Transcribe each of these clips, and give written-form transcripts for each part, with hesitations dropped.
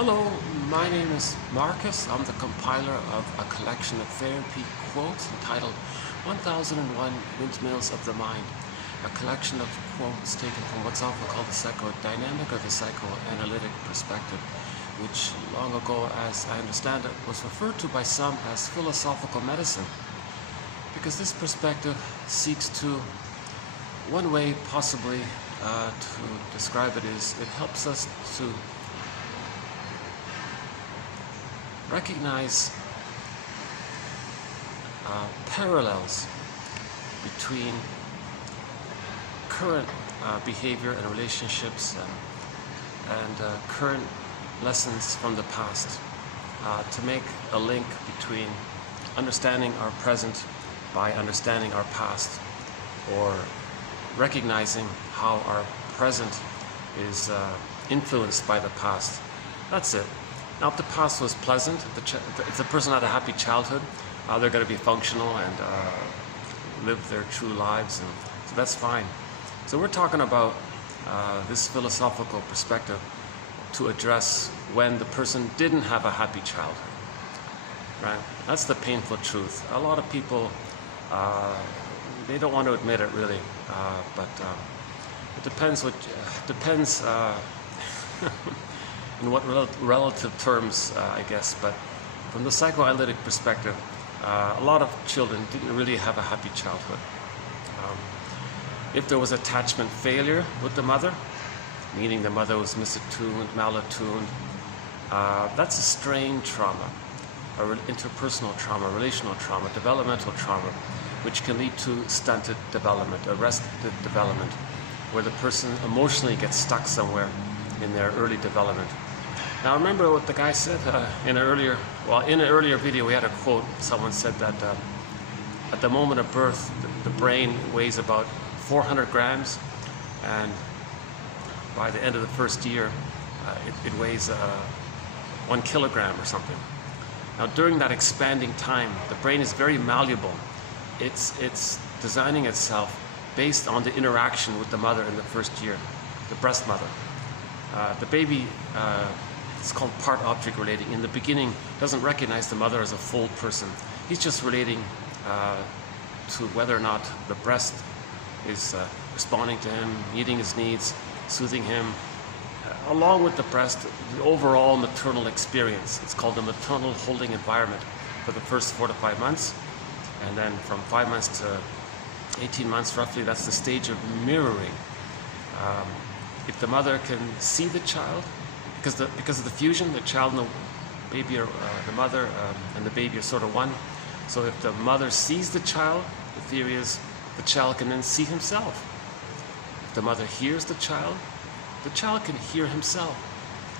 Hello, my name is Marcus. I'm the compiler of a collection of therapy quotes entitled 1001 Windmills of the Mind, a collection of quotes taken from what's often called the psychodynamic or the psychoanalytic perspective, which long ago, as I understand it, was referred to by some as philosophical medicine, because this perspective seeks to, one way possibly to describe it is, it helps us to recognize parallels between current behavior and relationships and current lessons from the past, to make a link between understanding our present by understanding our past, or recognizing how our present is influenced by the past. That's it. Now, if the past was pleasant, if the person had a happy childhood, they're going to be functional and live their true lives, and so that's fine. So we're talking about this philosophical perspective to address when the person didn't have a happy childhood, right? That's the painful truth. A lot of people, they don't want to admit it really, but it depends in what relative terms, I guess, but from the psychoanalytic perspective, a lot of children didn't really have a happy childhood. If there was attachment failure with the mother, meaning the mother was misattuned, malattuned, that's a strain trauma, or interpersonal trauma, relational trauma, developmental trauma, which can lead to stunted development, arrested development, where the person emotionally gets stuck somewhere in their early development. Now, remember what the guy said in an earlier video. We had a quote. Someone said that at the moment of birth, the brain weighs about 400 grams, and by the end of the first year, it weighs 1 kilogram or something. Now, during that expanding time, the brain is very malleable. It's designing itself based on the interaction with the mother in the first year, the breast mother. The baby, it's called part-object relating. In the beginning, doesn't recognize the mother as a full person. He's just relating to whether or not the breast is responding to him, meeting his needs, soothing him. Along with the breast, the overall maternal experience. It's called the maternal holding environment for the first 4 to 5 months. And then from 5 months to 18 months, roughly, that's the stage of mirroring. If the mother can see the child, because of the fusion, the child and the baby are, the mother and the baby are sort of one. So if the mother sees the child, the theory is the child can then see himself. If the mother hears the child can hear himself.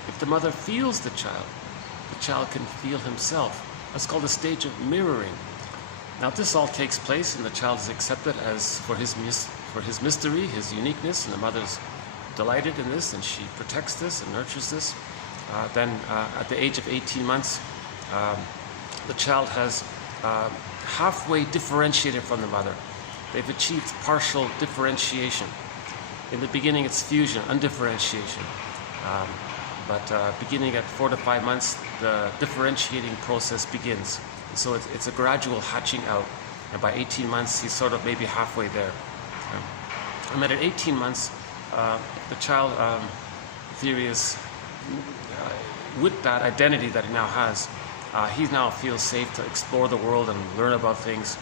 If the mother feels the child can feel himself. That's called the stage of mirroring. Now, if this all takes place and the child is accepted as for his mystery, his uniqueness, and the mother's delighted in this, and she protects this and nurtures this, then at the age of 18 months, the child has halfway differentiated from the mother. They've achieved partial differentiation. In the beginning, it's fusion, undifferentiation. But beginning at 4 to 5 months, the differentiating process begins. So it's a gradual hatching out. And by 18 months, he's sort of maybe halfway there. And then at 18 months, the child, theory is, with that identity that he now has, he now feels safe to explore the world and learn about things.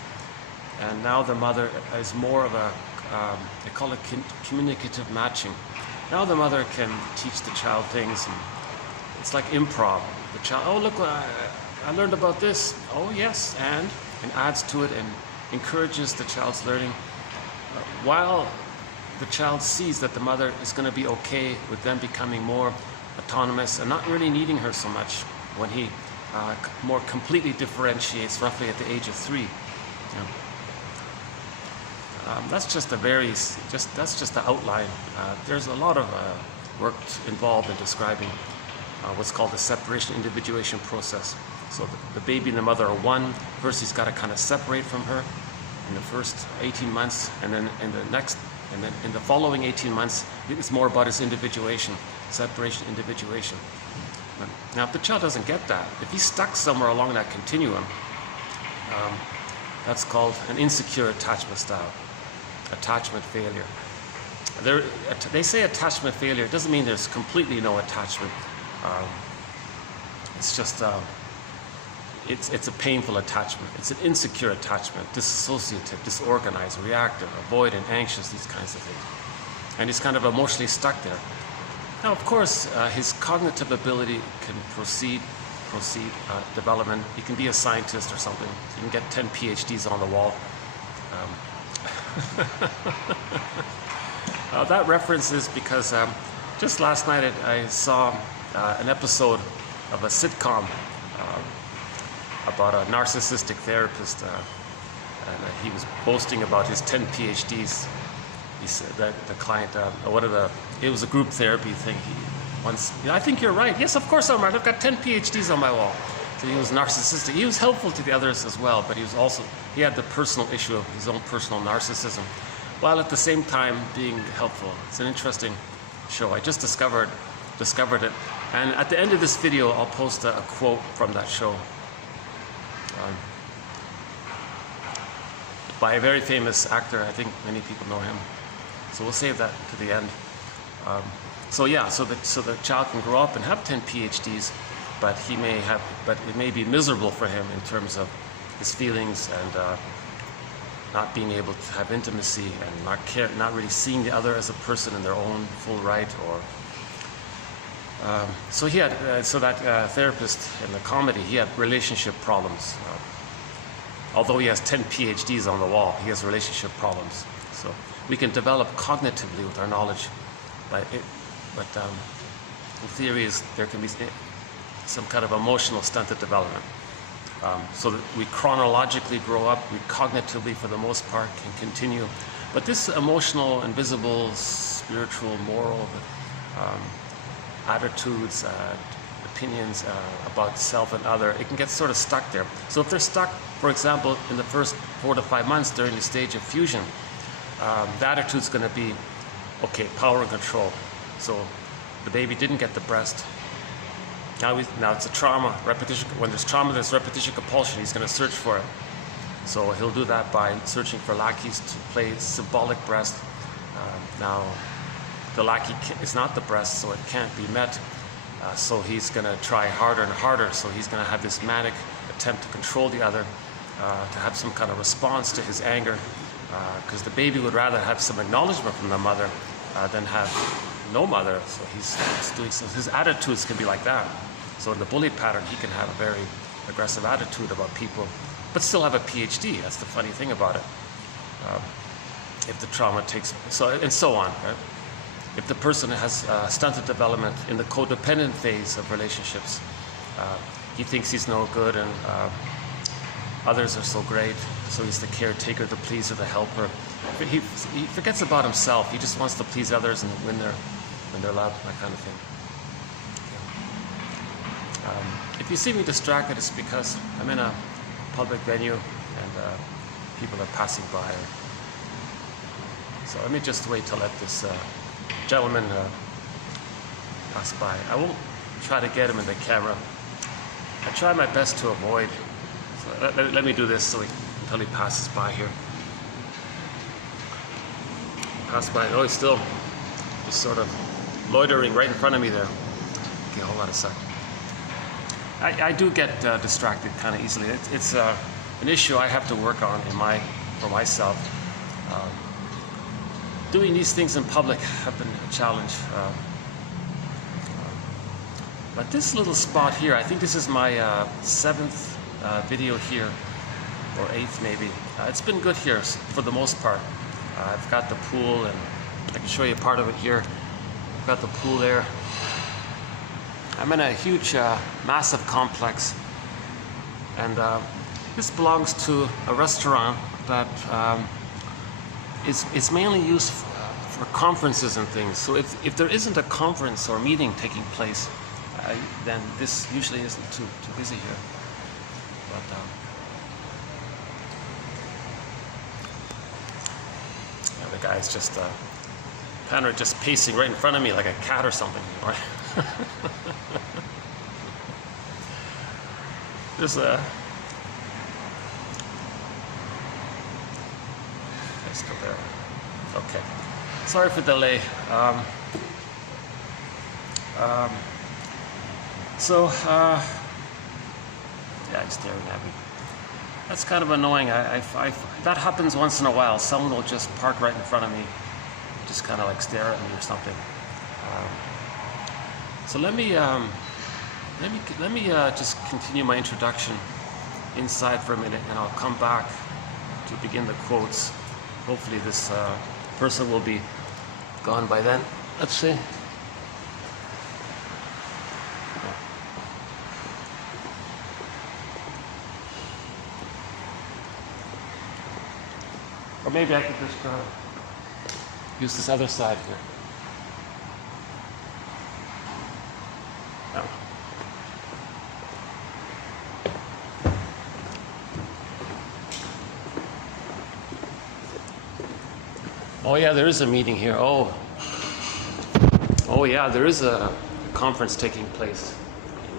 And now the mother is more of a, they call it communicative matching. Now the mother can teach the child things, and it's like improv. The child, oh look, I learned about this. Oh yes, and adds to it and encourages the child's learning, while the child sees that the mother is going to be okay with them becoming more autonomous and not really needing her so much when he more completely differentiates roughly at the age of 3. That's just that's just the outline. There's a lot of work involved in describing what's called the separation individuation process. So the baby and the mother are one. First, he's got to kind of separate from her in the first 18 months, and then in the following 18 months, it's more about his individuation, separation, individuation. attachment. Now, if the child doesn't get that, if he's stuck somewhere along that continuum, that's called an insecure attachment style, attachment failure. They say attachment failure. It doesn't mean there's completely no attachment. It's just it's a painful attachment. It's an insecure attachment, dissociative, disorganized, reactive, avoidant, anxious, these kinds of things. And he's kind of emotionally stuck there. Now, of course, his cognitive ability can proceed development. He can be a scientist or something. He can get 10 PhDs on the wall. That reference is because just last night I saw an episode of a sitcom about a narcissistic therapist, and he was boasting about his 10 PhDs. He said that the client, it was a group therapy thing. I think you're right. Yes, of course I'm right. I've got 10 PhDs on my wall. So he was narcissistic. He was helpful to the others as well, but he had the personal issue of his own personal narcissism, while at the same time being helpful. It's an interesting show. I just discovered it. And at the end of this video, I'll post a quote from that show by a very famous actor. I think many people know him. So we'll save that to the end. So the child can grow up and have 10 PhDs, but it may be miserable for him in terms of his feelings and not being able to have intimacy and not really seeing the other as a person in their own full right. So that therapist in the comedy, he had relationship problems. Although he has 10 PhDs on the wall, he has relationship problems. So we can develop cognitively with our knowledge, but the theory is there can be some kind of emotional stunted development. So that we chronologically grow up, we cognitively, for the most part, can continue. But this emotional, invisible, spiritual, moral attitudes, opinions about self and other, it can get sort of stuck there. So if they're stuck, for example, in the first 4 to 5 months during the stage of fusion, the attitude's going to be, okay, power and control. So the baby didn't get the breast. Now it's a trauma, repetition. When there's trauma, there's repetition compulsion. He's going to search for it. So he'll do that by searching for lackeys to play symbolic breast. Now the lackey is not the breast, so it can't be met. So he's going to try harder and harder. So he's going to have this manic attempt to control the other, to have some kind of response to his anger, because the baby would rather have some acknowledgement from the mother than have no mother. So he's doing so. His attitudes can be like that. So in the bully pattern, he can have a very aggressive attitude about people, but still have a PhD. That's the funny thing about it. If the trauma takes and so on. Right? If the person has stunted development in the codependent phase of relationships, he thinks he's no good and others are so great, so he's the caretaker, the pleaser, the helper. He forgets about himself. He just wants to please others and win their love, that kind of thing. If you see me distracted, it's because I'm in a public venue and people are passing by. So let me just wait to let this gentleman pass by. I won't try to get him in the camera. I try my best to avoid. So let me do this until he passes by here. Pass by. Oh, he's still just sort of loitering right in front of me there. Okay, hold on a sec. I do get distracted kind of easily. It's an issue I have to work on for myself. Doing these things in public have been a challenge. But this little spot here, I think this is my 7th video here, or 8th maybe. It's been good here for the most part. I've got the pool, and I can show you part of it here. I've got the pool there. I'm in a huge, massive complex, and this belongs to a restaurant that is mainly used for conferences and things. So if there isn't a conference or meeting taking place, then this usually isn't too busy here. But the guy's just kind of just pacing right in front of me like a cat or something. There's a... Let's go there. Okay. Sorry for the delay. Yeah, he's staring at me. That's kind of annoying. That happens once in a while. Someone will just park right in front of me, just kind of like stare at me or something. So let me just continue my introduction inside for a minute, and I'll come back to begin the quotes. Hopefully this person will be gone by then. Let's see. Or maybe I could just use this other side here. Oh. Oh yeah, there is a meeting here. Oh yeah, there is a conference taking place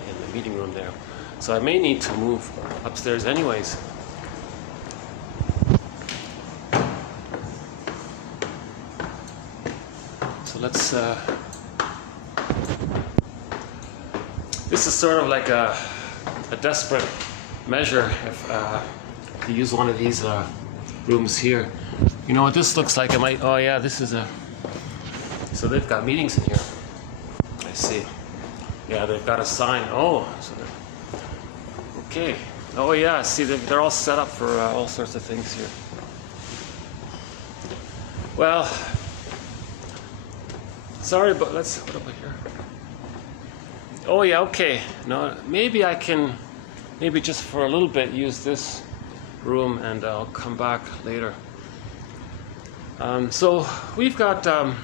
in the meeting room there. So I may need to move upstairs anyways. So let's, this is sort of like a desperate measure if you use one of these rooms here. You know what this looks like? It might, oh yeah, this is a, so they've got meetings in here. I see. Yeah, they've got a sign. Oh, so okay. Oh yeah, see, they're all set up for all sorts of things here. Well, sorry, but let's, what about here? Oh yeah, okay. No, maybe I can, maybe just for a little bit use this room, and I'll come back later. So we've got, a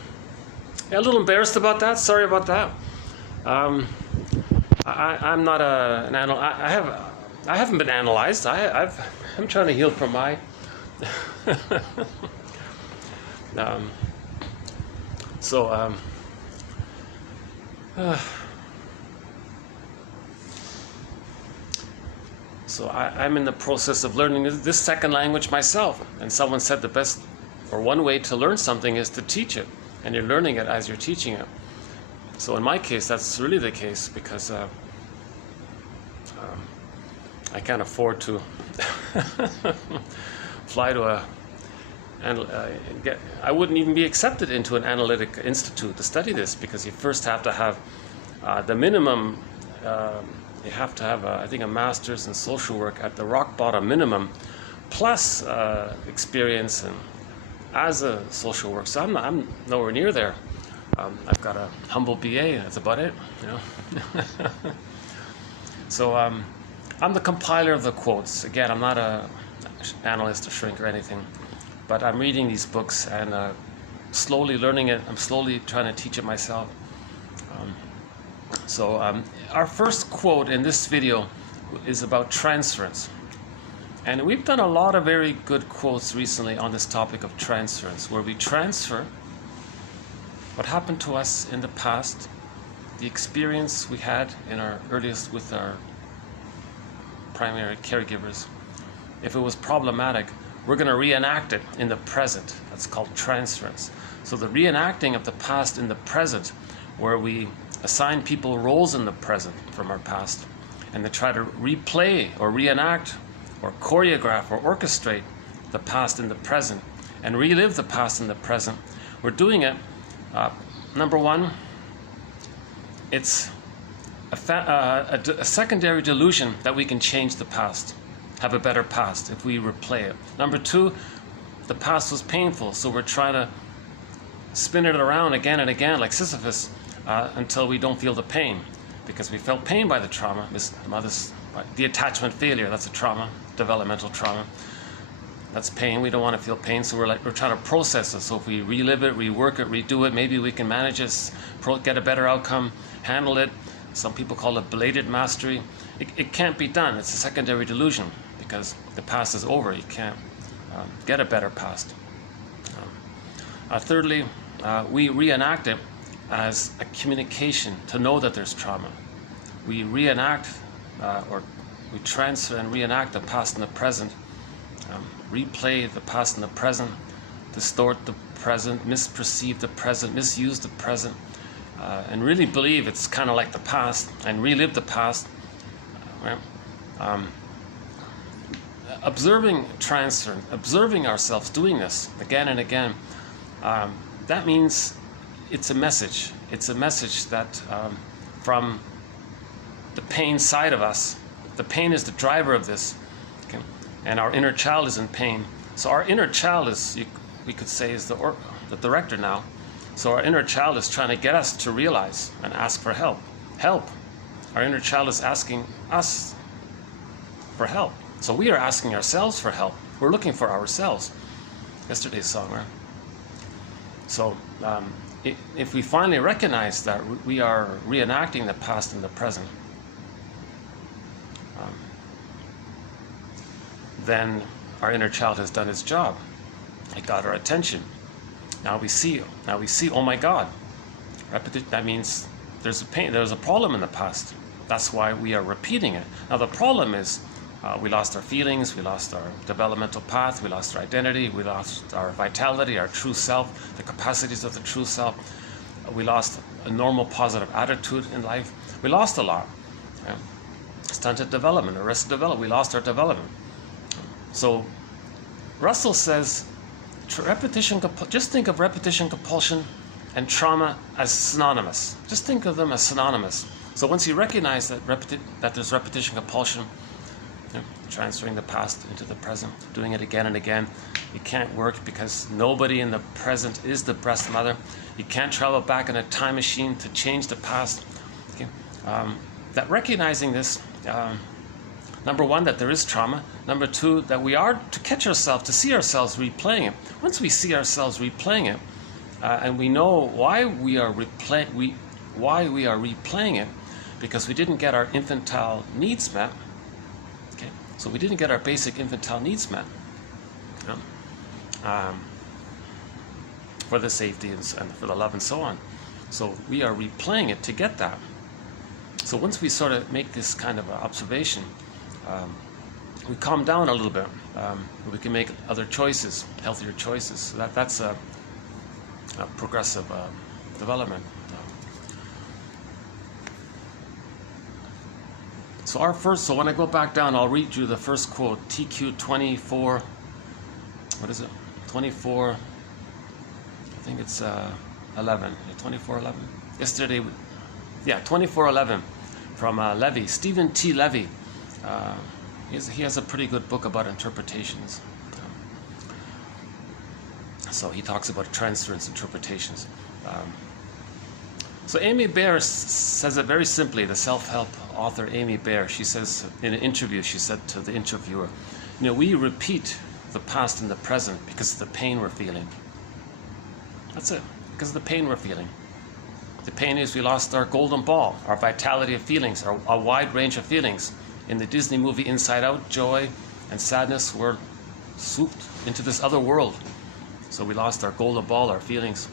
little embarrassed about that. Sorry about that. I'm not an analyst. I haven't been analyzed. I'm trying to heal from my. So I'm in the process of learning this second language myself. And someone said the best, or one way to learn something is to teach it. And you're learning it as you're teaching it. So in my case, that's really the case, because I can't afford to fly to I wouldn't even be accepted into an analytic institute to study this, because you first have to have the minimum, you have to have, I think, a master's in social work at the rock bottom minimum, plus experience and as a social worker. So I'm nowhere near there. I've got a humble BA, that's about it, you know. So I'm the compiler of the quotes. Again, I'm not an analyst or shrink or anything, but I'm reading these books and slowly learning it. I'm slowly trying to teach it myself. Our first quote in this video is about transference. And we've done a lot of very good quotes recently on this topic of transference, where we transfer what happened to us in the past, the experience we had in our earliest with our primary caregivers. If it was problematic, we're going to reenact it in the present. That's called transference. So the reenacting of the past in the present, where we assign people roles in the present from our past, and they try to replay or reenact or choreograph or orchestrate the past in the present and relive the past in the present. We're doing it, number one, it's a secondary delusion that we can change the past, have a better past if we replay it. Number two, the past was painful, so we're trying to spin it around again and again like Sisyphus until we don't feel the pain, because we felt pain by the trauma. The attachment failure, that's a trauma, developmental trauma. That's pain. We don't want to feel pain, so we're trying to process it. So if we relive it, rework it, redo it, maybe we can manage it, get a better outcome, handle it. Some people call it belated mastery. It can't be done. It's a secondary delusion, because the past is over. You can't get a better past. Thirdly, we reenact it as a communication to know that there's trauma. We reenact or we transfer and reenact the past and the present, replay the past and the present, distort the present, misperceive the present, misuse the present, and really believe it's kind of like the past, and relive the past. Observing transference, observing ourselves doing this again and again, that means it's a message. It's a message that from the pain side of us, the pain is the driver of this, okay? And our inner child is in pain. So our inner child is, we could say, is the director now. So our inner child is trying to get us to realize and ask for help. Help. Our inner child is asking us for help. So we are asking ourselves for help. We're looking for ourselves. Yesterday's song, right? So if we finally recognize that we are reenacting the past and the present, then our inner child has done its job. It got our attention. Now we see, oh my God. That means there's a pain, there's a problem in the past. That's why we are repeating it. Now the problem is we lost our feelings, we lost our developmental path, we lost our identity, we lost our vitality, our true self, the capacities of the true self. We lost a normal positive attitude in life. We lost a lot. Stunted development, arrested development, we lost our development. So Russell says, just think of repetition, compulsion, and trauma as synonymous. Just think of them as synonymous. So once you recognize that there's repetition, compulsion, transferring the past into the present, doing it again and again, it can't work because nobody in the present is the breast mother. You can't travel back in a time machine to change the past. Okay? That recognizing this, number one, that there is trauma. Number two, that we are to catch ourselves, to see ourselves replaying it. Once we see ourselves replaying it, and we know why we are replaying it, because we didn't get our infantile needs met. Okay, so we didn't get our basic infantile needs met. For the safety and for the love and so on. So we are replaying it to get that. So once we sort of make this kind of observation, we calm down a little bit. We can make other choices, healthier choices. So that's a progressive development. So when I go back down, I'll read you the first quote, TQ 24. What is it? 24. I think it's 11. 24:11. Yesterday, yeah, 24:11 from Levy, Stephen T. Levy. He has a pretty good book about interpretations. So he talks about transference interpretations. So Amy Baer says it very simply, the self-help author Amy Baer. She says in an interview, she said to the interviewer, we repeat the past and the present because of the pain we're feeling. That's it, because of the pain we're feeling. The pain is we lost our golden ball, our vitality of feelings, our wide range of feelings. In the Disney movie Inside Out, joy and sadness were swooped into this other world. So we lost our golden ball, our feelings.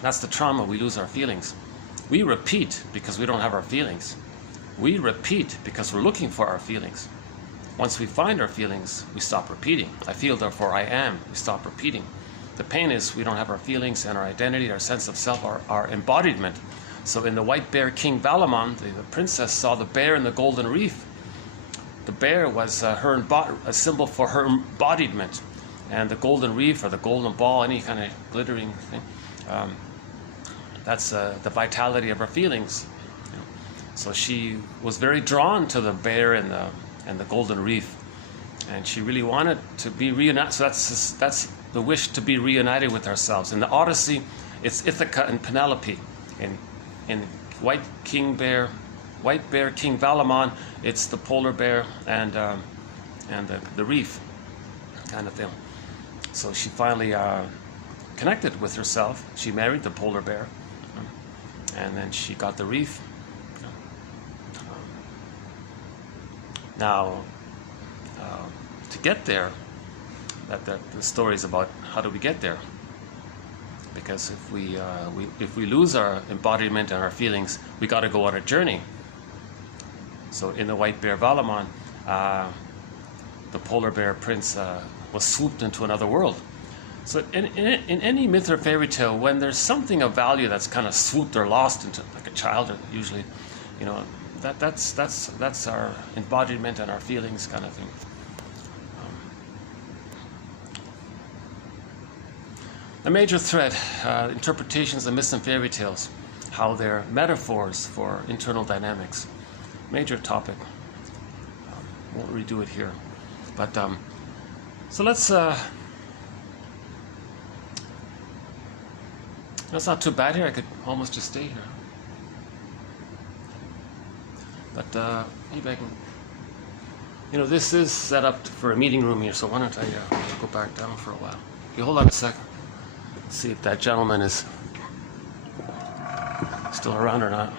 That's the trauma, we lose our feelings. We repeat because we don't have our feelings. We repeat because we're looking for our feelings. Once we find our feelings, we stop repeating. I feel, therefore I am. We stop repeating. The pain is we don't have our feelings and our identity, our sense of self, our embodiment. So in the White Bear King Valamon, the princess saw the bear in the golden reef. The bear was a symbol for her embodiment. And the golden reef or the golden ball, any kind of glittering thing, that's the vitality of her feelings. So she was very drawn to the bear and the golden reef. And she really wanted to be reunited. So that's the wish to be reunited with ourselves. In the Odyssey, it's Ithaca and Penelope. In White Bear King Valamon, it's the polar bear and the reef kind of thing. So she finally connected with herself. She married the polar bear, and then she got the reef. Now, to get there, the story is about how do we get there? Because if we lose our embodiment and our feelings, we got to go on a journey. So in the White Bear Valamon, the polar bear prince was swooped into another world. So in any myth or fairy tale, when there's something of value that's kind of swooped or lost into, like a child, usually, you know, that's our embodiment and our feelings kind of thing. A major thread, interpretations of myths and fairy tales, how they're metaphors for internal dynamics. Major topic. Won't redo it here. But so let's. That's not too bad here. I could almost just stay here. But maybe I can. You know, this is set up for a meeting room here, so why don't I go back down for a while? Okay, hold on a second. Let's see if that gentleman is still around or not.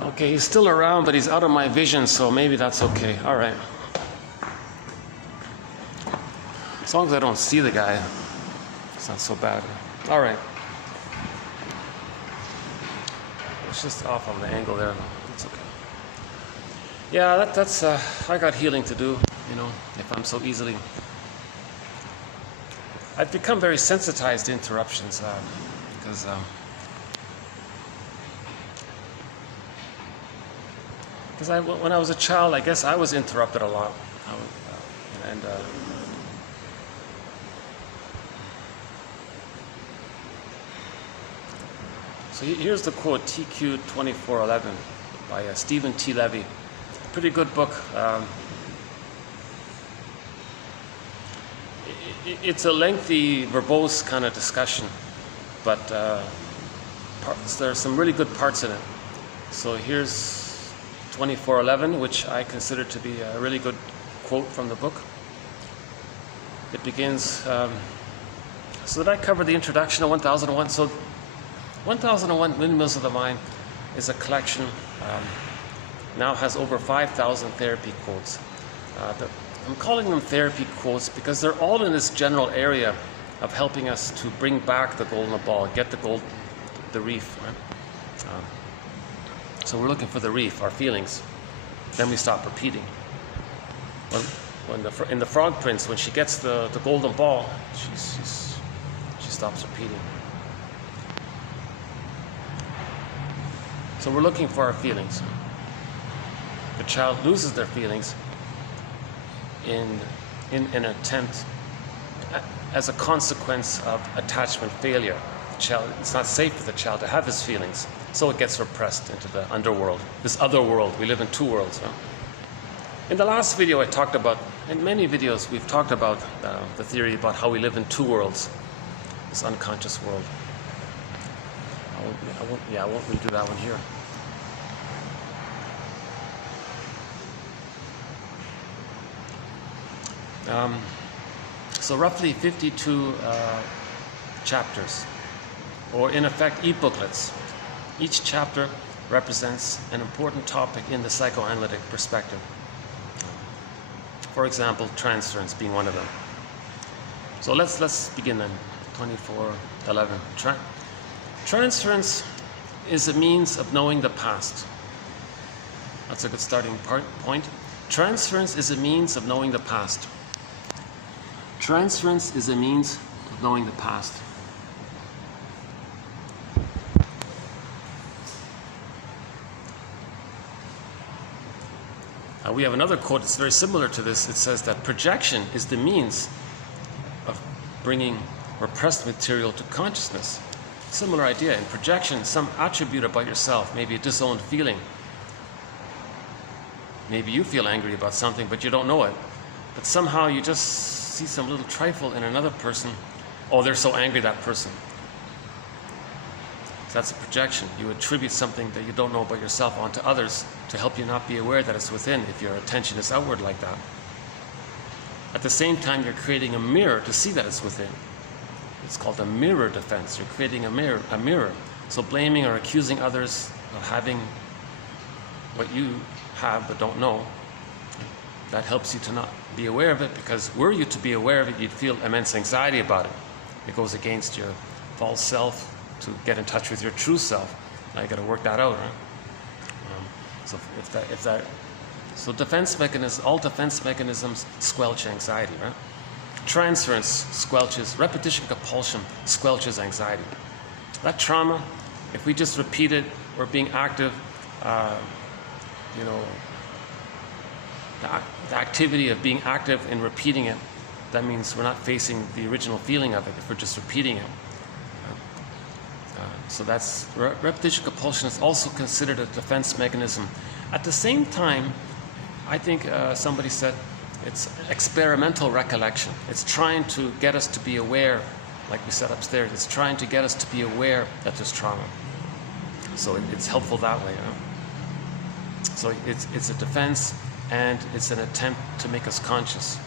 Okay, he's still around, but he's out of my vision, so maybe that's okay. All right. As long as I don't see the guy, it's not so bad. All right. It's just off on the angle there. It's okay. Yeah, that's I got healing to do, you know, if I'm so easily. I've become very sensitized to interruptions because when I was a child, I guess I was interrupted a lot. So here's the quote, TQ 2411 by Stephen T. Levy. Pretty good book. It's a lengthy, verbose kind of discussion, but there's some really good parts in it. So here's 2411, which I consider to be a really good quote from the book. It begins, so did I cover the introduction of 1001? So 1001 Windmills of the Mind is a collection, now has over 5,000 therapy quotes. I'm calling them therapy quotes because they're all in this general area of helping us to bring back the golden ball, get the reef. Right? So we're looking for the reef, our feelings. Then we stop repeating. In the Frog Prince, when she gets the golden ball, she stops repeating. So we're looking for our feelings. The child loses their feelings in an attempt as a consequence of attachment failure. It's not safe for the child to have his feelings, so it gets repressed into the underworld, this other world. We live in two worlds. Huh? In the last video I talked about, in many videos we've talked about the theory about how we live in two worlds, this unconscious world. I won't redo that one here. So roughly 52 chapters, or in effect e-booklets. Each chapter represents an important topic in the psychoanalytic perspective. For example, transference being one of them. So let's begin then. 2411. Transference is a means of knowing the past. That's a good starting point. Transference is a means of knowing the past. Transference is a means of knowing the past. We have another quote that's very similar to this. It says that projection is the means of bringing repressed material to consciousness. Similar idea. In projection, some attribute about yourself, maybe a disowned feeling. Maybe you feel angry about something, but you don't know it. But somehow you just see some little trifle in another person. Oh, they're so angry, that person. So that's a projection. You attribute something that you don't know about yourself onto others to help you not be aware that it's within if your attention is outward like that. At the same time, you're creating a mirror to see that it's within. It's called a mirror defense. You're creating a mirror. So blaming or accusing others of having what you have but don't know that helps you to not be aware of it, because were you to be aware of it, you'd feel immense anxiety about it. It goes against your false self to get in touch with your true self. Now you got to work that out, right? So defense mechanisms, all defense mechanisms squelch anxiety, right? Transference squelches, repetition compulsion squelches anxiety. That trauma, if we just repeat it, we're being active, the activity of being active and repeating it, that means we're not facing the original feeling of it if we're just repeating it. So that's repetition compulsion is also considered a defense mechanism. At the same time, I think somebody said it's experimental recollection. It's trying to get us to be aware, like we said upstairs. It's trying to get us to be aware that there's trauma. So it's helpful that way. So it's a defense, and it's an attempt to make us conscious.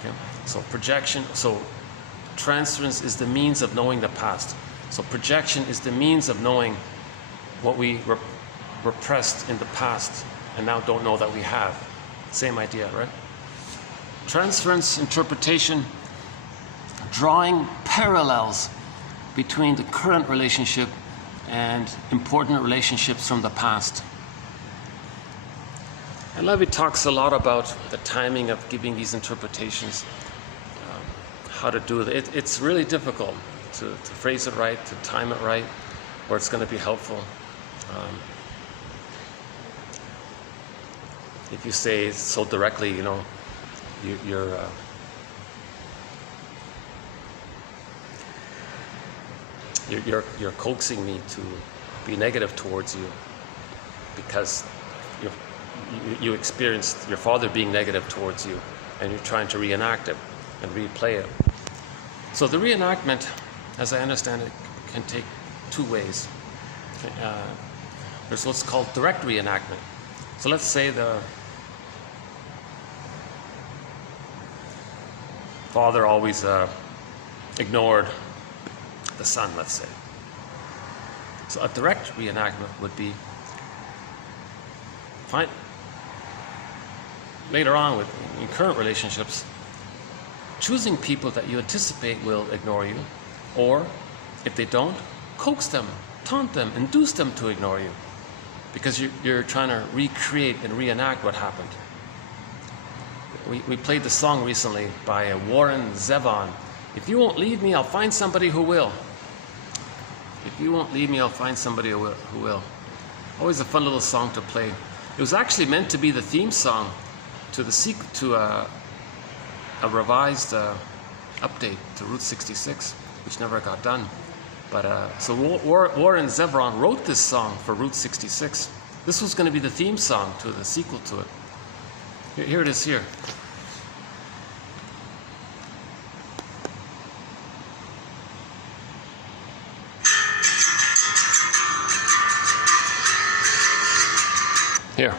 Okay? So projection. So transference is the means of knowing the past. So projection is the means of knowing what we repressed in the past and now don't know that we have. Same idea, right? Transference interpretation, drawing parallels between the current relationship and important relationships from the past. And Levy talks a lot about the timing of giving these interpretations, how to do it. It's really difficult to phrase it right, to time it right, where it's going to be helpful. If you say so directly, you're coaxing me to be negative towards you because you experienced your father being negative towards you, and you're trying to reenact it and replay it. So the reenactment, as I understand it, can take two ways. There's what's called direct reenactment. So let's say the father always ignored the son, let's say. So a direct reenactment would be later on in current relationships, choosing people that you anticipate will ignore you, or if they don't, coax them, taunt them, induce them to ignore you, because you're trying to recreate and reenact what happened. We played the song recently by Warren Zevon. If you won't leave me, I'll find somebody who will. If you won't leave me, I'll find somebody who will. Always a fun little song to play. It was actually meant to be the theme song to a revised update to Route 66, which never got done. But so Warren Zevon wrote this song for Route 66. This was going to be the theme song to the sequel to it. Here it is here. Here.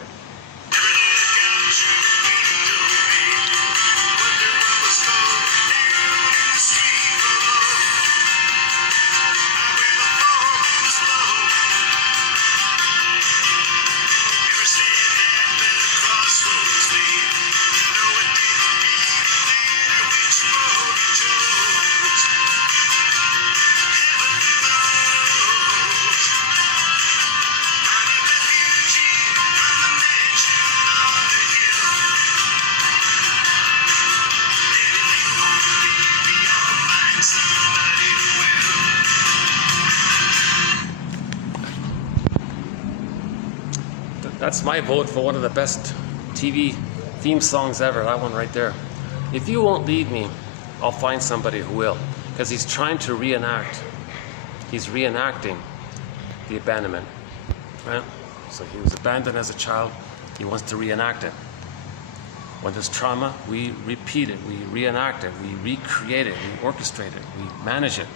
That's my vote for one of the best TV theme songs ever, that one right there. If you won't leave me, I'll find somebody who will. Because he's trying to reenact. He's reenacting the abandonment. Right? So he was abandoned as a child. He wants to reenact it. When there's trauma, we repeat it, we reenact it, we recreate it, we orchestrate it, we manage it.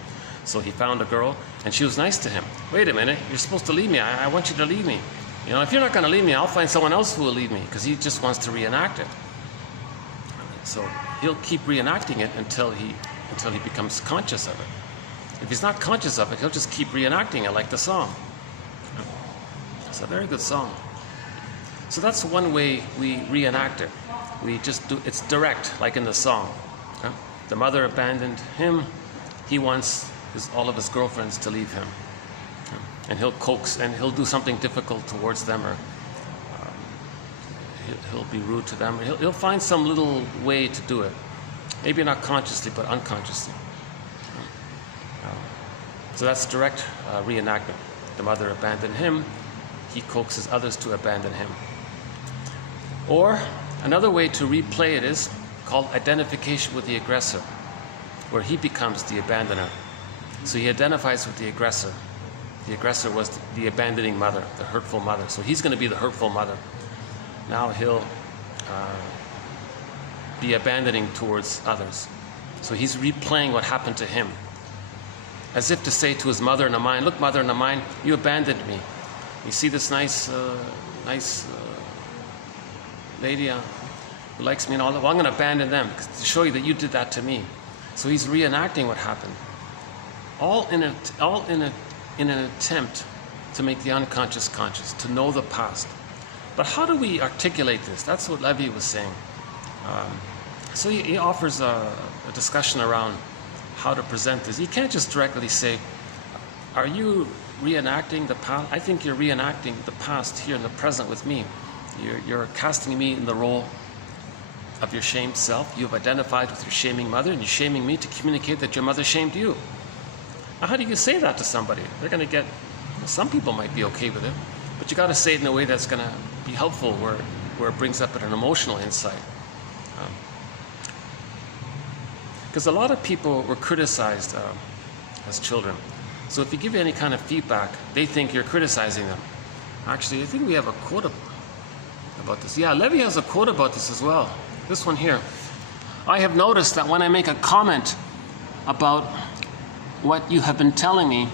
So he found a girl, and she was nice to him. Wait a minute, you're supposed to leave me. I want you to leave me. If you're not going to leave me, I'll find someone else who will leave me, because he just wants to reenact it. So he'll keep reenacting it until he becomes conscious of it. If he's not conscious of it, he'll just keep reenacting it like the song. It's a very good song. So that's one way we reenact it. it's direct, like in the song. Okay? The mother abandoned him. He wants all of his girlfriends to leave him. Okay? And he'll coax, and he'll do something difficult towards them, or he'll be rude to them. He'll find some little way to do it. Maybe not consciously, but unconsciously. So that's direct reenactment. The mother abandoned him. He coaxes others to abandon him. Or another way to replay it is called identification with the aggressor, where he becomes the abandoner. So he identifies with the aggressor. The aggressor was the abandoning mother, the hurtful mother. So he's going to be the hurtful mother. Now he'll be abandoning towards others. So he's replaying what happened to him, as if to say to his mother in the mind, look, mother in the mind, you abandoned me. You see this nice lady who likes me and all that? Well, I'm going to abandon them to show you that you did that to me. So he's reenacting what happened, all in an attempt to make the unconscious conscious, to know the past. But how do we articulate this? That's what Levy was saying. So he offers a discussion around how to present this. You can't just directly say, are you reenacting the past? I think you're reenacting the past here in the present with me. You're casting me in the role of your shamed self. You've identified with your shaming mother, and you're shaming me to communicate that your mother shamed you. Now, how do you say that to somebody? They're going to get, some people might be okay with it, but you got to say it in a way that's going to be helpful, where it brings up an emotional insight. Because a lot of people were criticized as children. So if you give any kind of feedback, they think you're criticizing them. Actually, I think we have a quote about this. Yeah, Levy has a quote about this as well. This one here. I have noticed that when I make a comment about what you have been telling me,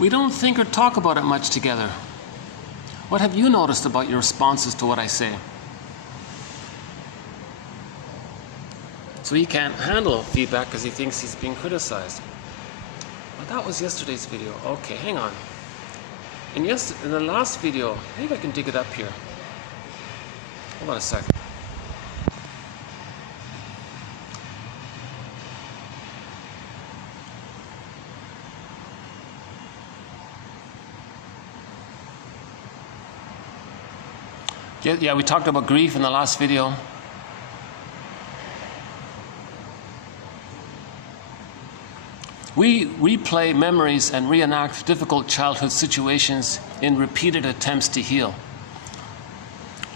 we don't think or talk about it much together. What have you noticed about your responses to what I say? So he can't handle feedback because he thinks he's being criticized. Well, that was yesterday's video. Okay, hang on. In the last video, maybe I can dig it up here. Hold on a second. Yeah, we talked about grief in the last video. We replay memories and reenact difficult childhood situations in repeated attempts to heal.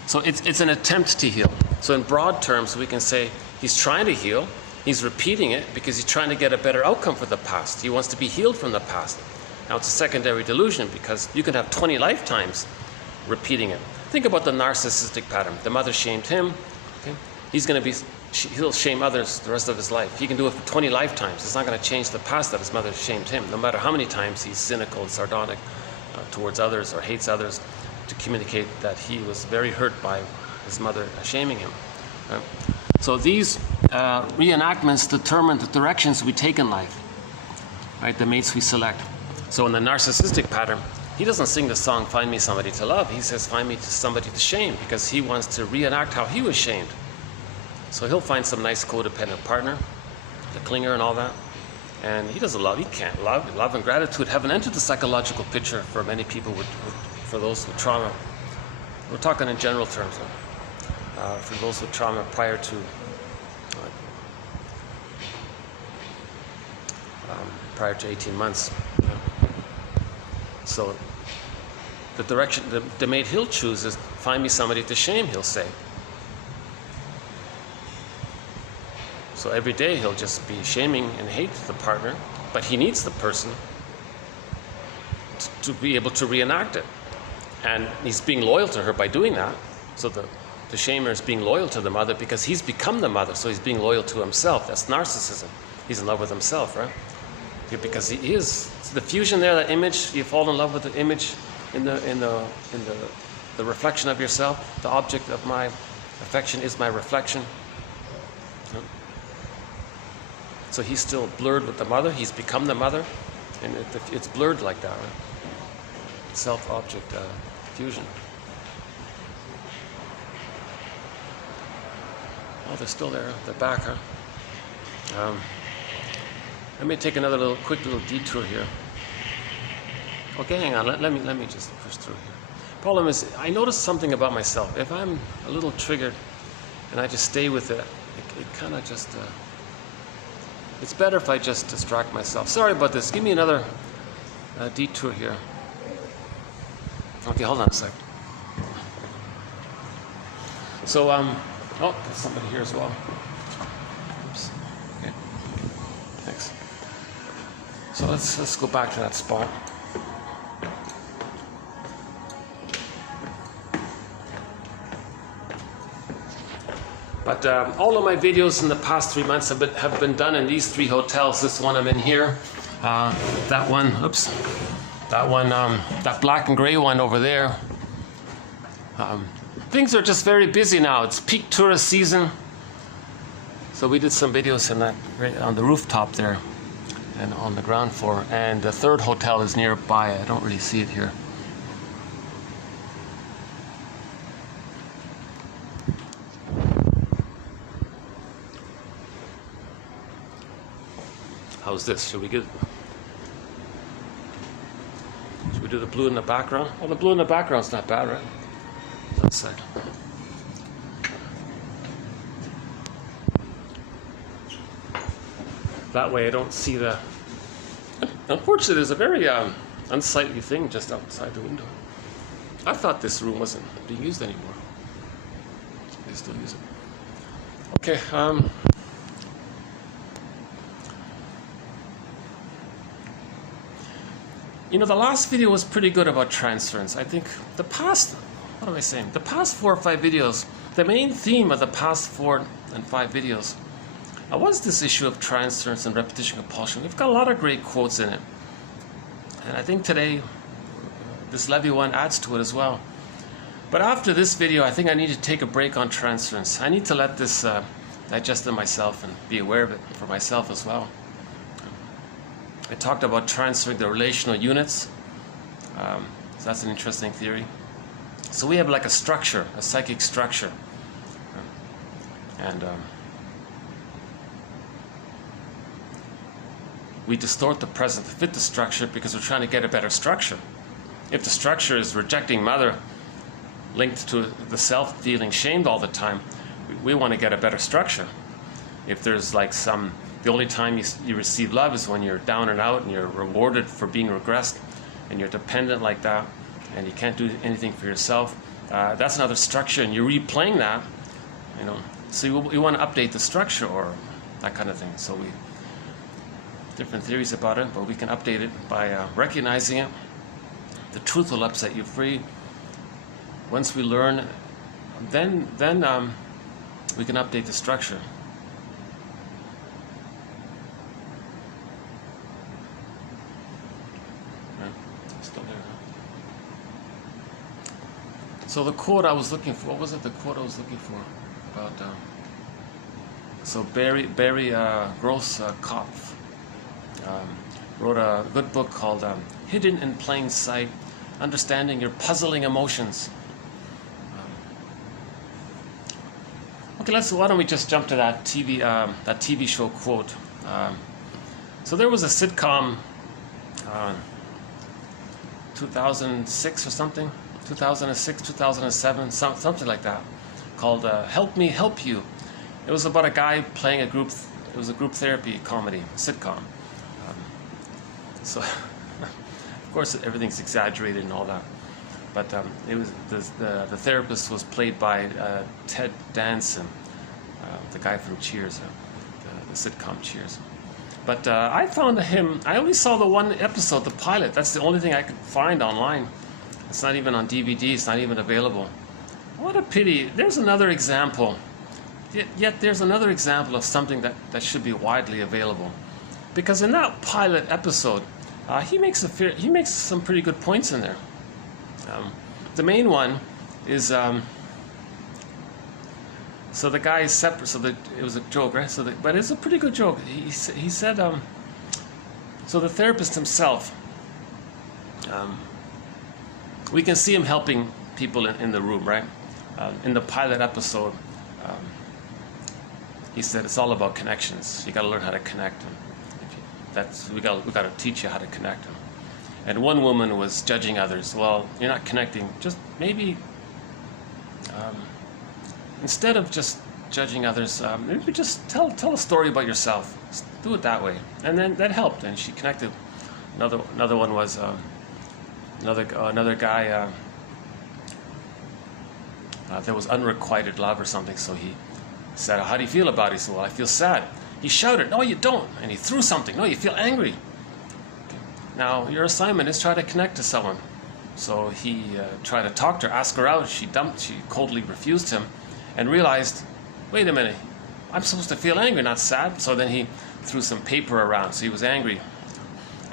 So it's an attempt to heal. So in broad terms, we can say he's trying to heal. He's repeating it because he's trying to get a better outcome for the past. He wants to be healed from the past. Now it's a secondary delusion because you can have 20 lifetimes repeating it. Think about the narcissistic pattern. The mother shamed him. Okay? He'll shame others the rest of his life. He can do it for 20 lifetimes. It's not going to change the past that his mother shamed him, no matter how many times he's cynical and sardonic towards others or hates others, to communicate that he was very hurt by his mother shaming him. Right? So these reenactments determine the directions we take in life, right? The mates we select. So in the narcissistic pattern, he doesn't sing the song, find me somebody to love. He says, find me somebody to shame, because he wants to reenact how he was shamed. So he'll find some nice codependent partner, the clinger and all that. And he doesn't love, he can't love. Love and gratitude haven't entered the psychological picture for many people, for those with trauma. We're talking in general terms. For those with trauma prior to prior to 18 months. So the direction, the mate he'll choose is find me somebody to shame, he'll say. So every day he'll just be shaming and hate the partner, but he needs the person to be able to reenact it. And he's being loyal to her by doing that. So the shamer is being loyal to the mother because he's become the mother, so he's being loyal to himself. That's narcissism. He's in love with himself, right? Because he is the fusion there, that image. You fall in love with the image in the reflection of yourself. The object of my affection is my reflection. So he's still blurred with the mother. He's become the mother, and it's blurred like that, right? Self-object fusion. Oh, they're still there. They're back, huh? Let me take another quick little detour here. Okay, hang on. Let me just push through here. Problem is, I noticed something about myself. If I'm a little triggered and I just stay with it, it kind of just. It's better if I just distract myself. Sorry about this. Give me another detour here. Okay, hold on a sec. So, oh, there's somebody here as well. Oops. Okay. Thanks. So let's go back to that spot. But all of my videos in the past 3 months have been done in these 3 hotels. This one I'm in here, that one, oops, that one, that black and gray one over there. Things are just very busy now. It's peak tourist season. So we did some videos in that, right on the rooftop there and on the ground floor. And the 3rd hotel is nearby. I don't really see it here. How's this? Should we do the blue in the background? Oh, the blue in the background's not bad, right? That side. That way I don't see the... Unfortunately, there's a very unsightly thing just outside the window. I thought this room wasn't being used anymore. They still use it. Okay, you know, the last video was pretty good about transference. I think the past, what am I saying? The past 4 or 5 videos, the main theme of the past 4 and 5 videos was this issue of transference and repetition compulsion. We've got a lot of great quotes in it. And I think today, this Levy one adds to it as well. But after this video, I think I need to take a break on transference. I need to let this digest in myself and be aware of it for myself as well. I talked about transferring the relational units. So that's an interesting theory. So we have like a structure, a psychic structure. And we distort the present to fit the structure because we're trying to get a better structure. If the structure is rejecting mother, linked to the self feeling shamed all the time, we want to get a better structure. If there's like the only time you receive love is when you're down and out and you're rewarded for being regressed and you're dependent like that and you can't do anything for yourself. That's another structure and you're replaying that, you know. So you want to update the structure or that kind of thing. So we different theories about it, but we can update it by recognizing it. The truth will upset you free. Once we learn, then we can update the structure. Still there, huh? So the quote I was looking for, what was it? The quote I was looking for about so Barry Gross-Kopf wrote a good book called Hidden in Plain Sight: Understanding Your Puzzling Emotions. Okay, why don't we just jump to that TV show quote. So there was a sitcom 2006 or something, 2006, 2007, something like that, called Help Me Help You. It was about a guy playing it was a group therapy comedy, sitcom. So, of course, everything's exaggerated and all that. But it was the therapist was played by Ted Danson, the guy from Cheers, the sitcom Cheers. But I found him, I only saw the one episode, the pilot. That's the only thing I could find online. It's not even on DVD, it's not even available. What a pity. There's another example. Yet there's another example of something that should be widely available. Because in that pilot episode, he makes some pretty good points in there. The main one is, so the guy is separate, so it was a joke, right? But it's a pretty good joke. He said, so the therapist himself, we can see him helping people in the room, right? In the pilot episode, he said it's all about connections. You got to learn how to connect. We got to teach you how to connect. And one woman was judging others. Well, you're not connecting. Just maybe instead of just judging others, maybe just tell a story about yourself. Just do it that way, and then that helped. And she connected. Another one was another guy. There was unrequited love or something. So he said, "How do you feel about it?" He said, "Well, I feel sad." He shouted, "No, you don't." And he threw something. "No, you feel angry." Now, your assignment is try to connect to someone. So he tried to talk to her, ask her out. She coldly refused him and realized, wait a minute, I'm supposed to feel angry, not sad. So then he threw some paper around, so he was angry.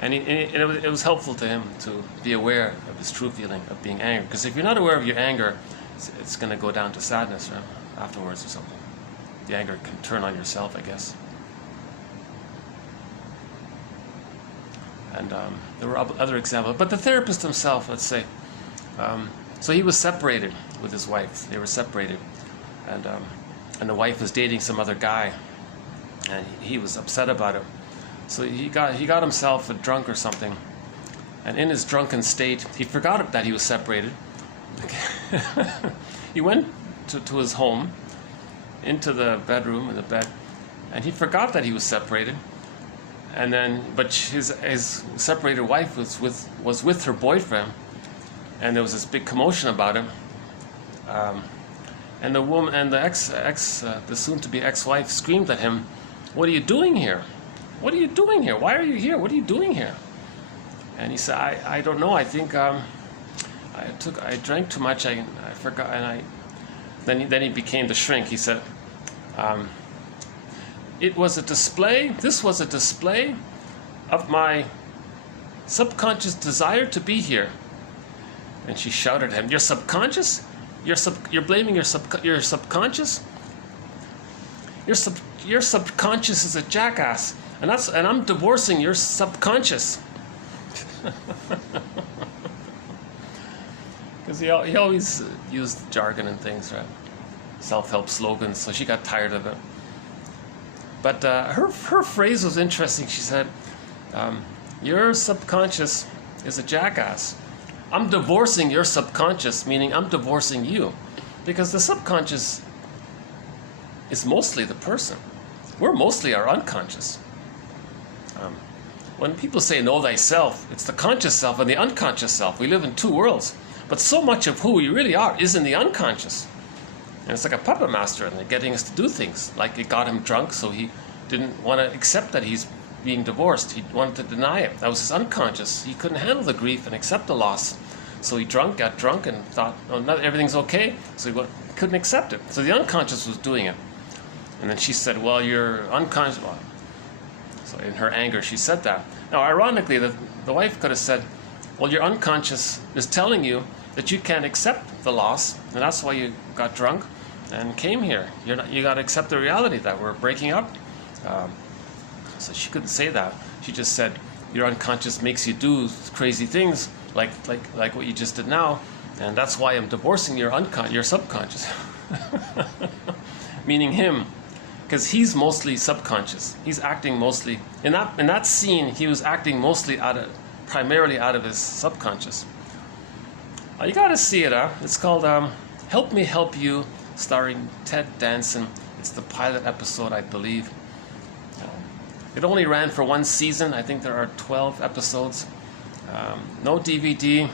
And it was helpful to him to be aware of his true feeling of being angry. Because if you're not aware of your anger, it's going to go down to sadness, right, afterwards or something. The anger can turn on yourself, I guess. And there were other examples. But the therapist himself, let's say, so he was separated with his wife. They were separated. And the wife was dating some other guy. And he was upset about it. So he got himself a drunk or something. And in his drunken state, he forgot that he was separated. He went to his home, into the bedroom, in the bed, and he forgot that he was separated. And then, but his separated wife was with her boyfriend, and there was this big commotion about it. And the woman and the soon-to-be ex-wife screamed at him, "What are you doing here? What are you doing here? Why are you here? What are you doing here?" And he said, "I don't know. I think I drank too much. I forgot." And then he became the shrink. He said, "It was a display. This was a display of my subconscious desire to be here." And she shouted at him, "You're subconscious? You're blaming your subconscious? Your subconscious is a jackass, and I'm divorcing your subconscious." Because he always used jargon and things, right? Self-help slogans. So she got tired of it. But her phrase was interesting. She said, "Your subconscious is a jackass. I'm divorcing your subconscious," meaning I'm divorcing you. Because the subconscious is mostly the person. We're mostly our unconscious. When people say know thyself, it's the conscious self and the unconscious self. We live in two worlds. But so much of who we really are is in the unconscious. And it's like a puppet master, and they're getting us to do things. Like it got him drunk, so he didn't want to accept that he's being divorced. He wanted to deny it. That was his unconscious. He couldn't handle the grief and accept the loss. So he got drunk and thought, "Oh, no, everything's okay." So he couldn't accept it. So the unconscious was doing it. And then she said, "Well, you're unconscious." So in her anger, she said that. Now, ironically, the wife could have said, "Well, your unconscious is telling you that you can't accept the loss, and that's why you got drunk and came here. You got to accept the reality that we're breaking up." So she couldn't say that. She just said, "Your unconscious makes you do crazy things like what you just did now, and that's why I'm divorcing your subconscious." Meaning him, because he's mostly subconscious. He's acting mostly in that scene. He was acting primarily out of his subconscious. You got to see it. It's called "Help Me Help You," starring Ted Danson. It's the pilot episode, I believe. It only ran for one season. I think there are 12 episodes. No DVD.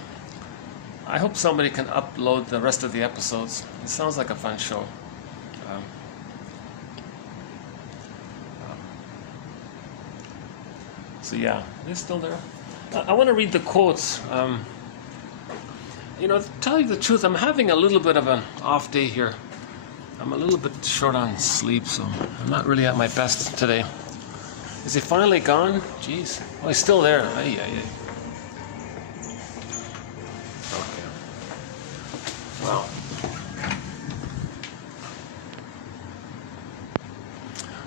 I hope somebody can upload the rest of the episodes. It sounds like a fun show. So yeah, they're still there. I want to read the quotes. To tell you the truth, I'm having a little bit of an off day here. I'm a little bit short on sleep, so I'm not really at my best today. Is he finally gone? Jeez. Oh, he's still there. Ay. Okay. Well.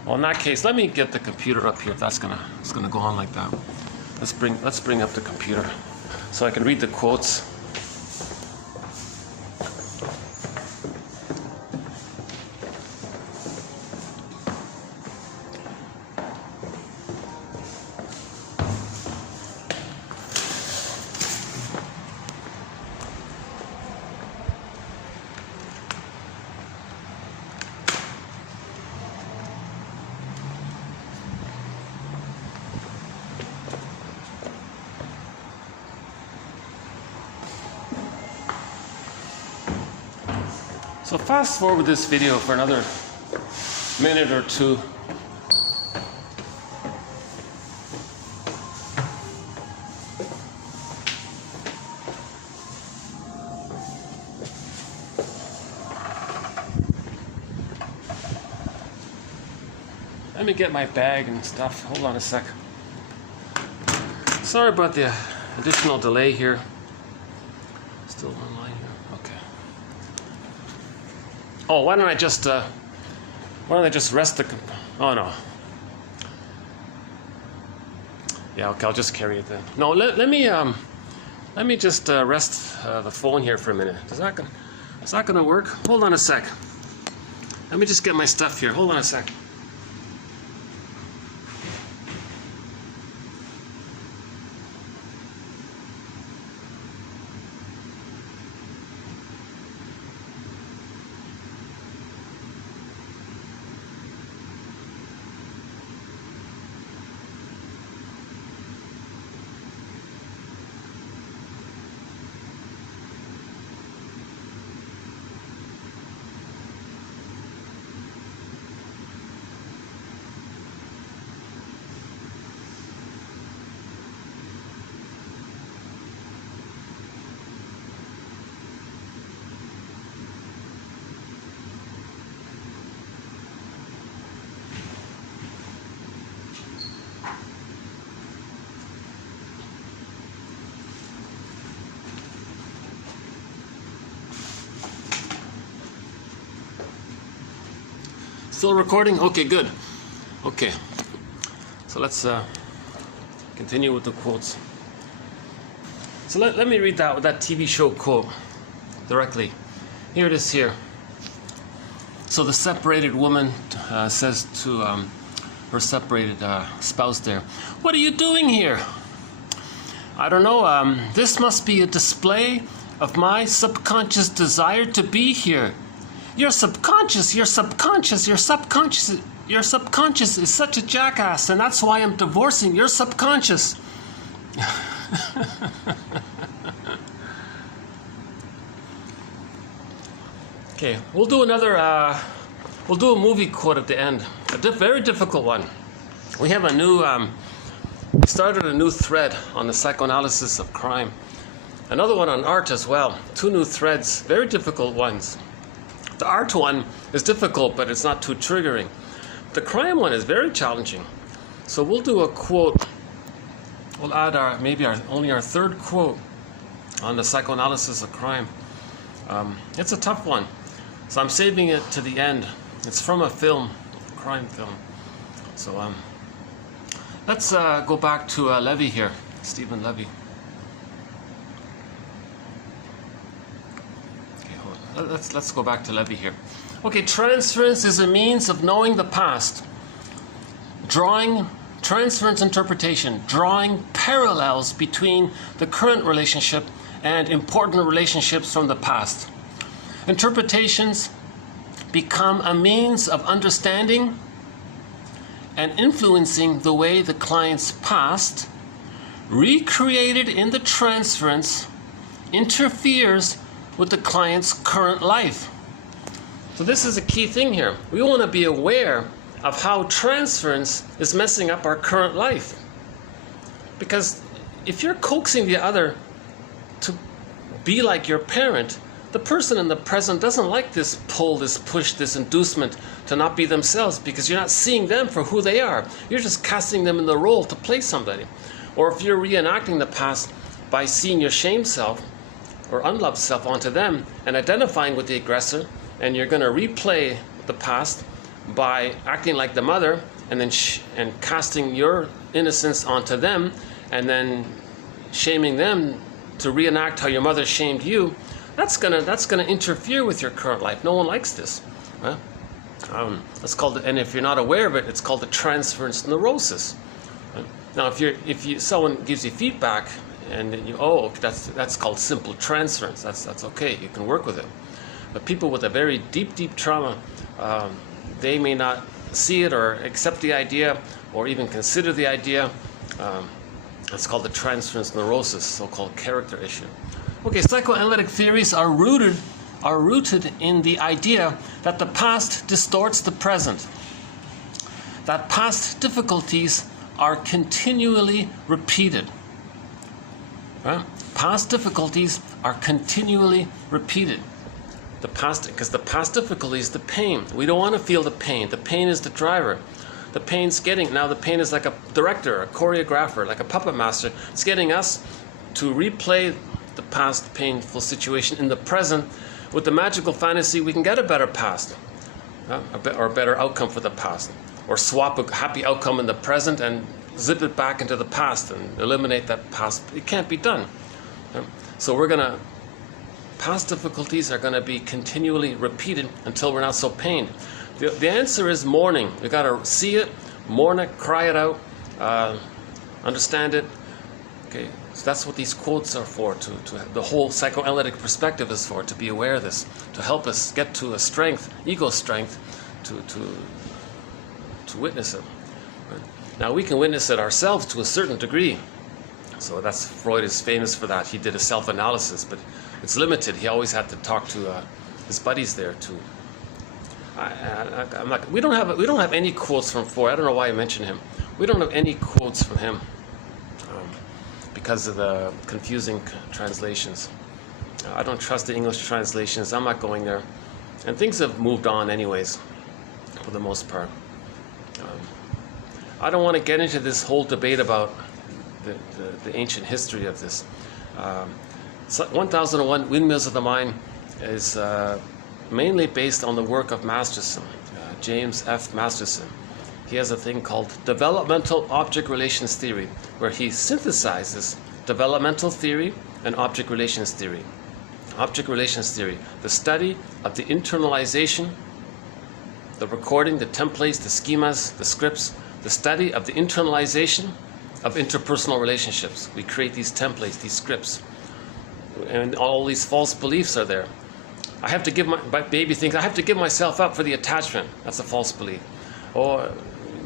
Well, in that case, let me get the computer up here. If it's gonna go on like that. Let's bring up the computer so I can read the quotes. So fast forward this video for another minute or two. Let me get my bag and stuff. Hold on a sec. Sorry about the additional delay here. Still online here. Okay. Oh, why don't I just rest the? Oh no. Yeah, okay. I'll just carry it then. No, let me just rest the phone here for a minute. Is that gonna work? Hold on a sec. Let me just get my stuff here. Hold on a sec. Still recording? Okay, good. Okay, so let's continue with the quotes. So let me read that TV show quote directly. Here it is here. So the separated woman says to her separated spouse there, "What are you doing here?" "I don't know. This must be a display of my subconscious desire to be here." Your subconscious is such a jackass, and that's why I'm divorcing your subconscious. Okay, we'll do a movie quote at the end. A very difficult one. We have a new, started a new thread on the psychoanalysis of crime. Another one on art as well. 2 new threads, very difficult ones. The art one is difficult, but it's not too triggering. The crime one is very challenging. So we'll do a quote. We'll add only our 3rd quote on the psychoanalysis of crime. It's a tough one, so I'm saving it to the end. It's from a film, a crime film. So let's go back to Levy here, Stephen Levy. Let's go back to Levy here. Okay, transference is a means of knowing the past. Transference interpretation, drawing parallels between the current relationship and important relationships from the past. Interpretations become a means of understanding and influencing the way the client's past, recreated in the transference, interferes with the client's current life. So this is a key thing here. We want to be aware of how transference is messing up our current life. Because if you're coaxing the other to be like your parent, the person in the present doesn't like this pull, this push, this inducement to not be themselves, because you're not seeing them for who they are. You're just casting them in the role to play somebody. Or if you're reenacting the past by seeing your shame self or unloved self onto them and identifying with the aggressor, and you're going to replay the past by acting like the mother and then and casting your innocence onto them and then shaming them to reenact how your mother shamed you, that's gonna interfere with your current life. No one likes this. Right? That's called, and if you're not aware of it, it's called the transference neurosis. Right? Now, if someone gives you feedback and that's called simple transference. That's okay. You can work with it. But people with a very deep trauma, they may not see it or accept the idea or even consider the idea. That's called the transference neurosis, so-called character issue. Okay, psychoanalytic theories are rooted are rooted in the idea that the past distorts the present, that past difficulties are continually repeated. Right? Past difficulties are continually repeated. Because the past difficulty is the pain. We don't want to feel the pain. The pain is the driver. The pain's the pain is like a director, a choreographer, like a puppet master. It's getting us to replay the past painful situation in the present with the magical fantasy we can get a better past, or a better outcome for the past, or swap a happy outcome in the present and zip it back into the past and eliminate that past. It can't be done. So past difficulties are going to be continually repeated until we're not so pained. The answer is mourning. We've got to see it, mourn it, cry it out, understand it. Okay, so that's what these quotes are for. The whole psychoanalytic perspective is for, to be aware of this, to help us get to a strength, ego strength, to witness it. Right? Now we can witness it ourselves to a certain degree. So Freud is famous for that. He did a self-analysis, but it's limited. He always had to talk to his buddies there too. We don't have any quotes from Freud. I don't know why I mentioned him. We don't have any quotes from him because of the confusing translations. I don't trust the English translations. I'm not going there, and things have moved on anyways, for the most part. I don't want to get into this whole debate about the ancient history of this. 1001 Windmills of the Mind is mainly based on the work of Masterson, James F. Masterson. He has a thing called developmental object relations theory, where he synthesizes developmental theory and object relations theory. Object relations theory, the study of the internalization, the recording, the templates, the schemas, the scripts, the study of the internalization of interpersonal relationships. We create these templates, these scripts, and all these false beliefs are there. Baby thinks, I have to give myself up for the attachment. That's a false belief. Or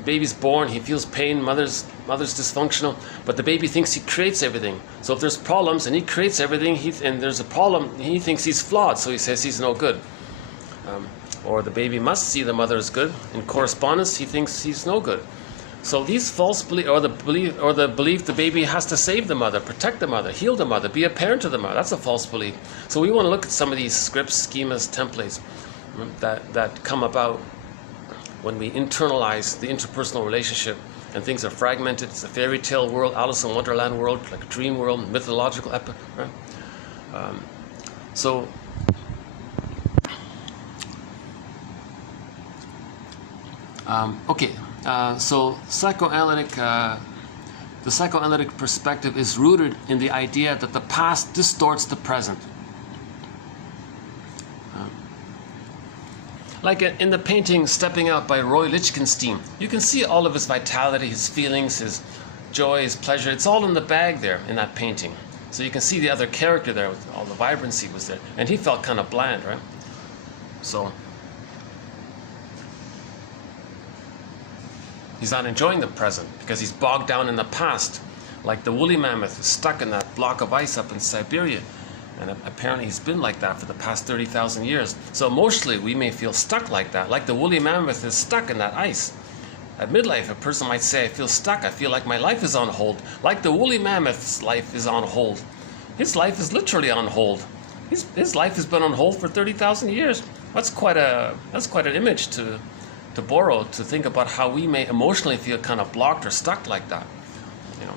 baby's born, he feels pain, mother's dysfunctional, but the baby thinks he creates everything. So if there's problems and he creates everything, and there's a problem, he thinks he's flawed, so he says he's no good. Or the baby must see the mother as good. In correspondence, he thinks he's no good. So these false beliefs, or the belief the baby has to save the mother, protect the mother, heal the mother, be a parent to the mother, that's a false belief. So we want to look at some of these scripts, schemas, templates that come about when we internalize the interpersonal relationship and things are fragmented. It's a fairy tale world, Alice in Wonderland world, like a dream world, mythological epic, right? So psychoanalytic, the psychoanalytic perspective is rooted in the idea that the past distorts the present. Like in the painting Stepping Out by Roy Lichtenstein, you can see all of his vitality, his feelings, his joy, his pleasure. It's all in the bag there in that painting. So you can see the other character there, with all the vibrancy was there. And he felt kind of bland, right? So he's not enjoying the present because he's bogged down in the past, like the woolly mammoth is stuck in that block of ice up in Siberia. And apparently he's been like that for the past 30,000 years. So emotionally, we may feel stuck like that, like the woolly mammoth is stuck in that ice. At midlife, a person might say, I feel stuck, I feel like my life is on hold. Like the woolly mammoth's life is on hold. His life is literally on hold. His life has been on hold for 30,000 years. That's quite an image to borrow, to think about how we may emotionally feel kind of blocked or stuck like that. You know,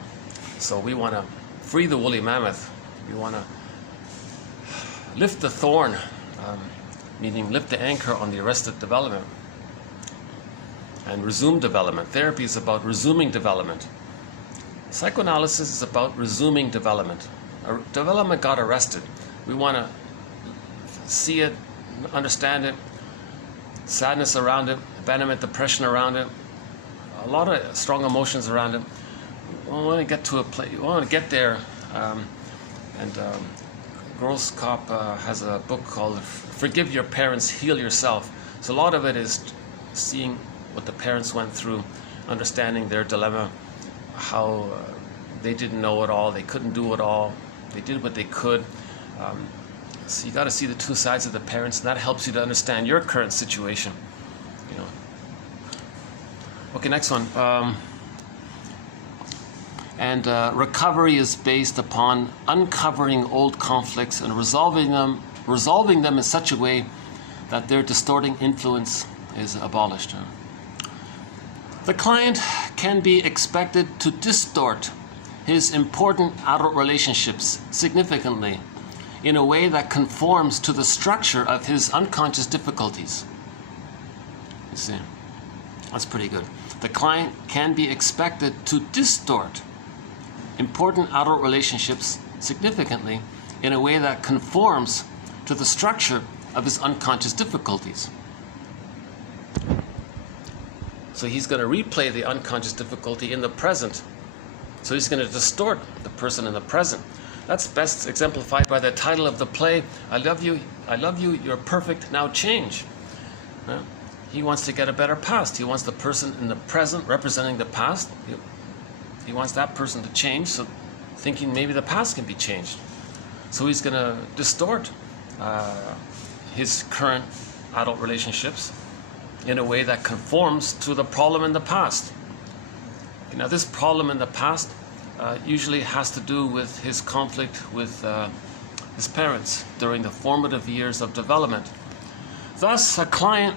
so we want to free the woolly mammoth. We want to lift the thorn, meaning lift the anchor on the arrested development, and resume development. Therapy is about resuming development. Psychoanalysis is about resuming development. Development got arrested. We want to see it, understand it, sadness around it, abandonment, depression around it, a lot of strong emotions around it. We want to get to a place, we want to get there, Groskop has a book called Forgive Your Parents, Heal Yourself. So a lot of it is seeing what the parents went through, understanding their dilemma, how they didn't know it all, they couldn't do it all, they did what they could. So you got to see the two sides of the parents, and that helps you to understand your current situation. You know. Okay, next one. Recovery is based upon uncovering old conflicts and resolving them in such a way that their distorting influence is abolished. The client can be expected to distort his important adult relationships significantly in a way that conforms to the structure of his unconscious difficulties. You see, that's pretty good. The client can be expected to distort important adult relationships significantly in a way that conforms to the structure of his unconscious difficulties. So he's going to replay the unconscious difficulty in the present. So he's going to distort the person in the present. That's best exemplified by the title of the play, I love you, you're perfect, now change. He wants to get a better past. He wants the person in the present representing the past. He wants that person to change, so thinking maybe the past can be changed. So he's going to distort his current adult relationships in a way that conforms to the problem in the past. Now, this problem in the past usually has to do with his conflict with his parents during the formative years of development. Thus, a client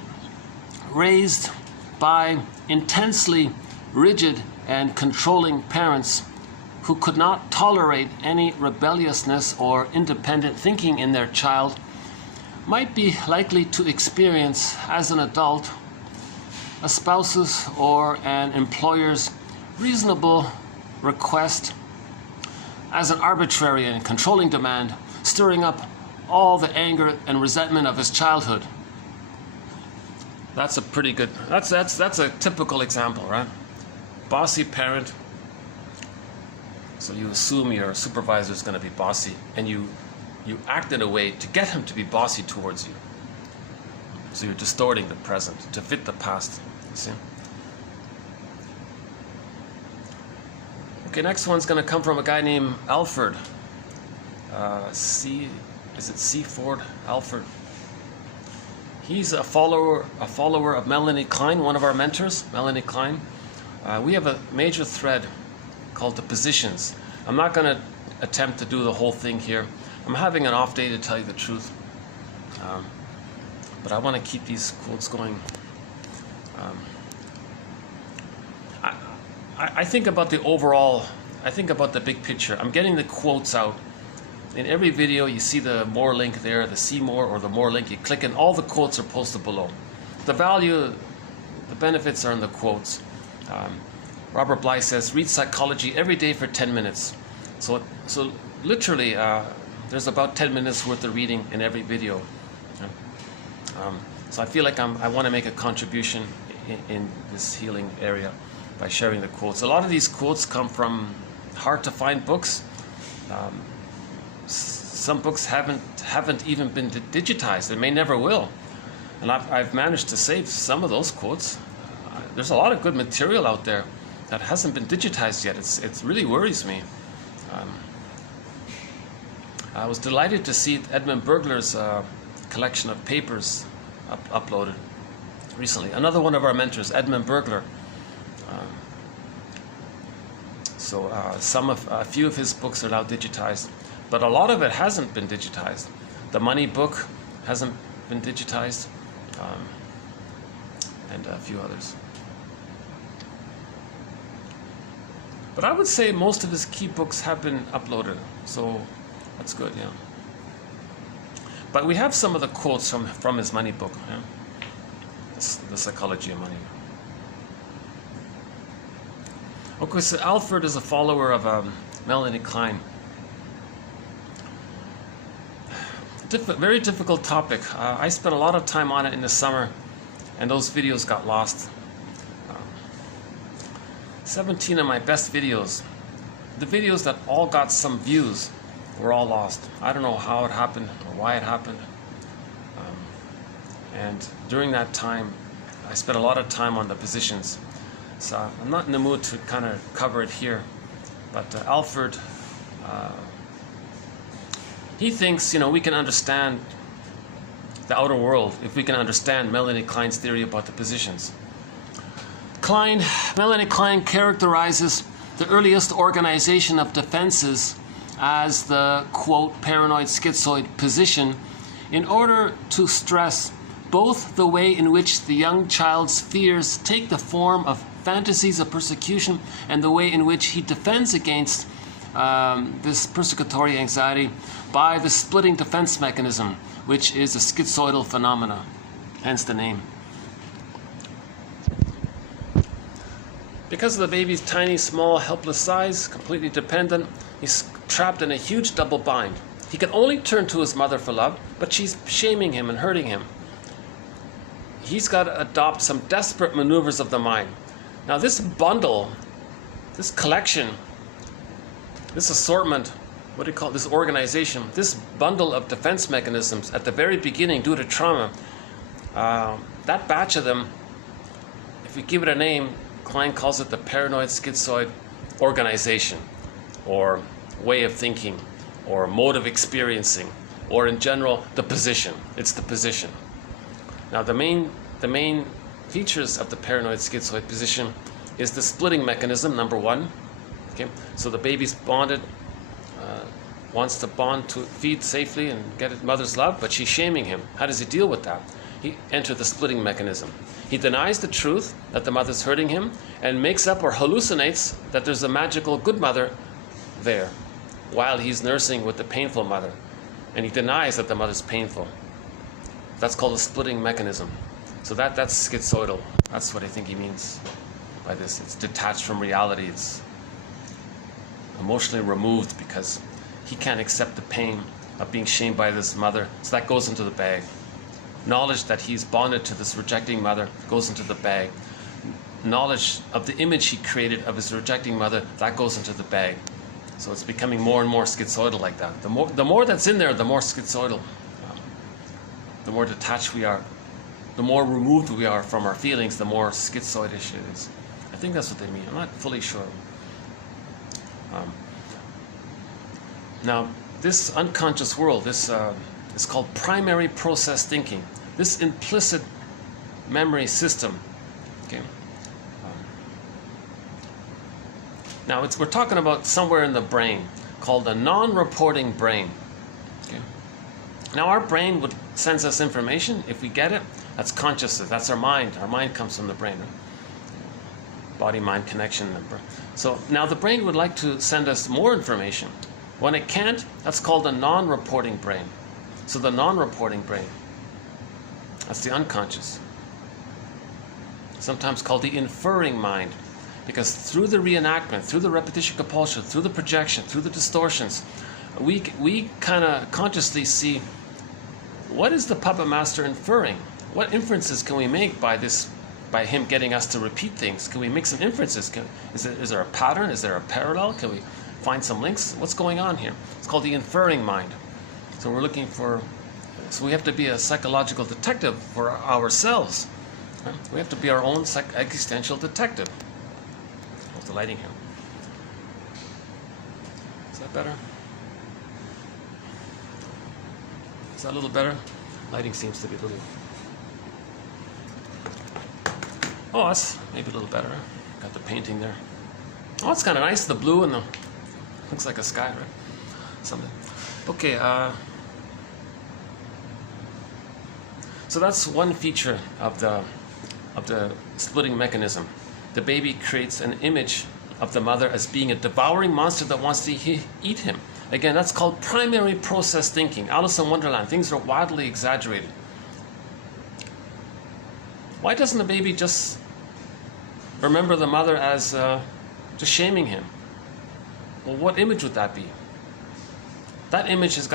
raised by intensely rigid and controlling parents who could not tolerate any rebelliousness or independent thinking in their child might be likely to experience as an adult a spouse's or an employer's reasonable request as an arbitrary and controlling demand, stirring up all the anger and resentment of his childhood. That's a pretty good, that's a typical example, right? Bossy parent. So you assume your supervisor is going to be bossy, and you act in a way to get him to be bossy towards you. So you're distorting the present to fit the past. You see? Okay, next one's going to come from a guy named Alfred. Is it C. Ford? Alfred. He's a follower of Melanie Klein, one of our mentors, Melanie Klein. We have a major thread called the positions. I'm not going to attempt to do the whole thing here. I'm having an off day, to tell you the truth. But I want to keep these quotes going. I think about the overall, I think about the big picture. I'm getting the quotes out. In every video, you see the more link there, the see more or the more link. You click and all the quotes are posted below. The value, the benefits are in the quotes. Robert Bly says, read psychology every day for 10 minutes. So literally, there's about 10 minutes worth of reading in every video. So I feel like I want to make a contribution in this healing area by sharing the quotes. A lot of these quotes come from hard to find books. Some books haven't even been digitized. They may never will. And I've managed to save some of those quotes. There's a lot of good material out there that hasn't been digitized yet. It really worries me. I was delighted to see Edmund Burglar's collection of papers uploaded recently. Another one of our mentors, Edmund Burglar. A few of his books are now digitized, but a lot of it hasn't been digitized. The Money book hasn't been digitized, and a few others. But I would say most of his key books have been uploaded, so that's good, yeah. But we have some of the quotes from his Money book, yeah? The Psychology of Money. Okay, so Alfred is a follower of Melanie Klein. Very difficult topic. I spent a lot of time on it in the summer, and those videos got lost. 17 of my best videos, the videos that all got some views, were all lost. I don't know how it happened or why it happened. And during that time, I spent a lot of time on the positions. So I'm not in the mood to kind of cover it here. But Alfred He thinks, we can understand the outer world if we can understand Melanie Klein's theory about the positions. Melanie Klein characterizes the earliest organization of defenses as the, quote, paranoid schizoid position in order to stress both the way in which the young child's fears take the form of fantasies of persecution and the way in which he defends against this persecutory anxiety by the splitting defense mechanism, which is a schizoidal phenomena, hence the name. Because of the baby's tiny, small, helpless size, completely dependent, he's trapped in a huge double bind. He can only turn to his mother for love, but she's shaming him and hurting him. He's got to adopt some desperate maneuvers of the mind. Now this bundle, this collection, this assortment, what do you call it, this organization, this bundle of defense mechanisms at the very beginning due to trauma, that batch of them, if we give it a name, Klein calls it the paranoid schizoid organization, or way of thinking, or mode of experiencing, or in general, the position. It's the position. Now the main features of the paranoid schizoid position is the splitting mechanism, number one. Okay, so the baby's bonded, wants to bond to feed safely and get his mother's love, but she's shaming him. How does he deal with that? He enters the splitting mechanism. He denies the truth that the mother's hurting him and makes up or hallucinates that there's a magical good mother there while he's nursing with the painful mother. And he denies that the mother's painful. That's called a splitting mechanism. So that's schizoidal. That's what I think he means by this. It's detached from reality. It's emotionally removed because he can't accept the pain of being shamed by this mother. So that goes into the bag. Knowledge that he's bonded to this rejecting mother goes into the bag. Knowledge of the image he created of his rejecting mother, that goes into the bag. So it's becoming more and more schizoidal like that. The more that's in there, the more schizoidal. The more detached we are, the more removed we are from our feelings, the more schizoidish it is. I think that's what they mean. I'm not fully sure. Now, this unconscious world, this is called primary process thinking. This implicit memory system. Okay. Now, we're talking about somewhere in the brain called the non-reporting brain. Okay. Now, our brain sends us information. If we get it, that's consciousness. That's our mind. Our mind comes from the brain. Right? Body-mind connection. So now the brain would like to send us more information. When it can't, that's called a non-reporting brain. So the non-reporting brain, that's the unconscious. Sometimes called the inferring mind. Because through the reenactment, through the repetition compulsion, through the projection, through the distortions, we kind of consciously see, what is the puppet master inferring? What inferences can we make by him getting us to repeat things? Can we make some inferences? Is there a pattern? Is there a parallel? Can we find some links? What's going on here? It's called the inferring mind. So we have to be a psychological detective for ourselves. Right? We have to be our own existential detective. What's the lighting here? Is that better? Is that a little better? Lighting seems to be a little... Oh, that's maybe a little better. Got the painting there. Oh, it's kind of nice. The blue and the... Looks like a sky, right? Something. Okay, so that's one feature of the splitting mechanism. The baby creates an image of the mother as being a devouring monster that wants to eat him. Again, that's called primary process thinking. Alice in Wonderland, things are wildly exaggerated. Why doesn't the baby just remember the mother as just shaming him? Well, what image would that be? That image is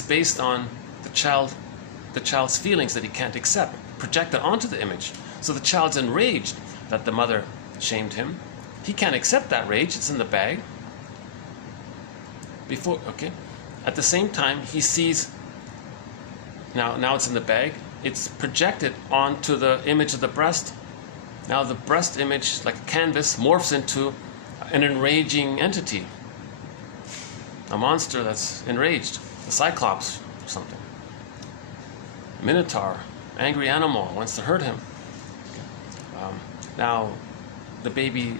based on the child's feelings that he can't accept, projected onto the image. So the child's enraged that the mother shamed him. He can't accept that rage. It's in the bag. At the same time, he sees. Now it's in the bag. It's projected onto the image of the breast. Now the breast image, like a canvas, morphs into an enraging entity. a monster that's enraged, a cyclops or something. Minotaur, angry animal, wants to hurt him. Now, the baby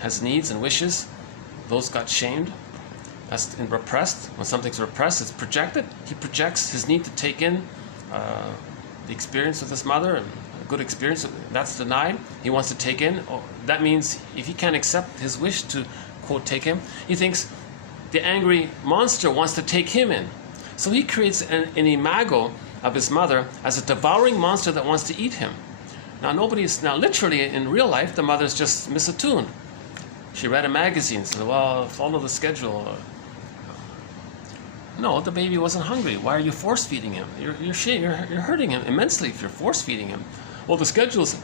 has needs and wishes. Those got shamed. That's repressed. When something's repressed, it's projected. He projects his need to take in the experience with his mother, and a good experience. That's denied. He wants to take in. Oh, that means if he can't accept his wish to, quote, take him, he thinks the angry monster wants to take him in. So he creates an imago of his mother as a devouring monster that wants to eat him. Now literally in real life, the mother's just misattuned. She read a magazine, said, well, follow the schedule. No, the baby wasn't hungry. Why are you force feeding him? You're hurting him immensely if you're force feeding him. Well, the schedule's,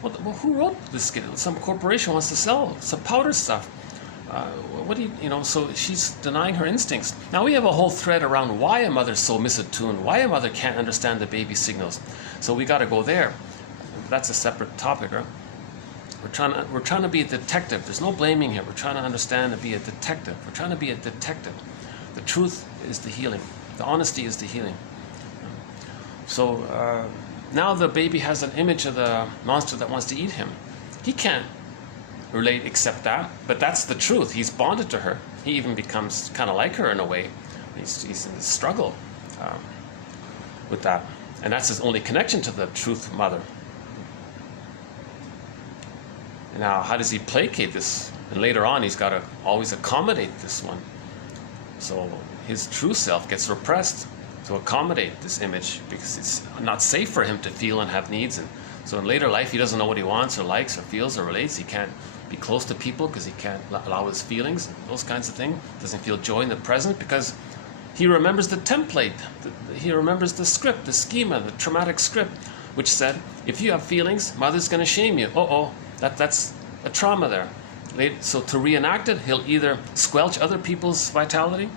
well, who wrote this schedule? Some corporation wants to sell some powder stuff. What do you, so she's denying her instincts. Now we have a whole thread around why a mother's so misattuned, why a mother can't understand the baby's signals. So we got to go there. That's a separate topic, right? We're trying to be a detective. There's no blaming here. We're trying to understand and be a detective. We're trying to be a detective. The truth is the healing. The honesty is the healing. So now the baby has an image of the monster that wants to eat him. He can't relate except that, but that's the truth. He's bonded to her. He even becomes kind of like her in a way. He's in a struggle with that. And that's his only connection to the truth mother. Now, how does he placate this? And later on, he's got to always accommodate this one. So his true self gets repressed to accommodate this image because it's not safe for him to feel and have needs. And so in later life, he doesn't know what he wants or likes or feels or relates. He can't be close to people because he can't allow his feelings and those kinds of things. Doesn't feel joy in the present because he remembers the template. He remembers the script, the schema, the traumatic script, which said, if you have feelings, mother's going to shame you. That's a trauma there. So to reenact it, he'll either squelch other people's vitality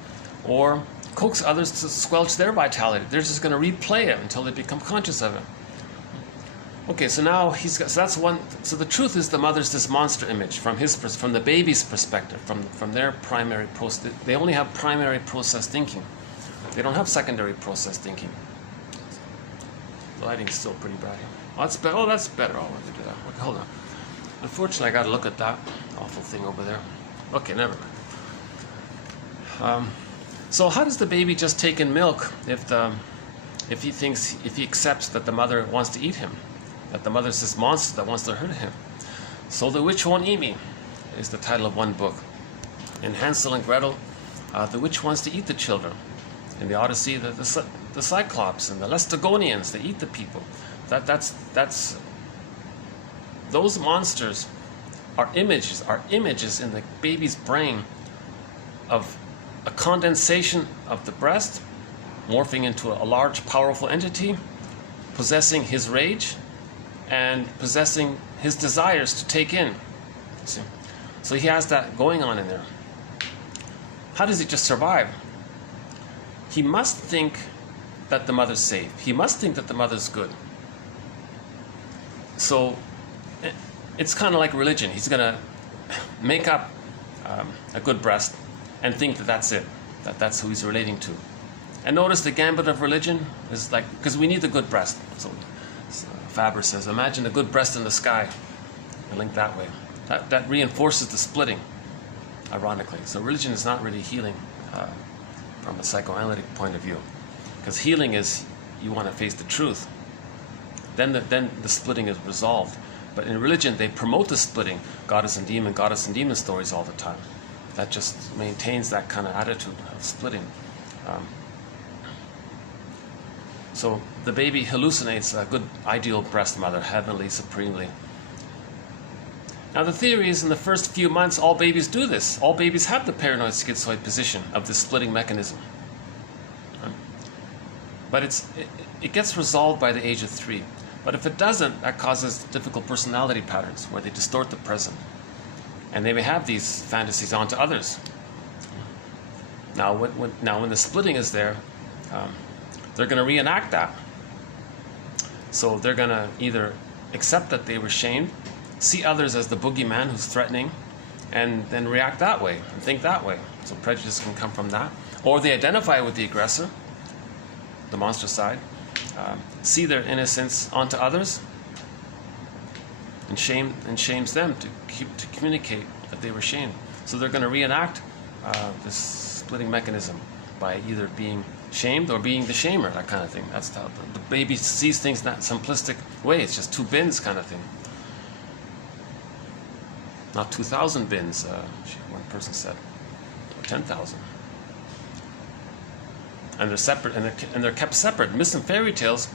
or coax others to squelch their vitality. They're just going to replay it until they become conscious of it. Okay, so now so that's one. So the truth is the mother's this monster image from the baby's perspective, from their primary process. They only have primary process thinking. They don't have secondary process thinking. The lighting's still pretty bad here. Oh, that's better. Oh, that's better. Oh, let me do that. Okay, hold on. Unfortunately, I got to look at that awful thing over there. Okay, never mind. So how does the baby just take in milk if he accepts that the mother wants to eat him, that the mother's this monster that wants to hurt him? So the witch won't eat me is the title of one book. In Hansel and Gretel, the witch wants to eat the children. In the Odyssey, the Cyclops and the Laestagonians, they eat the people. That's those monsters are images in the baby's brain of a condensation of the breast, morphing into a large, powerful entity, possessing his rage and possessing his desires to take in. See? So he has that going on in there. How does he just survive? He must think that the mother's safe. He must think that the mother's good. So it's kind of like religion. He's going to make up a good breast and think that that's it, that's who he's relating to. And notice the gambit of religion is like, because we need the good breast. So Faber says, imagine a good breast in the sky and link that way. That reinforces the splitting, ironically. So religion is not really healing from a psychoanalytic point of view. Because healing is, you want to face the truth. Then the splitting is resolved. But in religion, they promote the splitting, goddess and demon stories all the time. That just maintains that kind of attitude of splitting. So the baby hallucinates a good ideal breast mother, heavenly, supremely. Now the theory is in the first few months, all babies do this. All babies have the paranoid schizoid position of the splitting mechanism. But it gets resolved by the age of 3. But if it doesn't, that causes difficult personality patterns where they distort the present. And they may have these fantasies onto others. Now when the splitting is there, they're going to reenact that. So they're going to either accept that they were shamed, see others as the boogeyman who's threatening, and then react that way and think that way. So prejudice can come from that. Or they identify with the aggressor, the monster side, see their innocence onto others, and shames them to communicate that they were shamed. So they're going to reenact this splitting mechanism by either being shamed or being the shamer, that kind of thing. That's how the baby sees things in that simplistic way. It's just two bins kind of thing. Not 2,000 bins, one person said, or 10,000. And they're separate, and they're kept separate. Myths and fairy tales,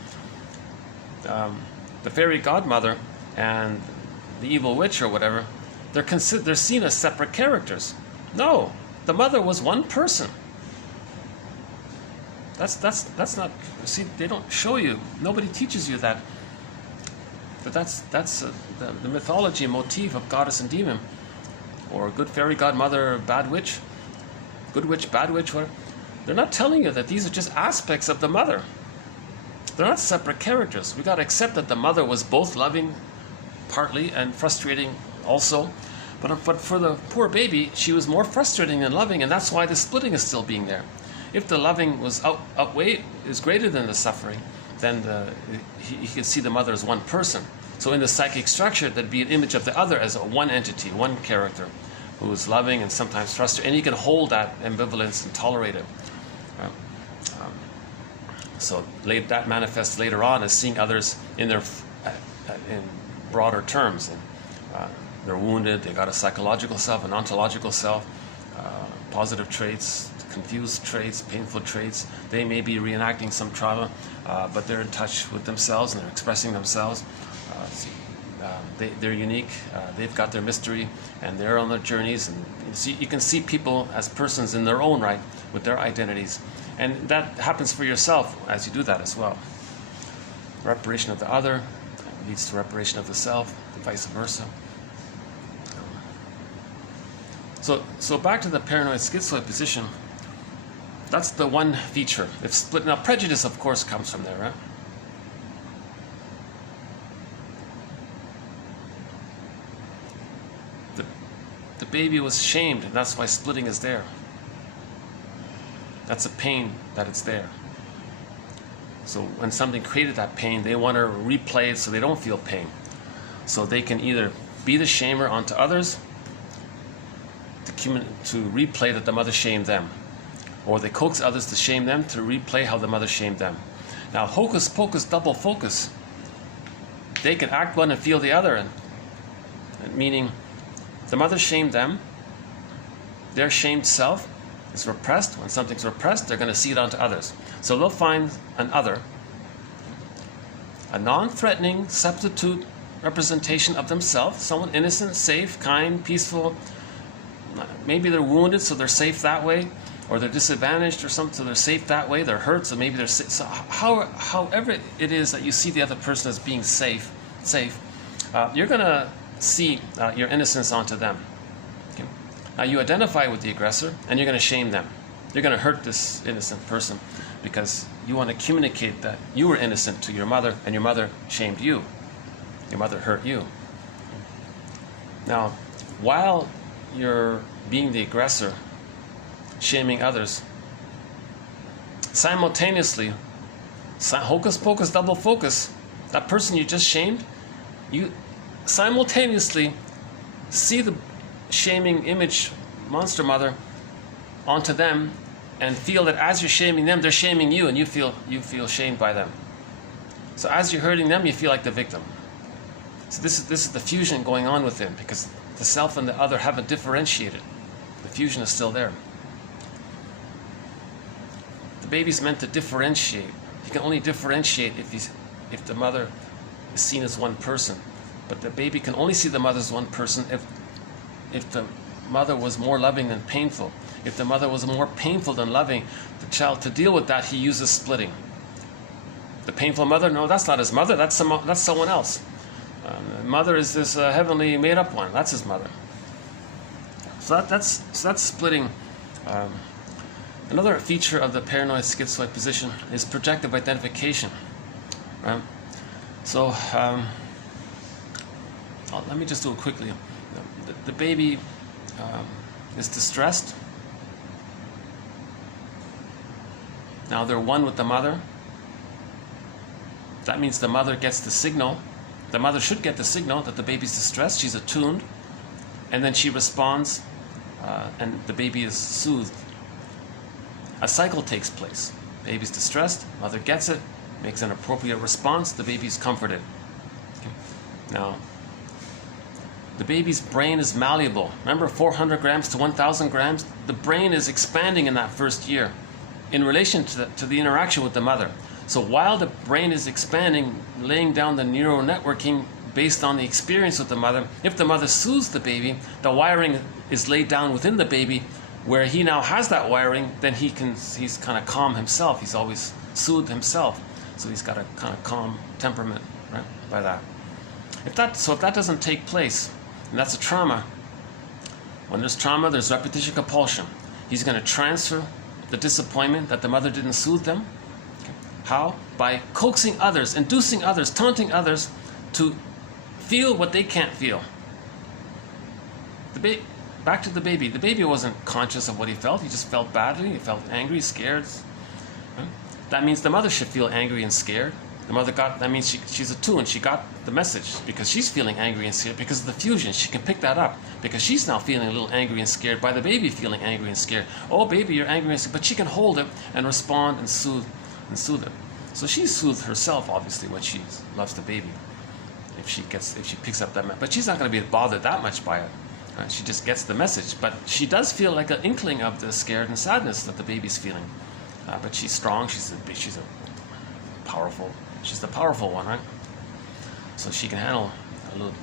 the fairy godmother and the evil witch or whatever, they're seen as separate characters. No, the mother was one person. That's not. See, they don't show you. Nobody teaches you that. But that's the mythology motif of goddess and demon, or good fairy godmother, bad witch, good witch, bad witch. Whatever. They're not telling you that these are just aspects of the mother. They're not separate characters. We got to accept that the mother was both loving, partly, and frustrating also. But for the poor baby, she was more frustrating than loving, and that's why the splitting is still being there. If the loving was is greater than the suffering, then he could see the mother as one person. So in the psychic structure, there'd be an image of the other as one entity, one character, who is loving and sometimes frustrated, and he can hold that ambivalence and tolerate it. So that manifests later on as seeing others in broader terms. And, they're wounded, they got a psychological self, an ontological self, positive traits, confused traits, painful traits. They may be reenacting some trauma, but they're in touch with themselves and they're expressing themselves. They're unique, they've got their mystery, and they're on their journeys. And you can see people as persons in their own right with their identities. And that happens for yourself as you do that as well. Reparation of the other leads to reparation of the self, and vice versa. So back to the paranoid schizoid position. That's the one feature. If split, now prejudice, of course, comes from there, right? The baby was shamed, and that's why splitting is there. That's a pain that it's there. So when something created that pain, they want to replay it so they don't feel pain. So they can either be the shamer onto others, to replay that the mother shamed them, or they coax others to shame them to replay how the mother shamed them. Now, hocus pocus, double focus. They can act one and feel the other, and meaning the mother shamed them. Their shamed self is repressed. When something's repressed, they're going to see it onto others. So they'll find an other, a non-threatening substitute representation of themselves, someone innocent, safe, kind, peaceful. Maybe they're wounded, so they're safe that way, or they're disadvantaged or something, so they're safe that way. They're hurt, so maybe they're safe. So however it is that you see the other person as being safe, you're going to see your innocence onto them. Okay? Now you identify with the aggressor, and you're going to shame them. You're going to hurt this innocent person because you want to communicate that you were innocent to your mother, and your mother shamed you. Your mother hurt you. Now, while you're being the aggressor, shaming others, simultaneously, hocus pocus, double focus, that person you just shamed, you simultaneously see the shaming image, monster mother, onto them, and feel that as you're shaming them, they're shaming you, and you feel shamed by them. So as you're hurting them, you feel like the victim. So this is the fusion going on within, because the self and the other haven't differentiated. The fusion is still there. The baby's meant to differentiate. He can only differentiate if the mother is seen as one person. But the baby can only see the mother as one person if the mother was more loving than painful. If the mother was more painful than loving, the child, to deal with that, he uses splitting. The painful mother, no, that's not his mother, that's someone else. Mother is this heavenly made-up one. That's his mother. So that's splitting. Another feature of the paranoid schizoid position is projective identification. Right? So let me just do it quickly. The baby is distressed. Now they're one with the mother. That means the mother gets the signal. The mother should get the signal that the baby's distressed. She's attuned. And then she responds, and the baby is soothed. A cycle takes place. Baby's distressed, mother gets it, makes an appropriate response, the baby's comforted. Okay. Now, the baby's brain is malleable. Remember, 400 grams to 1,000 grams? The brain is expanding in that first year in relation to the interaction with the mother. So while the brain is expanding, laying down the neural networking based on the experience with the mother, if the mother soothes the baby, the wiring is laid down within the baby, where he now has that wiring, then he's kind of calm himself. He's always soothed himself. So he's got a kind of calm temperament, right, by that. If that doesn't take place, and that's a trauma, when there's trauma, there's repetition compulsion. He's going to transfer the disappointment that the mother didn't soothe them. Okay. How? By coaxing others, inducing others, taunting others to feel what they can't feel. Back to the baby. The baby wasn't conscious of what he felt. He just felt badly. He felt angry, scared. That means the mother should feel angry and scared. That means she's attuned. She got the message because she's feeling angry and scared because of the fusion. She can pick that up because she's now feeling a little angry and scared by the baby feeling angry and scared. Oh, baby, you're angry and scared. But she can hold it and respond and soothe it. So she soothed herself, obviously, when she loves the baby. If she picks up that message. But she's not going to be bothered that much by it. Right? She just gets the message. But she does feel like an inkling of the scared and sadness that the baby's feeling. But she's strong. She's the powerful one, right? So she can handle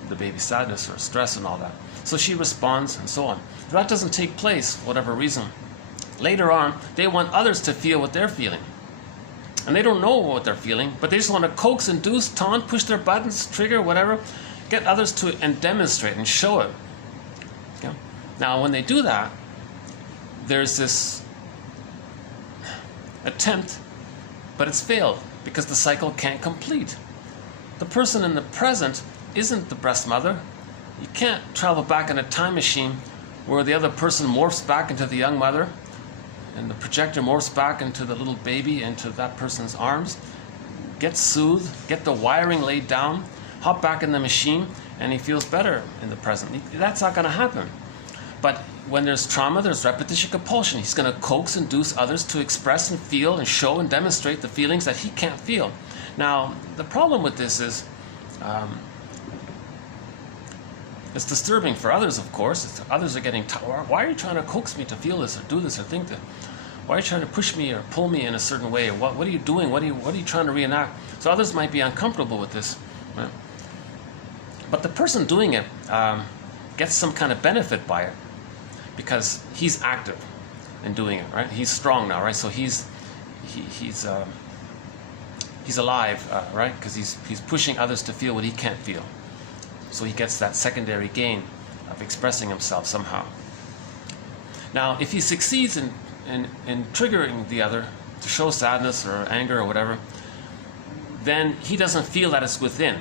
the baby's sadness or stress and all that. So she responds and so on. If that doesn't take place, for whatever reason, later on, they want others to feel what they're feeling. And they don't know what they're feeling, but they just want to coax, induce, taunt, push their buttons, trigger, whatever, get others to and demonstrate and show it. Okay? Now, when they do that, there's this attempt, but it's failed because the cycle can't complete. The person in the present isn't the breast mother. You can't travel back in a time machine where the other person morphs back into the young mother and the projector morphs back into the little baby, into that person's arms, get soothed, get the wiring laid down, hop back in the machine, and he feels better in the present. That's not going to happen. But when there's trauma, there's repetition compulsion. He's going to coax, induce others to express and feel and show and demonstrate the feelings that he can't feel. Now, the problem with this is, it's disturbing for others, of course. Others are getting, why are you trying to coax me to feel this or do this or think that? Why are you trying to push me or pull me in a certain way? What are you doing? What are you trying to reenact? So others might be uncomfortable with this. Right? But the person doing it gets some kind of benefit by it because he's active in doing it, right? He's strong now, right? So he's alive, right? Because he's pushing others to feel what he can't feel. So he gets that secondary gain of expressing himself somehow. Now, if he succeeds in triggering the other to show sadness or anger or whatever, then he doesn't feel that it's within,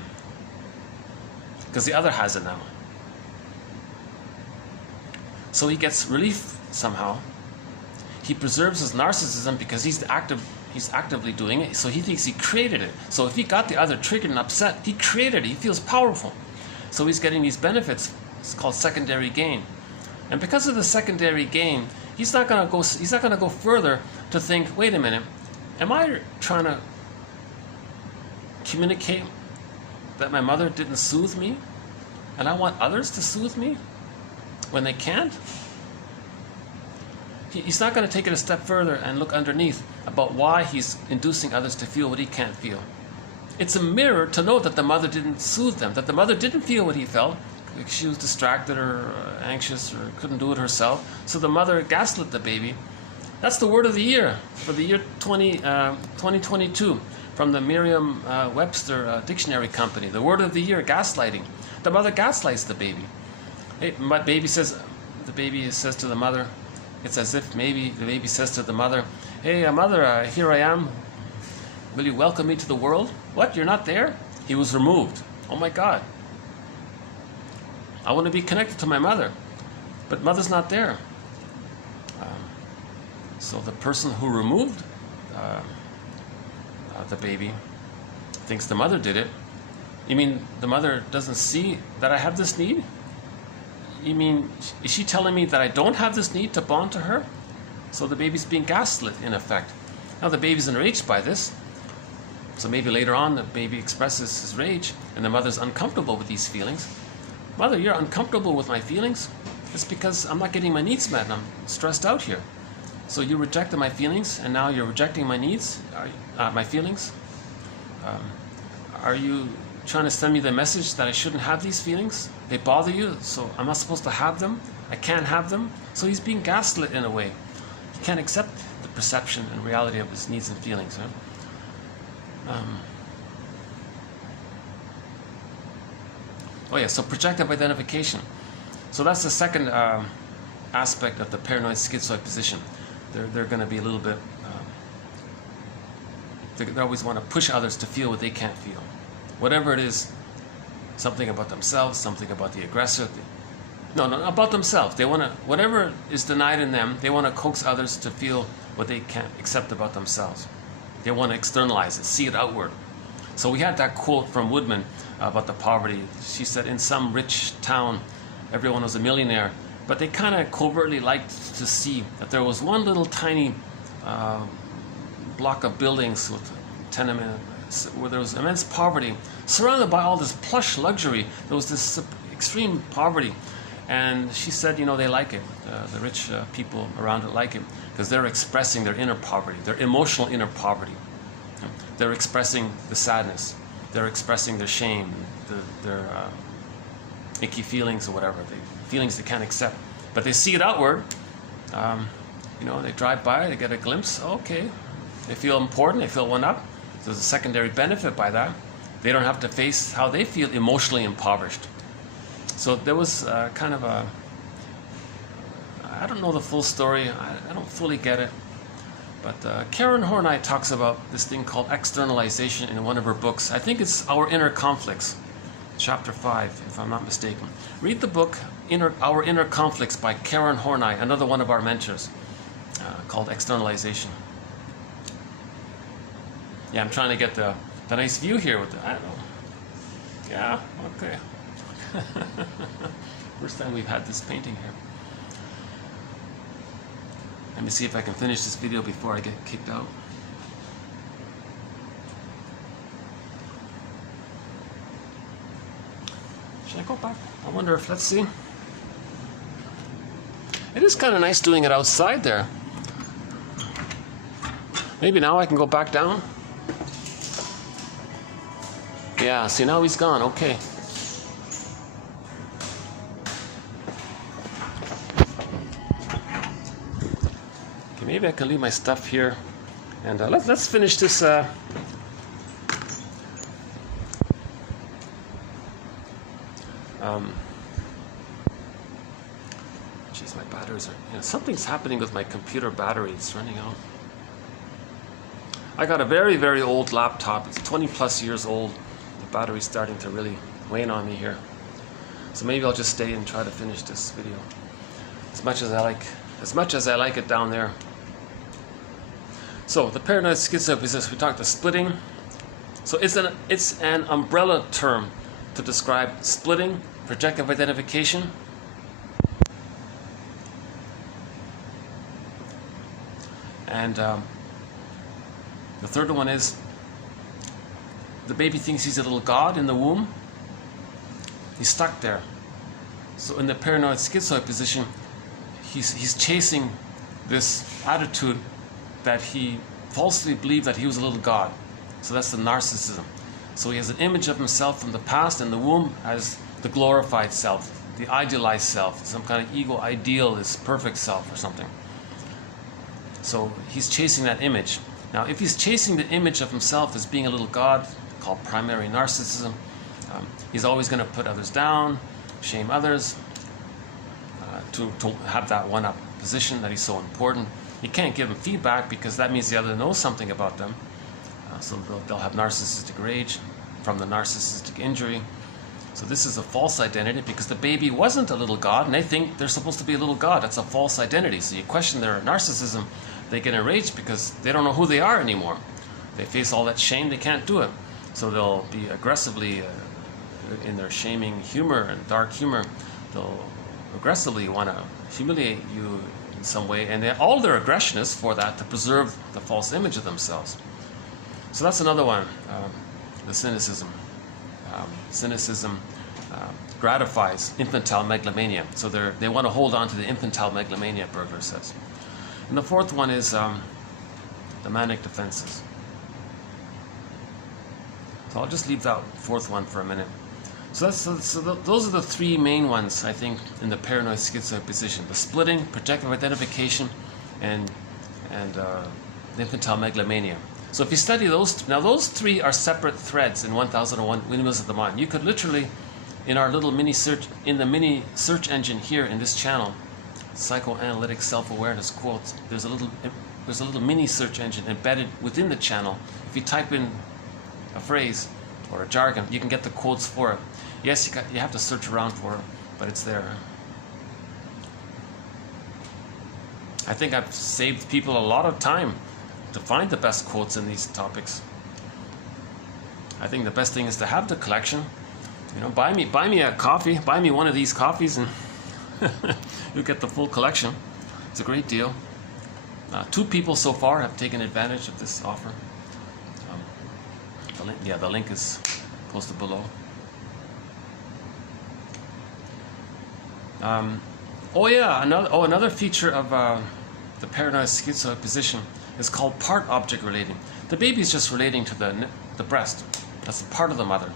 because the other has it now. So he gets relief somehow. He preserves his narcissism because he's actively doing it, so he thinks he created it. So if he got the other triggered and upset, he created it. He feels powerful. So he's getting these benefits. It's called secondary gain. And because of the secondary gain, he's not going to go further to think, wait a minute, am I trying to communicate that my mother didn't soothe me and I want others to soothe me when they can't? He's not going to take it a step further and look underneath about why he's inducing others to feel what he can't feel. It's a mirror to know that the mother didn't soothe them, that the mother didn't feel what he felt. She was distracted or anxious or couldn't do it herself. So the mother gaslit the baby. That's the word of the year for the year 2022 from the Merriam-Webster Dictionary Company. The word of the year, gaslighting. The mother gaslights the baby. The baby says to the mother, it's as if maybe the baby says to the mother, hey, mother, here I am. Will you welcome me to the world? What, you're not there? He was removed. Oh my God. I want to be connected to my mother. But mother's not there. So the person who removed the baby thinks the mother did it. You mean the mother doesn't see that I have this need? You mean, is she telling me that I don't have this need to bond to her? So the baby's being gaslit, in effect. Now the baby's enraged by this. So maybe later on the baby expresses his rage and the mother's uncomfortable with these feelings. Mother, you're uncomfortable with my feelings? It's because I'm not getting my needs met and I'm stressed out here. So you rejected my feelings and now you're rejecting my needs, my feelings? Are you trying to send me the message that I shouldn't have these feelings? They bother you, so I'm not supposed to have them? I can't have them? So he's being gaslit in a way. He can't accept the perception and reality of his needs and feelings. Huh? Oh yeah, so projective identification. So that's the second aspect of the paranoid schizoid position. They're going to be a little bit, they always want to push others to feel what they can't feel. Whatever it is, something about themselves, something about the aggressor. No, about themselves. They want to, whatever is denied in them, they want to coax others to feel what they can't accept about themselves. They want to externalize it, see it outward. So we had that quote from Woodman about the poverty. She said, in some rich town, everyone was a millionaire, but they kind of covertly liked to see that there was one little tiny block of buildings with tenement where there was immense poverty, surrounded by all this plush luxury. There was this extreme poverty. And she said, you know, they like it. The rich people around it like it because they're expressing their inner poverty, their emotional inner poverty. They're expressing the sadness. They're expressing their shame, their icky feelings or whatever, the feelings they can't accept. But they see it outward. You know, they drive by, they get a glimpse. Okay, they feel important, they feel one up. There's a secondary benefit by that. They don't have to face how they feel emotionally impoverished. So there was kind of a, I don't know the full story, I don't fully get it, but Karen Horney talks about this thing called externalization in one of her books. I think it's Our Inner Conflicts, chapter 5, if I'm not mistaken. Read the book, Our Inner Conflicts by Karen Horney, another one of our mentors, called Externalization. Yeah, I'm trying to get the nice view here with the, I don't know. Yeah, okay. First time we've had this painting here. Let me see if I can finish this video before I get kicked out. Should I go back? I wonder if, let's see. It is kind of nice doing it outside there. Maybe now I can go back down. Yeah, see, now he's gone. Okay. Okay, maybe I can leave my stuff here, and let's finish this. Geez, my batteries are. You know, something's happening with my computer battery. It's running out. I got a very, very old laptop. It's 20 plus years old. The battery's starting to really wane on me here. So maybe I'll just stay and try to finish this video. As much as I like it down there. So the paranoid schizoid, we talked the splitting. So it's an umbrella term to describe splitting, projective identification, and the third one is the baby thinks he's a little god in the womb. He's stuck there. So in the paranoid schizoid position, he's chasing this attitude that he falsely believed that he was a little god. So that's the narcissism. So he has an image of himself from the past in the womb as the glorified self, the idealized self, some kind of ego ideal, his perfect self or something. So he's chasing that image. Now, if he's chasing the image of himself as being a little god, called primary narcissism, he's always going to put others down, shame others, to have that one-up position that he's so important. You can't give them feedback because that means the other knows something about them. So they'll have narcissistic rage from the narcissistic injury. So this is a false identity because the baby wasn't a little god, and they think they're supposed to be a little god. That's a false identity. So you question their narcissism, they get enraged because they don't know who they are anymore. They face all that shame, they can't do it. So they'll be aggressively, in their shaming humor and dark humor, they'll aggressively want to humiliate you in some way, and all their aggression is for that, to preserve the false image of themselves. So that's another one, the cynicism. Cynicism gratifies infantile megalomania. So they want to hold on to the infantile megalomania, Bergler says. And the fourth one is the manic defenses. So I'll just leave that fourth one for a minute. So those are the three main ones, I think, in the paranoid schizoid position: the splitting, projective identification, and the infantile megalomania. So if you study those, now those three are separate threads in 1001 Windmills of the Mind. You could literally, in our little mini search, in the mini search engine here in this channel, Psychoanalytic Self-Awareness Quotes, there's a little mini search engine embedded within the channel. If you type in a phrase or a jargon, you can get the quotes for it. Yes, you have to search around for it, but it's there. I think I've saved people a lot of time to find the best quotes in these topics. I think the best thing is to have the collection. You know, buy me a coffee, buy me one of these coffees, and you get the full collection. It's a great deal. 2 people so far have taken advantage of this offer. The link is posted below. Another feature of the paranoid schizoid position is called part object relating. The baby is just relating to the breast. That's a part of the mother.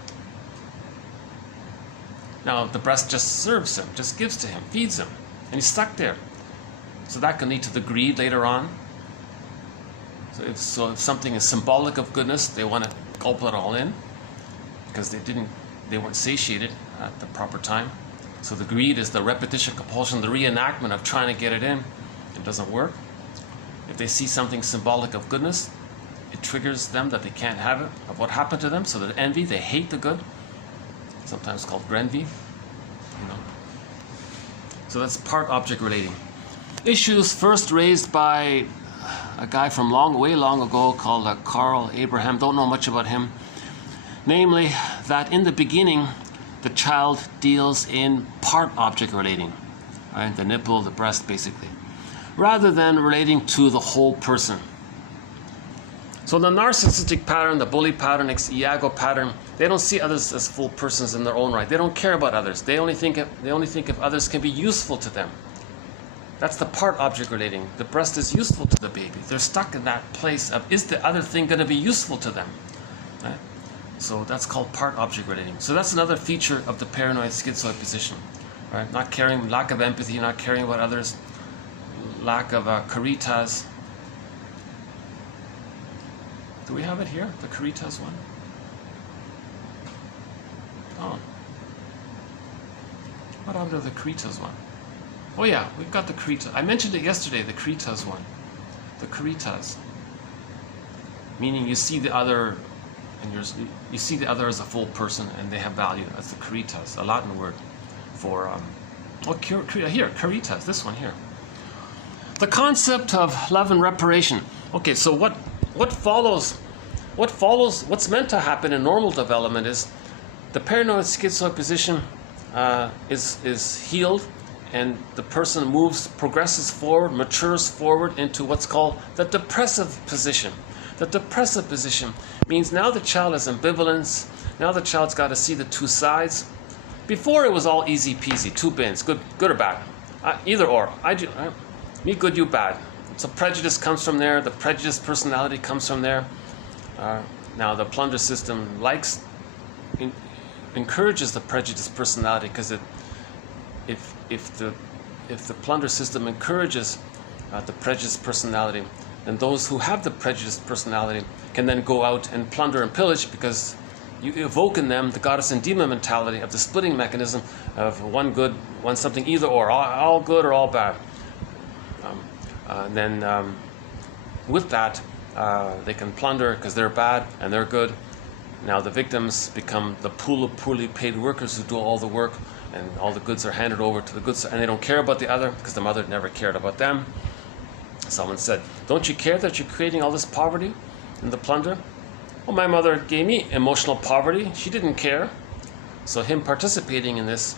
Now the breast just serves him, just gives to him, feeds him, and he's stuck there. So that can lead to the greed later on. So if something is symbolic of goodness, they want to gulp it all in because they weren't satiated at the proper time. So the greed is the repetition, compulsion, the reenactment of trying to get it in. It doesn't work. If they see something symbolic of goodness, it triggers them that they can't have it, of what happened to them. So the envy, they hate the good, sometimes called grenvy. So that's part object relating. Issues first raised by a guy from way long ago called Carl Abraham. Don't know much about him. Namely, that in the beginning, the child deals in part object relating, right? The nipple, the breast, basically, rather than relating to the whole person. So the narcissistic pattern, the bully pattern, Iago pattern, they don't see others as full persons in their own right. They don't care about others. They only think if others can be useful to them. That's the part object relating. The breast is useful to the baby. They're stuck in that place of, is the other thing going to be useful to them? Right? So that's called part object relating. So that's another feature of the paranoid schizoid position. Right? Not caring, lack of empathy, not caring about others, lack of caritas. Do we have it here? The caritas one? Oh. What happened to the caritas one? Oh yeah, we've got the caritas. I mentioned it yesterday, the caritas one. The caritas. Meaning you see the other, and you see the other as a full person and they have value. That's the caritas, a Latin word for, here, caritas, this one here. The concept of love and reparation. Okay, so what follows, what's meant to happen in normal development is the paranoid schizoid position is healed, and the person progresses forward, matures forward into what's called the depressive position. The depressive position means now the child has ambivalence, now the child's got to see the two sides. Before it was all easy peasy, 2 bins, good or bad, either or. Me good, you bad. So prejudice comes from there, the prejudiced personality comes from there. Now the plunder system encourages the prejudiced personality, because if the plunder system encourages the prejudiced personality, then those who have the prejudiced personality can then go out and plunder and pillage, because you evoke in them the goddess and demon mentality of the splitting mechanism of one good, one something, either or, all good or all bad. Then with that, they can plunder because they're bad and they're good, Now the victims become the pool of poorly paid workers who do all the work, and all the goods are handed over to the goods, and they don't care about the other because the mother never cared about them. Someone said, "Don't you care that you're creating all this poverty in the plunder?" "Well, my mother gave me emotional poverty. She didn't care." So him participating in this,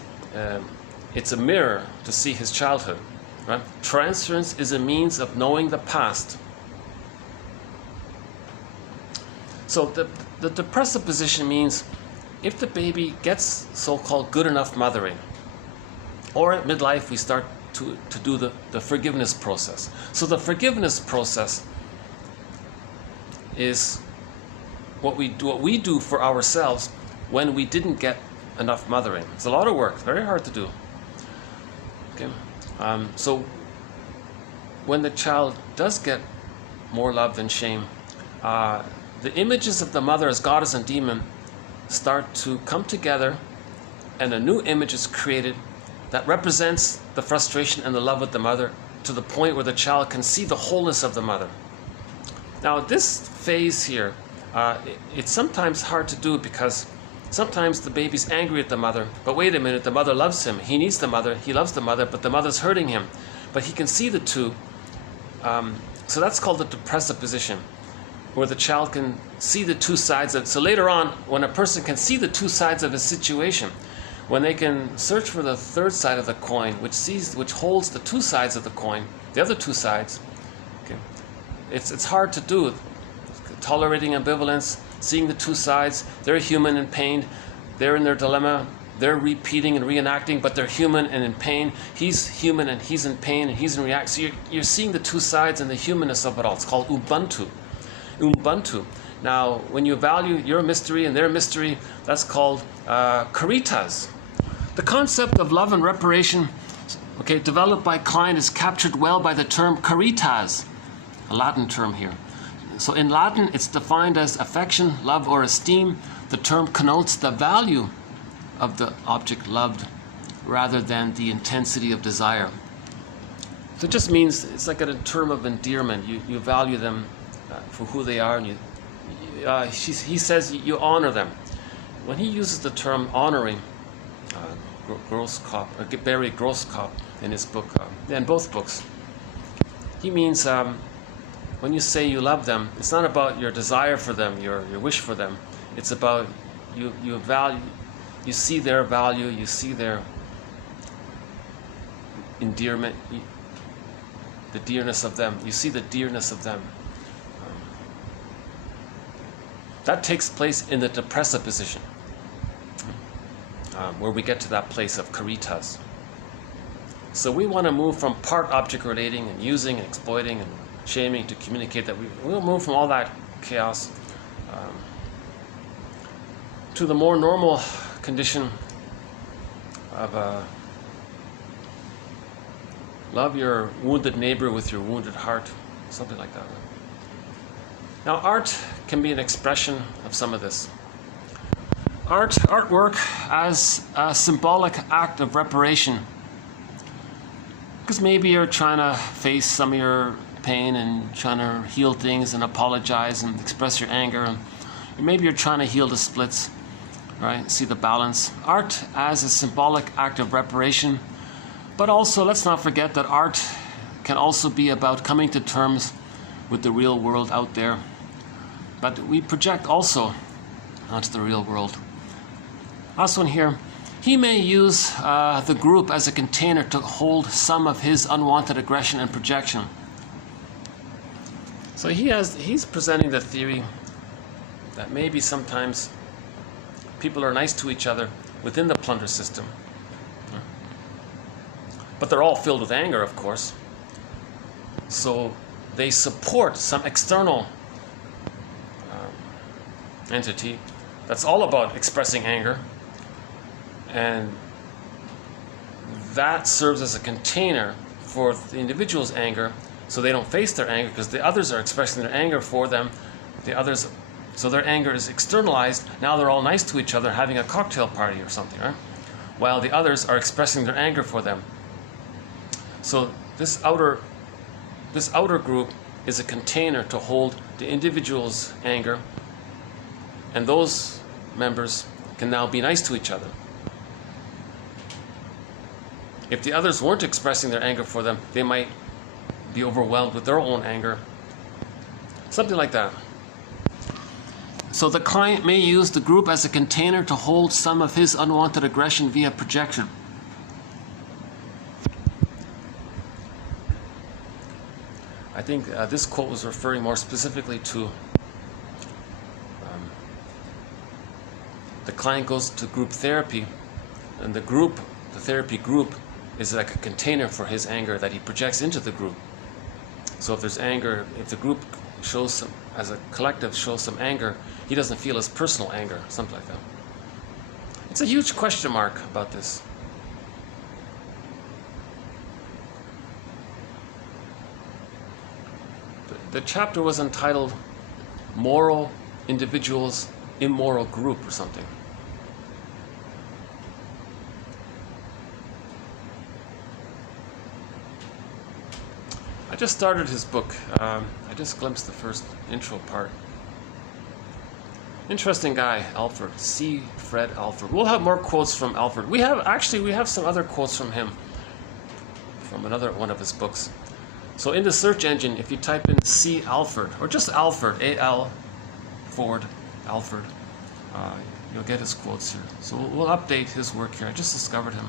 it's a mirror to see his childhood. Right? Transference is a means of knowing the past. So the depressive position means if the baby gets so-called good enough mothering, or at midlife we start to do the forgiveness process. So the forgiveness process is what we do for ourselves when we didn't get enough mothering. It's a lot of work, very hard to do. Okay, so when the child does get more love than shame, the images of the mother as goddess and demon start to come together, and a new image is created that represents the frustration and the love of the mother to the point where the child can see the wholeness of the mother. Now this phase here, it's sometimes hard to do because sometimes the baby's angry at the mother, but wait a minute, the mother loves him. He needs the mother, he loves the mother, but the mother's hurting him. But he can see the two. So that's called the depressive position, where the child can see the two sides of it. So later on, when a person can see the two sides of a situation, when they can search for the third side of the coin, which holds the two sides of the coin, the other two sides, okay, it's hard to do. Tolerating ambivalence, seeing the two sides. They're human and pained. They're in their dilemma. They're repeating and reenacting, but they're human and in pain. He's human and he's in pain and he's in reaction. So you're seeing the two sides and the humanness of it all. It's called Ubuntu. Ubuntu. Now, when you value your mystery and their mystery, that's called caritas. The concept of love and reparation, okay, developed by Klein, is captured well by the term caritas, a Latin term here. So in Latin, it's defined as affection, love, or esteem. The term connotes the value of the object loved rather than the intensity of desire. So it just means it's like a term of endearment. You value them for who they are, and he says you honor them. When he uses the term honoring, Barry Grosskopf in his book, in both books, he means when you say you love them, it's not about your desire for them, your wish for them. It's about you value, you see their value, you see their endearment, the dearness of them. You see the dearness of them. That takes place in the depressive position, where we get to that place of caritas. So we want to move from part object relating and using and exploiting and shaming to communicate that we'll move from all that chaos to the more normal condition of love your wounded neighbor with your wounded heart, something like that. Now art can be an expression of some of this. Artwork as a symbolic act of reparation, because maybe you're trying to face some of your pain and trying to heal things and apologize and express your anger, and maybe you're trying to heal the splits, right? See the balance. Art as a symbolic act of reparation, but also let's not forget that art can also be about coming to terms with the real world out there, but we project also onto the real world. Last one here. He may use the group as a container to hold some of his unwanted aggression and projection. So he's presenting the theory that maybe sometimes people are nice to each other within the plunder system, but they're all filled with anger, of course. So they support some external entity that's all about expressing anger, and that serves as a container for the individual's anger, so they don't face their anger because the others are expressing their anger for them. So their anger is externalized. Now they're all nice to each other, having a cocktail party or something, right? While the others are expressing their anger for them. So this outer group is a container to hold the individual's anger, and those members can now be nice to each other. If the others weren't expressing their anger for them, they might be overwhelmed with their own anger. Something like that. So the client may use the group as a container to hold some of his unwanted aggression via projection. I think this quote was referring more specifically to the client goes to group therapy, and the therapy group is like a container for his anger that he projects into the group. So if there's anger, if the group shows some, as a collective shows some anger, he doesn't feel his personal anger, something like that. It's a huge question mark about this. The chapter was entitled Moral Individuals, Immoral Group or something. I just started his book. I just glimpsed the first intro part. Interesting guy, Alfred. C. Fred Alfred. We'll have more quotes from Alfred. We have some other quotes from him, from another one of his books. So in the search engine, if you type in C. Alfred, or just Alfred, A-L, Ford, Alfred, you'll get his quotes here. So we'll update his work here. I just discovered him.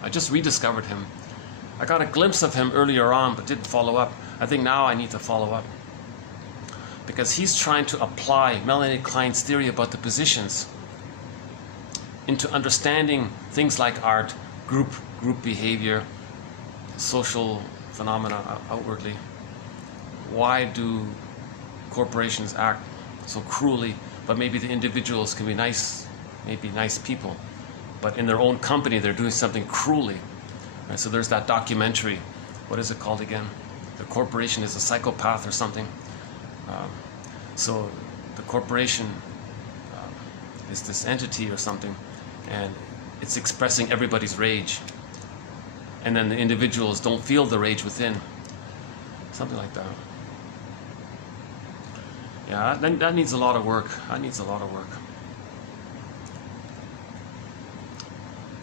I just rediscovered him. I got a glimpse of him earlier on, but didn't follow up. I think now I need to follow up, because he's trying to apply Melanie Klein's theory about the positions into understanding things like art, group behavior, social phenomena outwardly. Why do corporations act so cruelly, but maybe the individuals can be nice, maybe nice people, but in their own company they're doing something cruelly. Right? So there's that documentary, what is it called again? The corporation is a psychopath or something. So the corporation is this entity or something, and it's expressing everybody's rage, and then the individuals don't feel the rage within. Something like that. Yeah, that needs a lot of work. That needs a lot of work.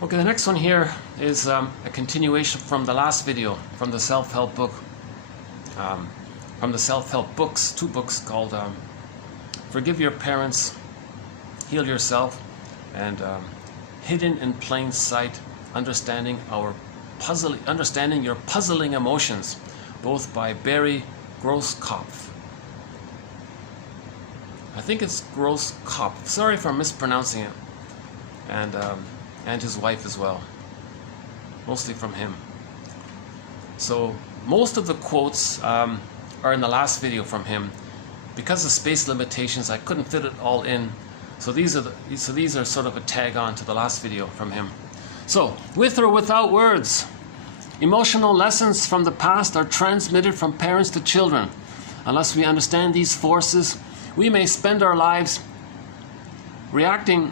Okay, the next one here is a continuation from the last video, from the self-help book. From the self-help books, 2 books called Forgive Your Parents, Heal Yourself, and Hidden in Plain Sight, Understanding Your Puzzling Emotions, both by Barry Grosskopf. I think it's Grosskopf. Sorry if I'm mispronouncing it. And his wife as well. Mostly from him. So most of the quotes are in the last video from him. Because of space limitations, I couldn't fit it all in. So these are sort of a tag on to the last video from him. So, with or without words, emotional lessons from the past are transmitted from parents to children. Unless we understand these forces, we may spend our lives reacting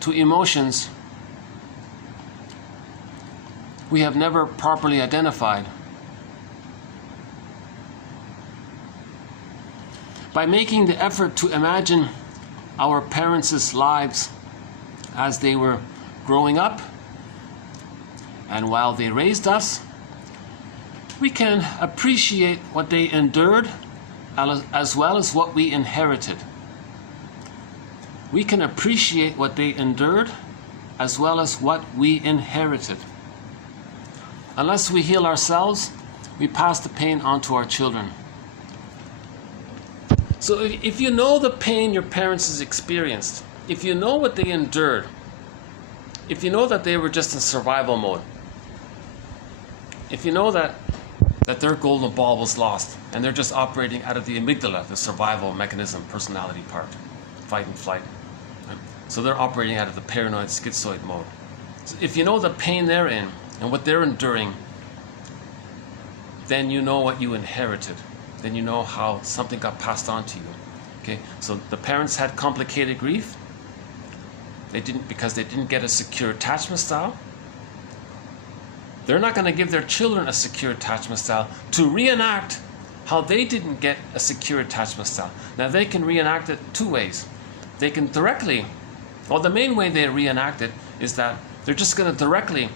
to emotions we have never properly identified. By making the effort to imagine our parents' lives as they were growing up and while they raised us, we can appreciate what they endured as well as what we inherited. We can appreciate what they endured as well as what we inherited. Unless we heal ourselves, we pass the pain on to our children. So if you know the pain your parents has experienced, if you know what they endured, if you know that they were just in survival mode, if you know that their golden ball was lost and they're just operating out of the amygdala, the survival mechanism, personality part, fight and flight. Right? So they're operating out of the paranoid schizoid mode. So if you know the pain they're in and what they're enduring, then you know what you inherited. Then you know how something got passed on to you. Okay, so the parents had complicated grief. Because they didn't get a secure attachment style. They're not going to give their children a secure attachment style to reenact how they didn't get a secure attachment style. Now they can reenact it two ways. They can directly, well, the main way they reenact it is that they're just going to directly,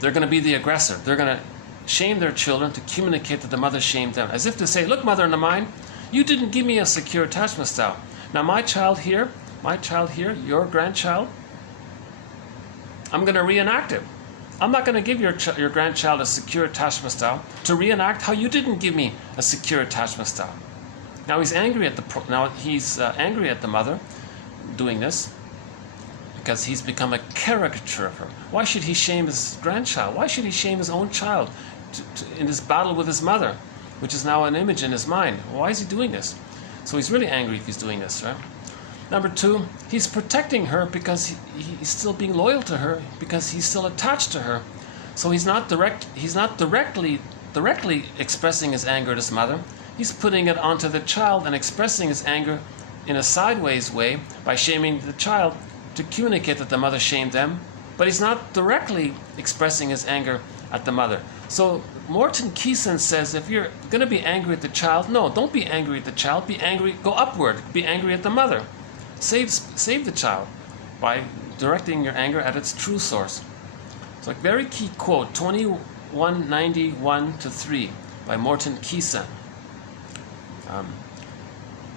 they're going to be the aggressor. They're going to shame their children to communicate that the mother shamed them, as if to say, look, mother in the mind, you didn't give me a secure attachment style. Now my child here, your grandchild, I'm going to reenact it. I'm not going to give your grandchild a secure attachment style to reenact how you didn't give me a secure attachment style. Now he's angry at the mother doing this because he's become a caricature of her. Why should he shame his grandchild? Why should he shame his own child in this battle with his mother, which is now an image in his mind? Why is he doing this? So he's really angry if he's doing this, right? Number two, he's protecting her because he's still being loyal to her, because he's still attached to her. So he's not directly expressing his anger at his mother. He's putting it onto the child and expressing his anger in a sideways way by shaming the child to communicate that the mother shamed them, but he's not directly expressing his anger at the mother. So Morton Keysen says, if you're going to be angry at the child, no, don't be angry at the child, be angry, go upward, be angry at the mother. Save the child by directing your anger at its true source. It's a very key quote, 2191-3 by Morton Keysen.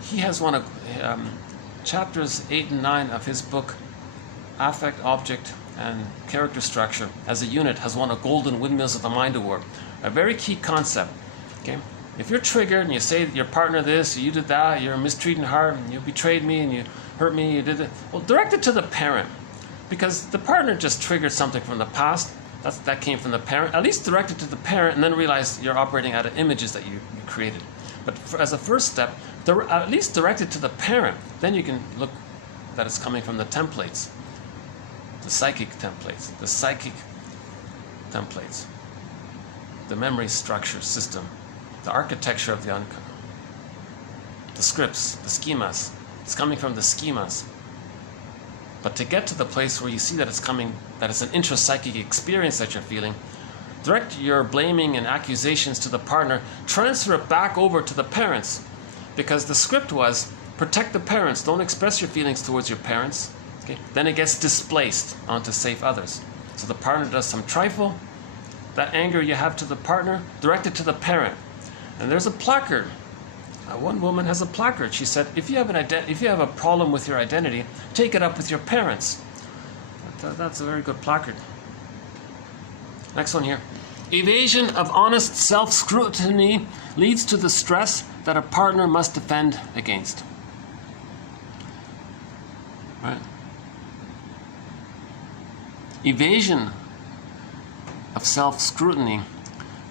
He has one of chapters 8 and 9 of his book, Affect, Object, and Character Structure as a Unit, has won a Golden Windmills of the Mind Award. A very key concept. Okay? If you're triggered and you say that your partner this, you did that, you're a mistreating heart, and you betrayed me, and you hurt me, you did it, well, direct it to the parent. Because the partner just triggered something from the past, that came from the parent. At least direct it to the parent and then realize you're operating out of images that you created. But as a first step, at least direct it to the parent. Then you can look that it's coming from the templates, the psychic templates, the memory structure system, the architecture of the unconscious, the scripts, the schemas. It's coming from the schemas. But to get to the place where you see that it's coming, that it's an intrapsychic experience that you're feeling, direct your blaming and accusations to the partner, transfer it back over to the parents. Because the script was, protect the parents, don't express your feelings towards your parents. Okay? Then it gets displaced onto safe others. So the partner does some trifle, that anger you have to the partner, direct it to the parent. And there's a placard. One woman has a placard. She said, if you have a problem with your identity, take it up with your parents. That's a very good placard. Next one here. Evasion of honest self-scrutiny leads to the stress that a partner must defend against. Right? Evasion of self-scrutiny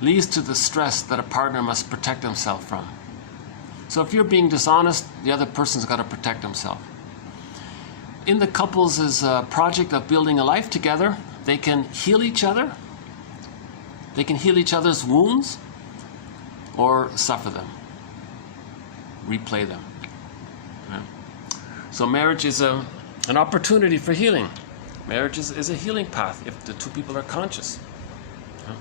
leads to the stress that a partner must protect himself from. So if you're being dishonest, the other person's got to protect himself. In the couples' project of building a life together, they can heal each other. They can heal each other's wounds or suffer them, replay them. Yeah. So marriage is an opportunity for healing. Marriage is a healing path if the two people are conscious. Yeah.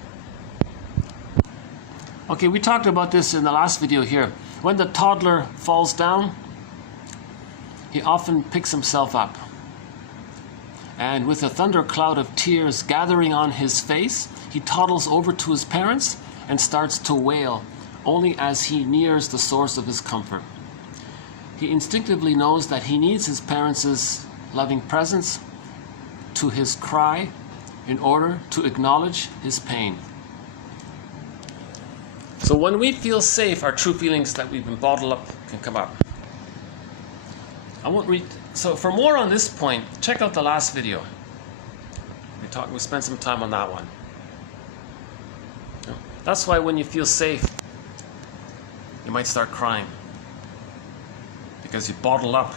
Okay, we talked about this in the last video here. When the toddler falls down, he often picks himself up. And with a thundercloud of tears gathering on his face, he toddles over to his parents and starts to wail, only as he nears the source of his comfort. He instinctively knows that he needs his parents' loving presence to his cry in order to acknowledge his pain. So when we feel safe, our true feelings that we've been bottled up can come up. I won't read. So for more on this point, check out the last video. We spent some time on that one. That's why when you feel safe, you might start crying. Because you bottle up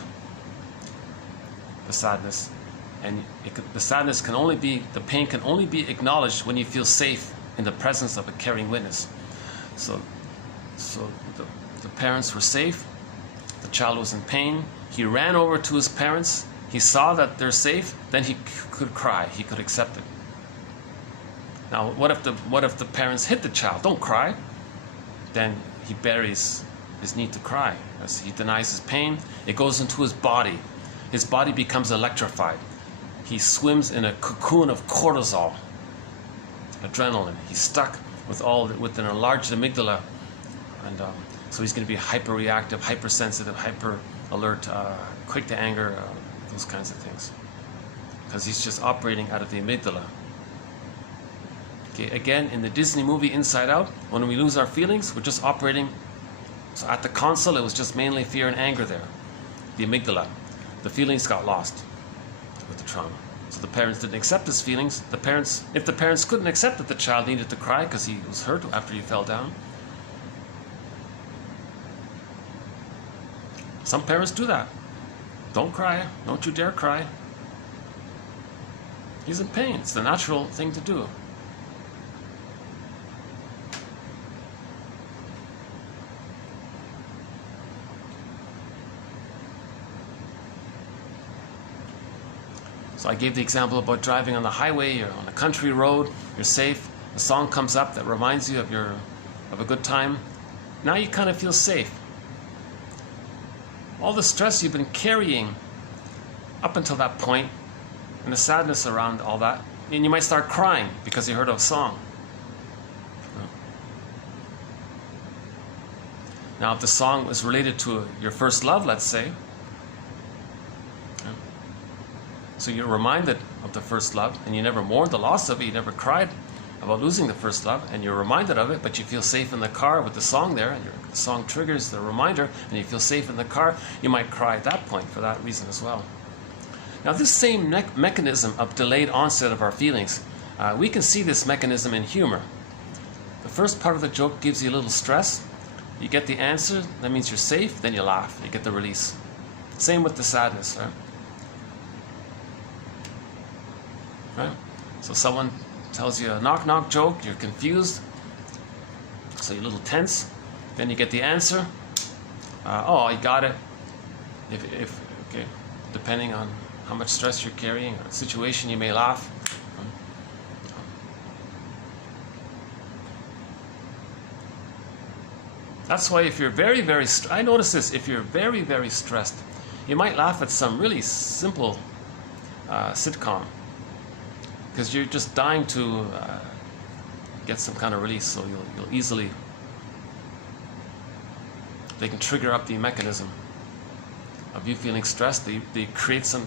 the sadness. And the sadness can only be, the pain can only be acknowledged when you feel safe in the presence of a caring witness. So the parents were safe, the child was in pain, he ran over to his parents, he saw that they're safe, then he could cry, he could accept it. Now what if the parents hit the child? Don't cry. Then he buries his need to cry. As he denies his pain, it goes into his body. His body becomes electrified. He swims in a cocoon of cortisol, adrenaline. He's stuck with an enlarged amygdala, and so he's going to be hyperreactive, hypersensitive, hyper alert, quick to anger, those kinds of things, because he's just operating out of the amygdala. Okay, again, in the Disney movie Inside Out, when we lose our feelings, we're just operating. So at the console, it was just mainly fear and anger there, the amygdala. The feelings got lost with the trauma. So the parents didn't accept his feelings. If the parents couldn't accept that the child needed to cry because he was hurt after he fell down. Some parents do that. Don't cry. Don't you dare cry. He's in pain. It's the natural thing to do. So I gave the example about driving on the highway or on a country road. You're safe. A song comes up that reminds you of a good time. Now you kind of feel safe. All the stress you've been carrying up until that point, and the sadness around all that, and you might start crying because you heard a song. Now, if the song was related to your first love, let's say, so you're reminded of the first love, and you never mourned the loss of it, you never cried about losing the first love, and you're reminded of it, but you feel safe in the car with the song there, and the song triggers the reminder, and you feel safe in the car, you might cry at that point for that reason as well. Now, this same mechanism of delayed onset of our feelings, we can see this mechanism in humor. The first part of the joke gives you a little stress. You get the answer, that means you're safe, then you laugh, you get the release. Same with the sadness, right? Right? So someone tells you a knock-knock joke, you're confused, so you're a little tense, then you get the answer. Oh, you got it. Okay, depending on how much stress you're carrying or the situation, you may laugh. That's why if you're very, I notice this, if you're very, very stressed, you might laugh at some really simple sitcom, because you're just dying to get some kind of release, so you'll easily, they can trigger up the mechanism of you feeling stressed. They create some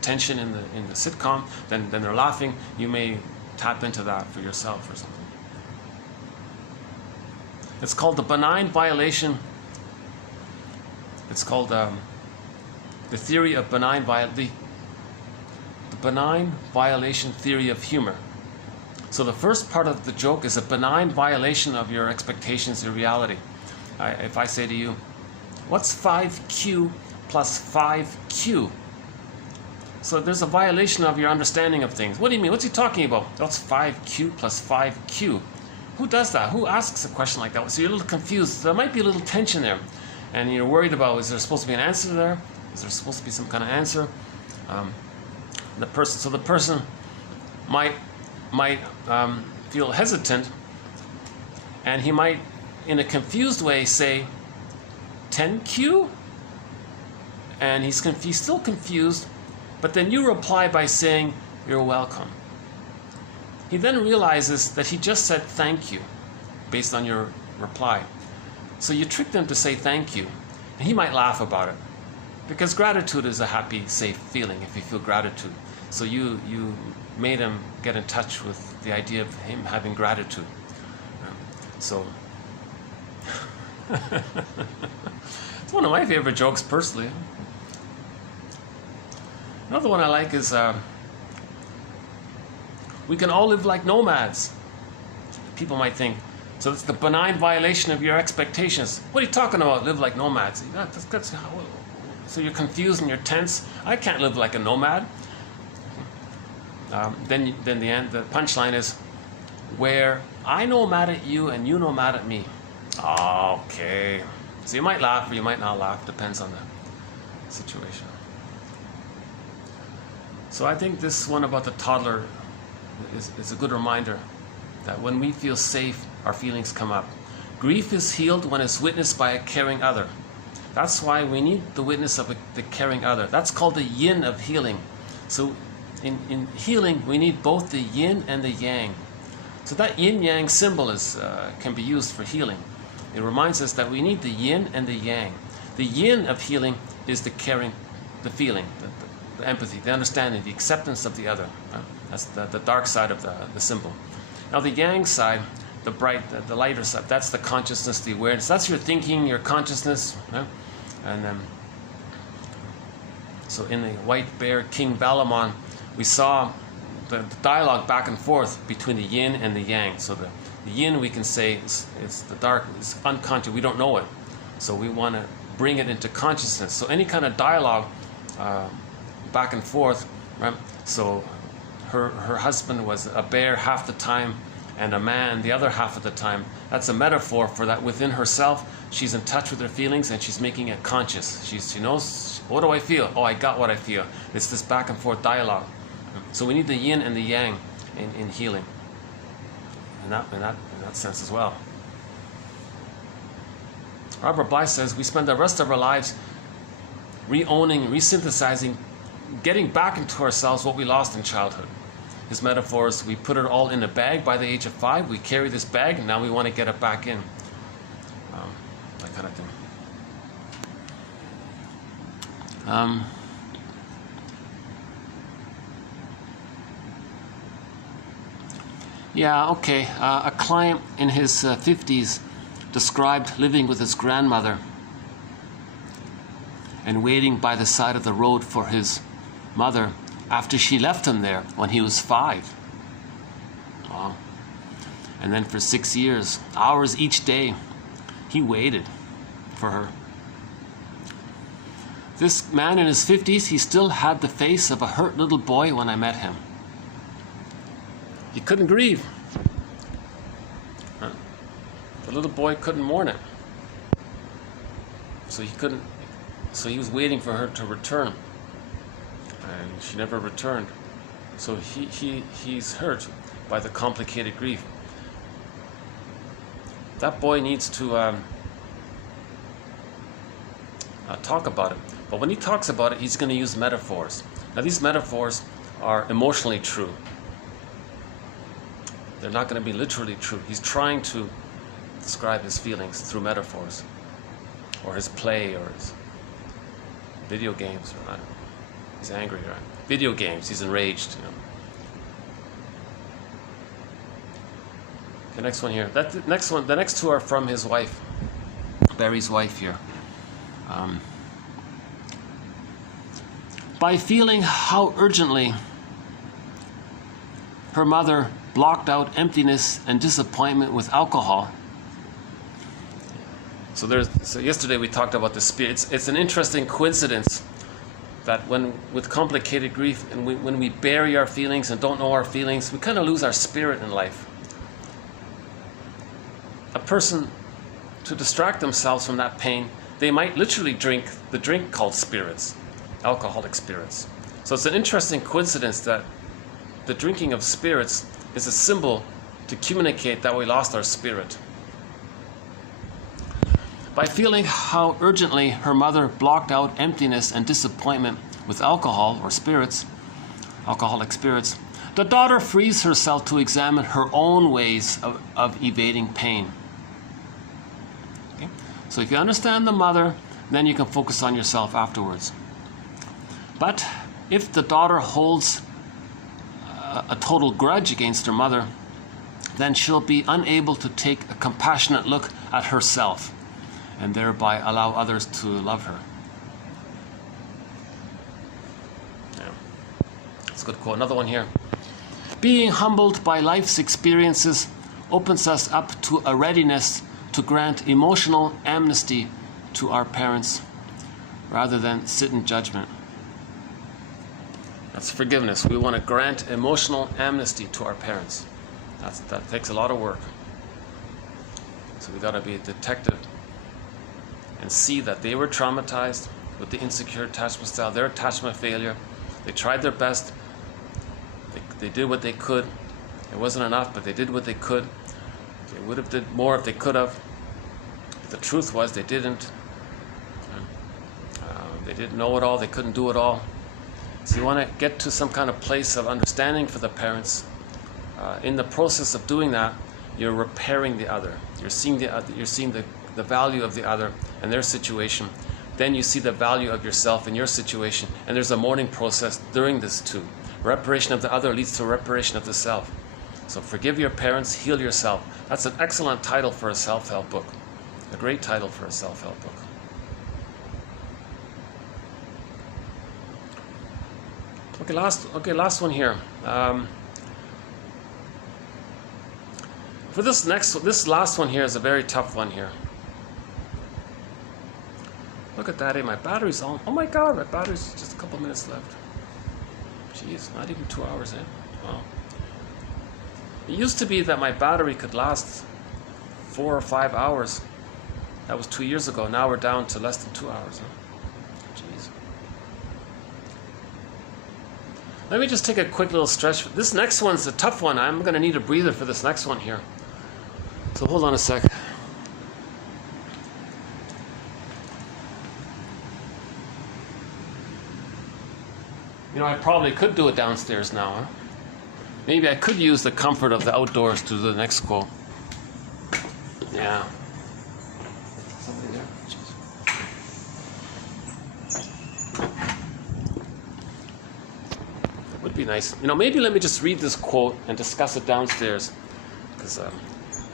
tension in the sitcom, then they're laughing. You may tap into that for yourself or something. It's called the benign violation. It's called the theory of the benign violation theory of humor. So the first part of the joke is a benign violation of your expectations in reality. If I say to you, what's 5Q plus 5Q? So there's a violation of your understanding of things. What do you mean? What's he talking about? What's 5Q plus 5Q? Who does that? Who asks a question like that? So you're a little confused. There might be a little tension there. And you're worried about, is there supposed to be an answer there? Is there supposed to be some kind of answer? The person might feel hesitant, and he might, in a confused way, say 10Q, and he's still confused, but then you reply by saying you're welcome. He then realizes that he just said thank you based on your reply. So you tricked him to say thank you, and he might laugh about it, because gratitude is a happy, safe feeling if you feel gratitude. So you made him get in touch with the idea of him having gratitude. So it's one of my favorite jokes personally. Another one I like is we can all live like nomads. People might think, so it's the benign violation of your expectations. What are you talking about, live like nomads? So you're confused and you're tense. I can't live like a nomad. Then the punchline is, where I know mad at you and you know mad at me. Okay. So you might laugh or you might not laugh, depends on the situation. So I think this one about the toddler is a good reminder that when we feel safe, our feelings come up. Grief is healed when it's witnessed by a caring other. That's why we need the witness of the caring other. That's called the yin of healing. So in healing, we need both the yin and the yang. So that yin-yang symbol can be used for healing. It reminds us that we need the yin and the yang. The yin of healing is the caring, the feeling, the empathy, the understanding, the acceptance of the other. That's the dark side of the symbol. Now the yang side, the bright, the lighter side, that's the consciousness, the awareness. That's your thinking, your consciousness. And so in the White Bear, King Valamon, we saw the dialogue back and forth between the yin and the yang. So the yin, we can say, is the dark, is unconscious, we don't know it. So we want to bring it into consciousness. So any kind of dialogue back and forth, right? So her husband was a bear half the time and a man the other half of the time. That's a metaphor for that within herself, she's in touch with her feelings and she's making it conscious. She knows, what do I feel? Oh, I got what I feel. It's this back and forth dialogue. So we need the yin and the yang in healing, in that sense as well. Robert Bly says we spend the rest of our lives re-owning, resynthesizing, getting back into ourselves what we lost in childhood. His metaphors, we put it all in a bag by the age of 5, we carry this bag, and now we want to get it back in. That kind of thing. Yeah, okay. A client in his 50s described living with his grandmother and waiting by the side of the road for his mother after she left him there when he was 5. Wow. And then for 6 years, hours each day, he waited for her. This man in his 50s, he still had the face of a hurt little boy when I met him. He couldn't grieve. The little boy couldn't mourn it. So he was waiting for her to return. And she never returned. So he's hurt by the complicated grief. That boy needs to talk about it. But when he talks about it, he's going to use metaphors. Now these metaphors are emotionally true. They're not going to be literally true. He's trying to describe his feelings through metaphors, or his play, or his video games, or I don't know. He's angry, right? Video games, he's enraged, The next one here. The next two are from his wife, Barry's wife here. By feeling how urgently her mother blocked out emptiness and disappointment with alcohol. So yesterday we talked about the spirit. It's an interesting coincidence that with complicated grief and when we bury our feelings and don't know our feelings, we kind of lose our spirit in life. A person, to distract themselves from that pain, they might literally drink the drink called spirits, alcoholic spirits. So it's an interesting coincidence that the drinking of spirits is a symbol to communicate that we lost our spirit. By feeling how urgently her mother blocked out emptiness and disappointment with alcohol or spirits, alcoholic spirits, the daughter frees herself to examine her own ways of evading pain. Okay? So if you understand the mother, then you can focus on yourself afterwards. But if the daughter holds a total grudge against her mother, then she'll be unable to take a compassionate look at herself and thereby allow others to love her. Yeah. That's a good quote. Another one here. Being humbled by life's experiences opens us up to a readiness to grant emotional amnesty to our parents rather than sit in judgment. That's forgiveness. We want to grant emotional amnesty to our parents. That takes a lot of work. So we got to be a detective and see that they were traumatized with the insecure attachment style, their attachment failure. They tried their best. They did what they could. It wasn't enough, but they did what they could. They would have did more if they could have. The truth was they didn't. They didn't know it all. They couldn't do it all. So you want to get to some kind of place of understanding for the parents. In the process of doing that, you're repairing the other. You're seeing the other. You're seeing the value of the other and their situation. Then you see the value of yourself and your situation. And there's a mourning process during this too. Reparation of the other leads to reparation of the self. So forgive your parents, heal yourself. That's an excellent title for a self-help book. A great title for a self-help book. Okay, last one here. For this last one here is a very tough one here. Look at that, my battery's on. Oh my God, my battery's just a couple minutes left. Jeez, not even 2 hours in. Wow. It used to be that my battery could last 4 or 5 hours. That was 2 years ago. Now we're down to less than 2 hours. Huh? Jeez. Let me just take a quick little stretch. This next one's a tough one. I'm going to need a breather for this next one here. So hold on a sec. You know, I probably could do it downstairs now, huh? Maybe I could use the comfort of the outdoors to do the next quote. Yeah. Something there. That would be nice. You know, maybe let me just read this quote and discuss it downstairs, because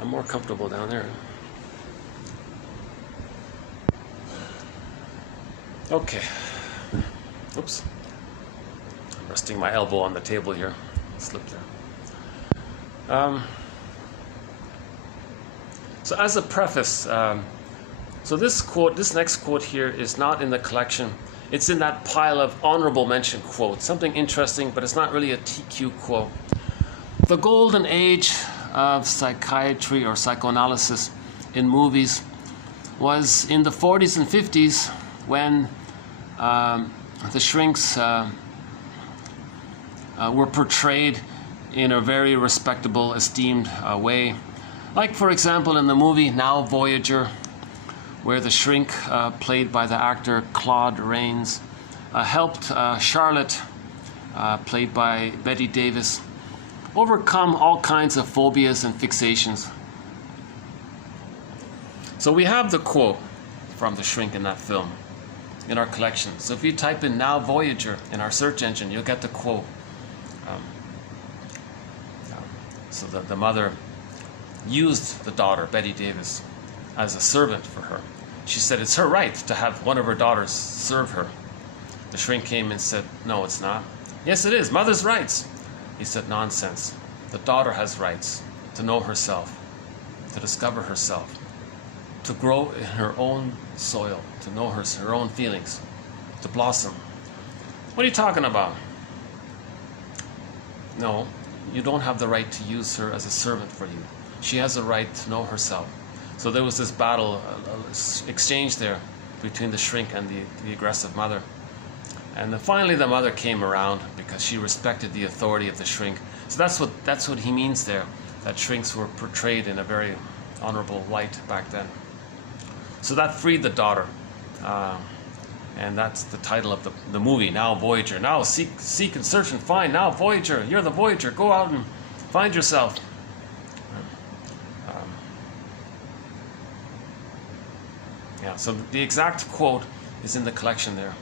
I'm more comfortable down there. Okay. Oops. I'm resting my elbow on the table here. Slipped there. So as a preface, so this next quote here is not in the collection. It's in that pile of honorable mention quotes. Something interesting, but it's not really a TQ quote. The golden age of psychiatry or psychoanalysis in movies was in the 40s and 50s when the shrinks were portrayed in a very respectable, esteemed way. Like, for example, in the movie Now Voyager, where the shrink, played by the actor Claude Rains, helped Charlotte, played by Betty Davis, overcome all kinds of phobias and fixations. So we have the quote from the shrink in that film in our collection. So if you type in Now Voyager in our search engine, you'll get the quote. So the mother used the daughter, Betty Davis, as a servant for her. She said it's her right to have one of her daughters serve her. The shrink came and said, no, it's not. Yes, it is. Mother's rights. He said, nonsense. The daughter has rights to know herself, to discover herself, to grow in her own soil, to know her own feelings, to blossom. What are you talking about? No, you don't have the right to use her as a servant for you. She has a right to know herself. So there was this battle, exchange there between the shrink and the aggressive mother. And then finally the mother came around because she respected the authority of the shrink. So that's what he means there, that shrinks were portrayed in a very honorable light back then. So that freed the daughter. And that's the title of the movie, Now Voyager. Now seek and search and find. Now Voyager, you're the Voyager. Go out and find yourself. Yeah, so the exact quote is in the collection there.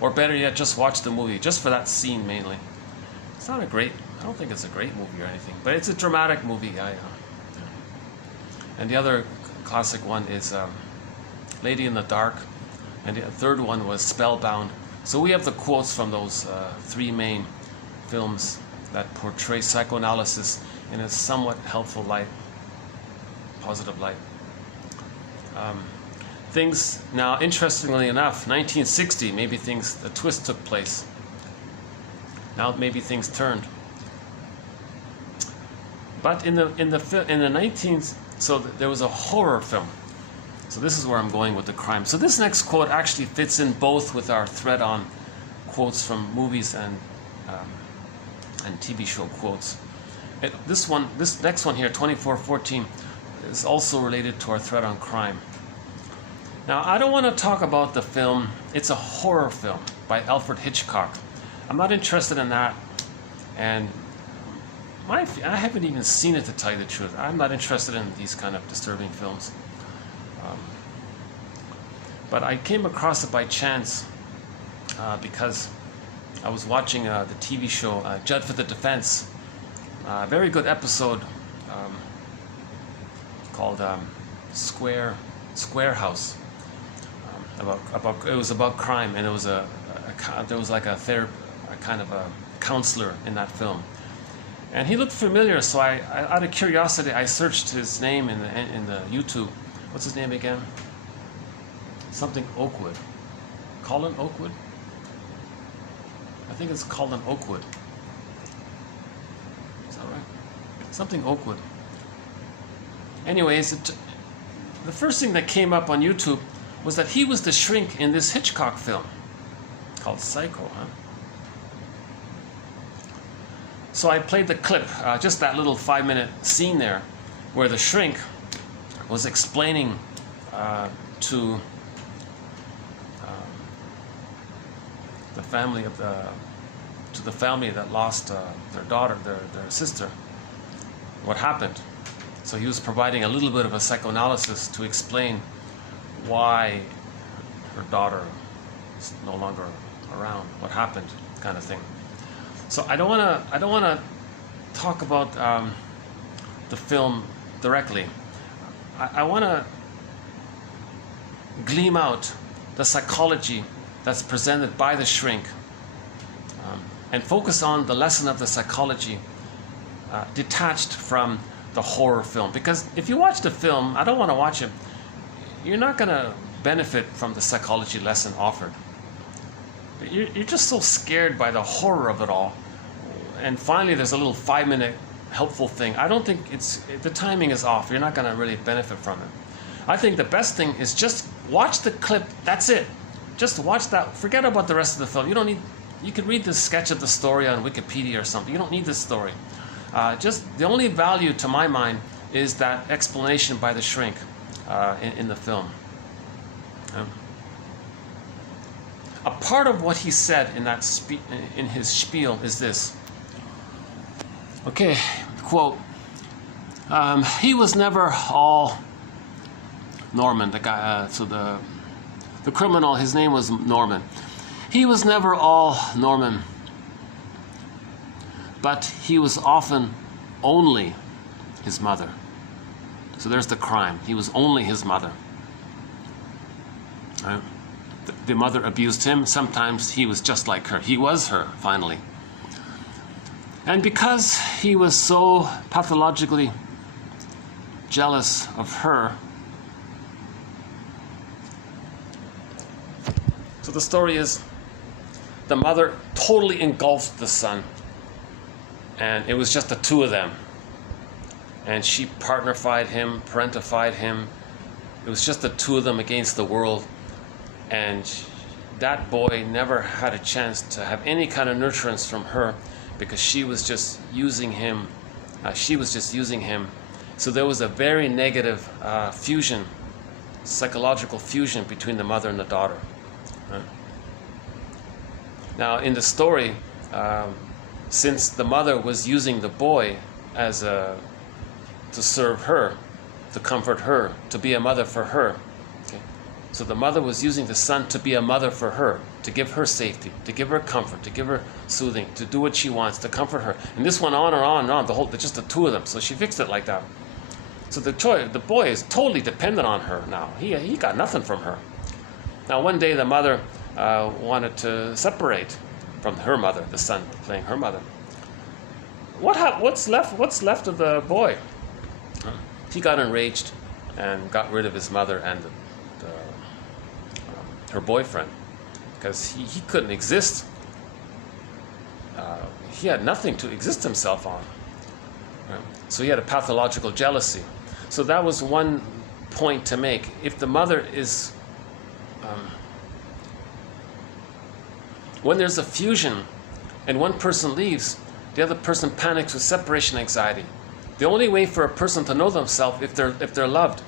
Or better yet, just watch the movie, just for that scene mainly. It's not I don't think it's a great movie or anything, but it's a dramatic movie. Yeah. And the other classic one is Lady in the Dark. And the third one was Spellbound. So we have the quotes from those three main films that portray psychoanalysis in a somewhat helpful light, positive light. Things now, interestingly enough, 1960, maybe a twist took place. Now maybe things turned. But in the 19th, so there was a horror film. So this is where I'm going with the crime. So this next quote actually fits in both with our thread on quotes from movies and TV show quotes. This next one here, 2414, is also related to our thread on crime. Now, I don't want to talk about the film. It's a horror film by Alfred Hitchcock. I'm not interested in that. And I haven't even seen it, to tell you the truth. I'm not interested in these kind of disturbing films. But I came across it by chance because I was watching the TV show Judd for the Defense. A very good episode called Square House. It was about crime, and it was there was like a kind of a counselor in that film, and he looked familiar. So I out of curiosity, I searched his name in the YouTube. What's his name again? Something Oakwood. Colin Oakwood. I think it's Colin Oakwood. Is that right? Something Oakwood. Anyways, the first thing that came up on YouTube was that he was the shrink in this Hitchcock film called Psycho, huh? So I played the clip, just that little 5-minute scene there, where the shrink was explaining to the family that lost their daughter, their sister, what happened. So he was providing a little bit of a psychoanalysis to explain why her daughter is no longer around, what happened, kind of thing. So I don't want to talk about the film directly. I want to gleam out the psychology that's presented by the shrink, and focus on the lesson of the psychology detached from the horror film. Because if you watch the film, I don't want to watch it, you're not going to benefit from the psychology lesson offered. You're just so scared by the horror of it all. And finally, there's a little 5-minute helpful thing. I don't think the timing is off. You're not going to really benefit from it. I think the best thing is just watch the clip. That's it. Just watch that. Forget about the rest of the film. You could read the sketch of the story on Wikipedia or something. You don't need this story. Just the only value, to my mind, is that explanation by the shrink in the film. A part of what he said in his spiel is this. Okay, quote. He was never all Norman. The guy, the criminal. His name was Norman. He was never all Norman, but he was often only his mother. So there's the crime. He was only his mother. Right? The mother abused him. Sometimes he was just like her. He was her, finally. And because he was so pathologically jealous of her, so the story is, the mother totally engulfed the son, and it was just the two of them. And she partnerified him, parentified him. It was just the two of them against the world. And that boy never had a chance to have any kind of nurturance from her, because she was just using him. So there was a very negative fusion, psychological fusion between the mother and the daughter. Right? Now, in the story, since the mother was using the boy to serve her, to comfort her, to be a mother for her. Okay? So the mother was using the son to be a mother for her, to give her safety, to give her comfort, to give her soothing, to do what she wants, to comfort her. And this went on and on and on, just the two of them. So she fixed it like that. So the boy is totally dependent on her now. He got nothing from her. Now one day the mother wanted to separate from her mother, the son playing her mother. What's left of the boy? He got enraged and got rid of his mother and her boyfriend, because he couldn't exist. He had nothing to exist himself on. Right? So he had a pathological jealousy. So that was one point to make. If the mother is, when there's a fusion and one person leaves, the other person panics with separation anxiety. The only way for a person to know themselves if they're loved.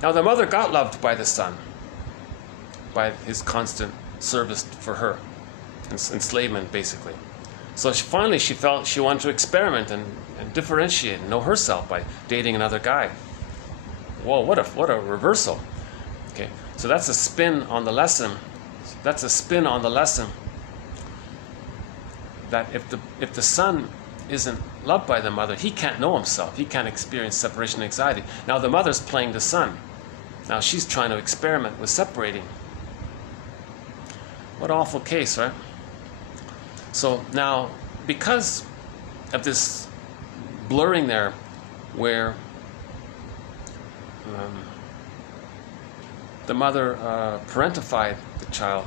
Now the mother got loved by the son. by his constant service for her, enslavement basically. So finally she felt she wanted to experiment and differentiate and know herself by dating another guy. Whoa, what a reversal. Okay, so that's a spin on the lesson. That's a spin on the lesson that if the son isn't loved by the mother, he can't know himself. He can't experience separation anxiety. Now the mother's playing the son. Now she's trying to experiment with separating. What an awful case, right? So now, because of this blurring there, where the mother parentified the child,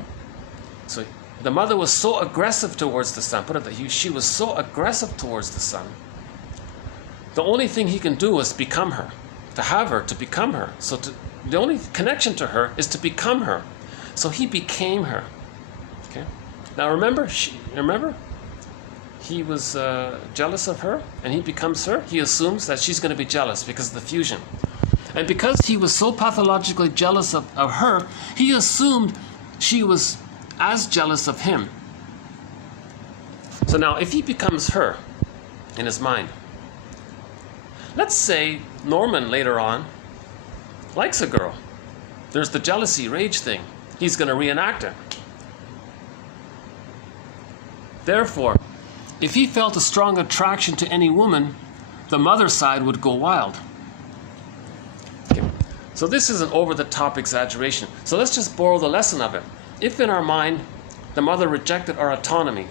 so the mother was so aggressive towards the son. She was so aggressive towards the son. The only thing he can do is become her, to have her, to become her. So the only connection to her is to become her. So he became her. Okay. Now remember, he was jealous of her, and he becomes her. He assumes that she's going to be jealous because of the fusion. And because he was so pathologically jealous of her, he assumed she was as jealous of him. So now, if he becomes her in his mind, let's say Norman later on likes a girl. There's the jealousy, rage thing. He's going to reenact it. Therefore, if he felt a strong attraction to any woman, the mother side would go wild. Okay. So this is an over-the-top exaggeration. So let's just borrow the lesson of it. If in our mind the mother rejected our autonomy,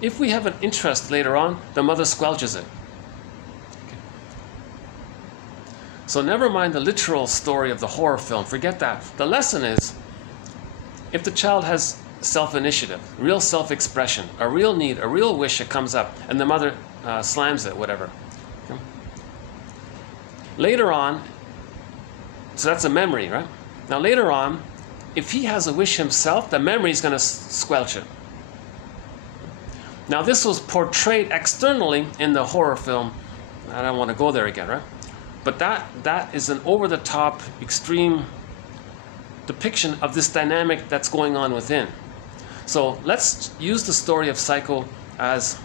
if we have an interest later on, the mother squelches it. Okay. So never mind the literal story of the horror film, forget that. The lesson is, if the child has self-initiative, real self-expression, a real need, a real wish that comes up, and the mother slams it, whatever. Okay. Later on, so that's a memory, right? Now later on, if he has a wish himself, the memory is going to squelch it. Now this was portrayed externally in the horror film. I don't want to go there again, right? But that is an over-the-top, extreme depiction of this dynamic that's going on within. So let's use the story of Psycho as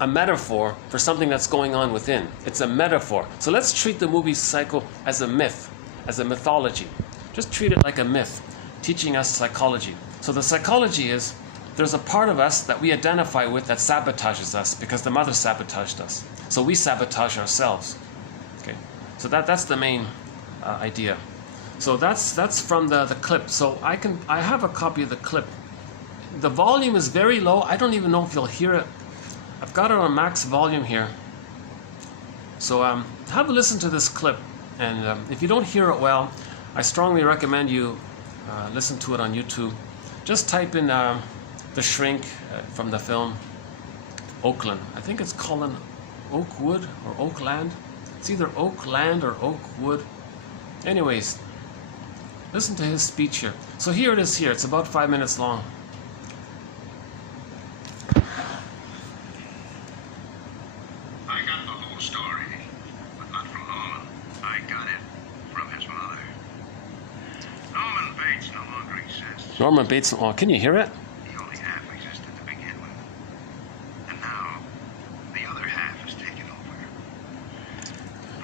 a metaphor for something that's going on within. It's a metaphor. So let's treat the movie Psycho as a myth, as a mythology. Just treat it like a myth, teaching us psychology. So the psychology is, there's a part of us that we identify with that sabotages us because the mother sabotaged us. So we sabotage ourselves. Okay. So that's the main idea. So that's from the clip. So I have a copy of the clip. The volume is very low. I don't even know if you'll hear it. I've got it on max volume here. So have a listen to this clip. And if you don't hear it well, I strongly recommend you listen to it on YouTube. Just type in The Shrink from the film Oakland. I think it's called Oakwood or Oakland. It's either Oakland or Oakwood. Anyways, listen to his speech here. So here it is here. It's about 5 minutes long. I got the whole story, but not from Norman. I got it from his mother. Norman Bates no longer exists. Norman Bates, oh, can you hear it? He only half existed to begin with. And now, the other half has taken over.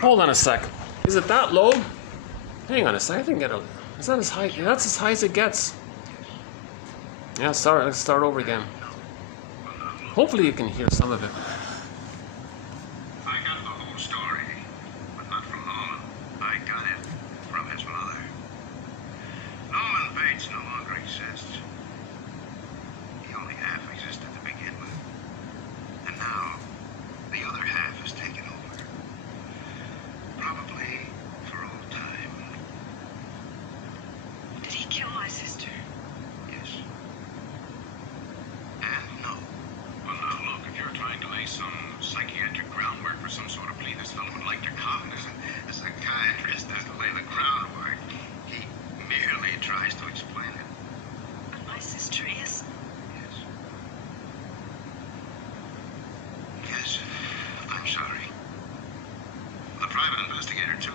Hold on a sec. Is it that low? Hang on a sec. I think get a. Is that as high? That's as high as it gets. Yeah, sorry. Let's start over again. Hopefully you can hear some of it. I got the whole story, but not from Norman. I got it from his mother. Norman Bates no longer exists. He only half existed to begin with. And now, the other half has taken over. Probably for all time. Did he kill my sister? Yes. And no. Well, now look, if you're trying to lay some psychiatric groundwork for some sort of plea, this fellow would like to come as a psychiatrist has to lay the groundwork. He merely tries to explain it. But my sister is... Yes. Yes, I'm sorry. The private investigator, too.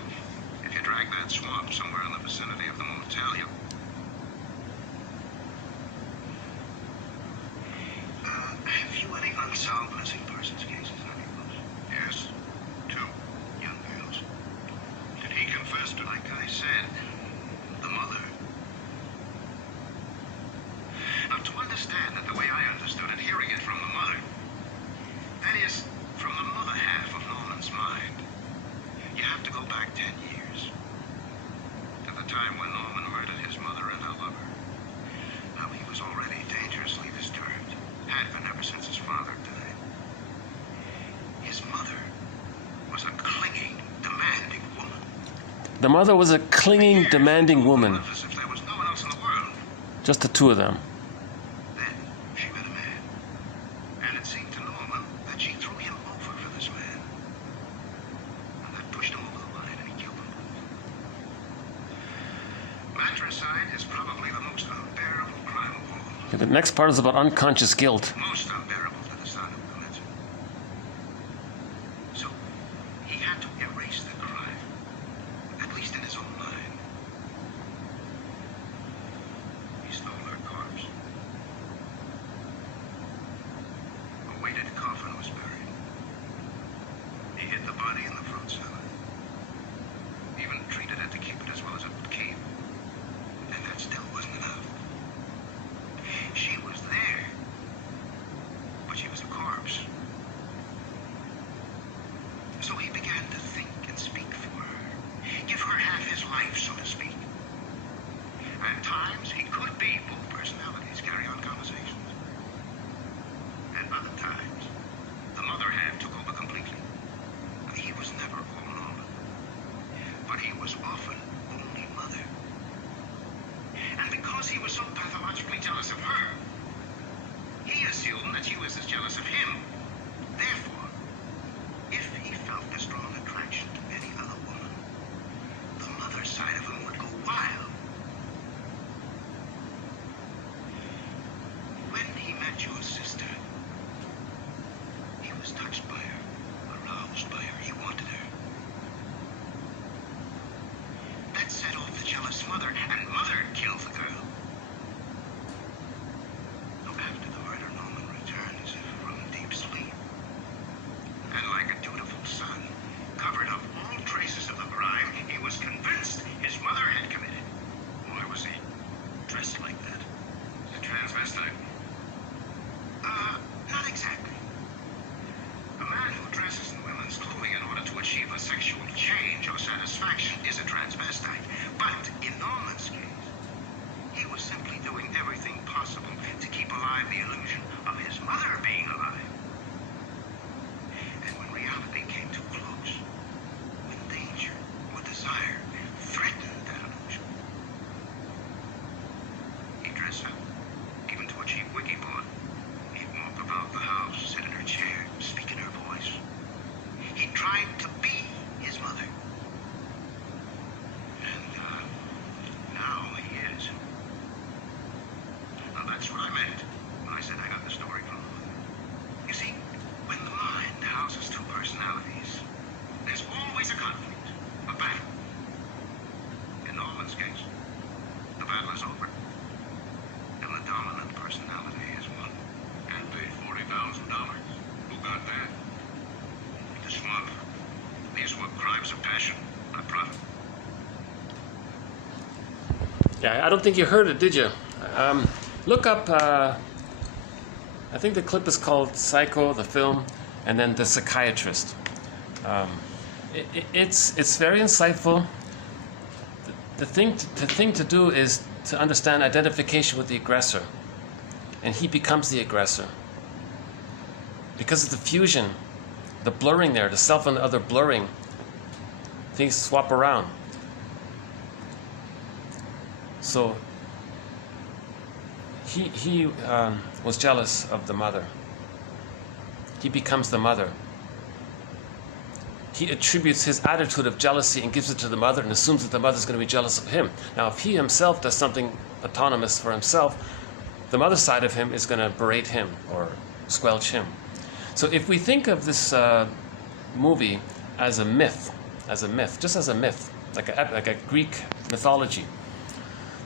If you drag that swamp somewhere in the vicinity of the motel, The mother was a clinging, demanding woman. As if there was no one else in the world. Just the two of them. Then she met a man. And it seemed to Norman that she threw him over for this man. And that pushed him over the line and he killed them both. Matricide is probably the most unbearable crime of all. Okay, the next part is about unconscious guilt. Most unbearable to the son who commits it. So, he had to erase the crime, at least in his own mind. He stole her corpse. A weighted coffin was buried. He hid the body in the fruit salad. Even treated it to keep it as well as it would keep. And that still wasn't enough. She was there, but she was a corpse. So he began to think and speak for her, give her half his life, so to speak. At times, he could be both personalities, carry on conversations. At other times, the mother half took over completely. He was never all Norman, but he was often only mother. And because he was so pathologically jealous of her, he assumed that she was as jealous of him. Therefore, if he felt a strong attraction to any other woman, the mother side of him would go wild. When he met your sister, he was touched by her, aroused by her, he wanted her. That set off the jealous mother, and mother killed the girl. So after the murder, Norman returned as if from deep sleep. And like a dutiful son, covered up all traces of the crime he was convinced his mother had committed. Why was he dressed like that? A transvestite? Not exactly. A man who dresses in women's clothing in order to achieve a sexual change or satisfaction is a transvestite. But in Norman's case, he was simply doing everything possible to keep alive the illusion of his mother being alive. And when reality came too close, when danger or desire threatened that illusion, he'd dress up, even to a cheap wiki board. He'd walk about the house, sit in her chair, speak in her voice. He tried to be his mother. And, now he is. Now that's what I meant when I said I got the story from the mother. You see, when the mind houses two personalities, there's always a conflict, a battle. In Norman's case, the battle is over, and the dominant personality is won. And paid $40,000. Who got that? The swamp. These were crimes of passion, not profit. Yeah, I don't think you heard it, did you? Look up, I think the clip is called Psycho, the film, and then The Psychiatrist. It's very insightful. The thing to do is to understand identification with the aggressor. And he becomes the aggressor. Because of the fusion, the blurring there, the self and the other blurring, things swap around. So he was jealous of the mother. He becomes the mother. He attributes his attitude of jealousy and gives it to the mother and assumes that the mother's going to be jealous of him. Now, if he himself does something autonomous for himself, the mother side of him is going to berate him or squelch him. So if we think of this movie as a myth, just as a myth, like a Greek mythology,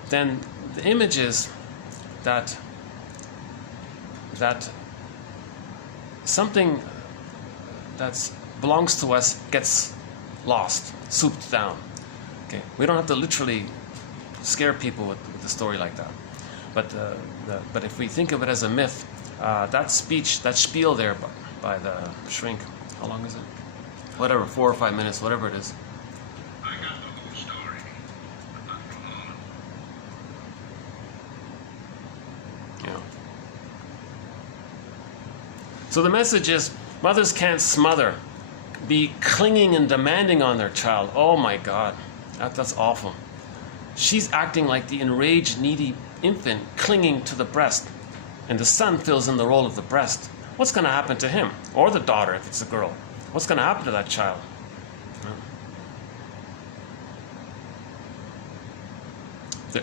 then the image is that something that belongs to us gets lost, souped down. Okay, we don't have to literally scare people with a story like that. But if we think of it as a myth, that speech, that spiel there by the shrink, how long is it? Whatever, 4 or 5 minutes, whatever it is. I got the whole story, but not from Norman. Yeah. So the message is, mothers can't smother, be clinging and demanding on their child. Oh my God. That's awful. She's acting like the enraged, needy infant clinging to the breast, and the son fills in the role of the breast. What's going to happen to him? Or the daughter, if it's a girl? What's going to happen to that child?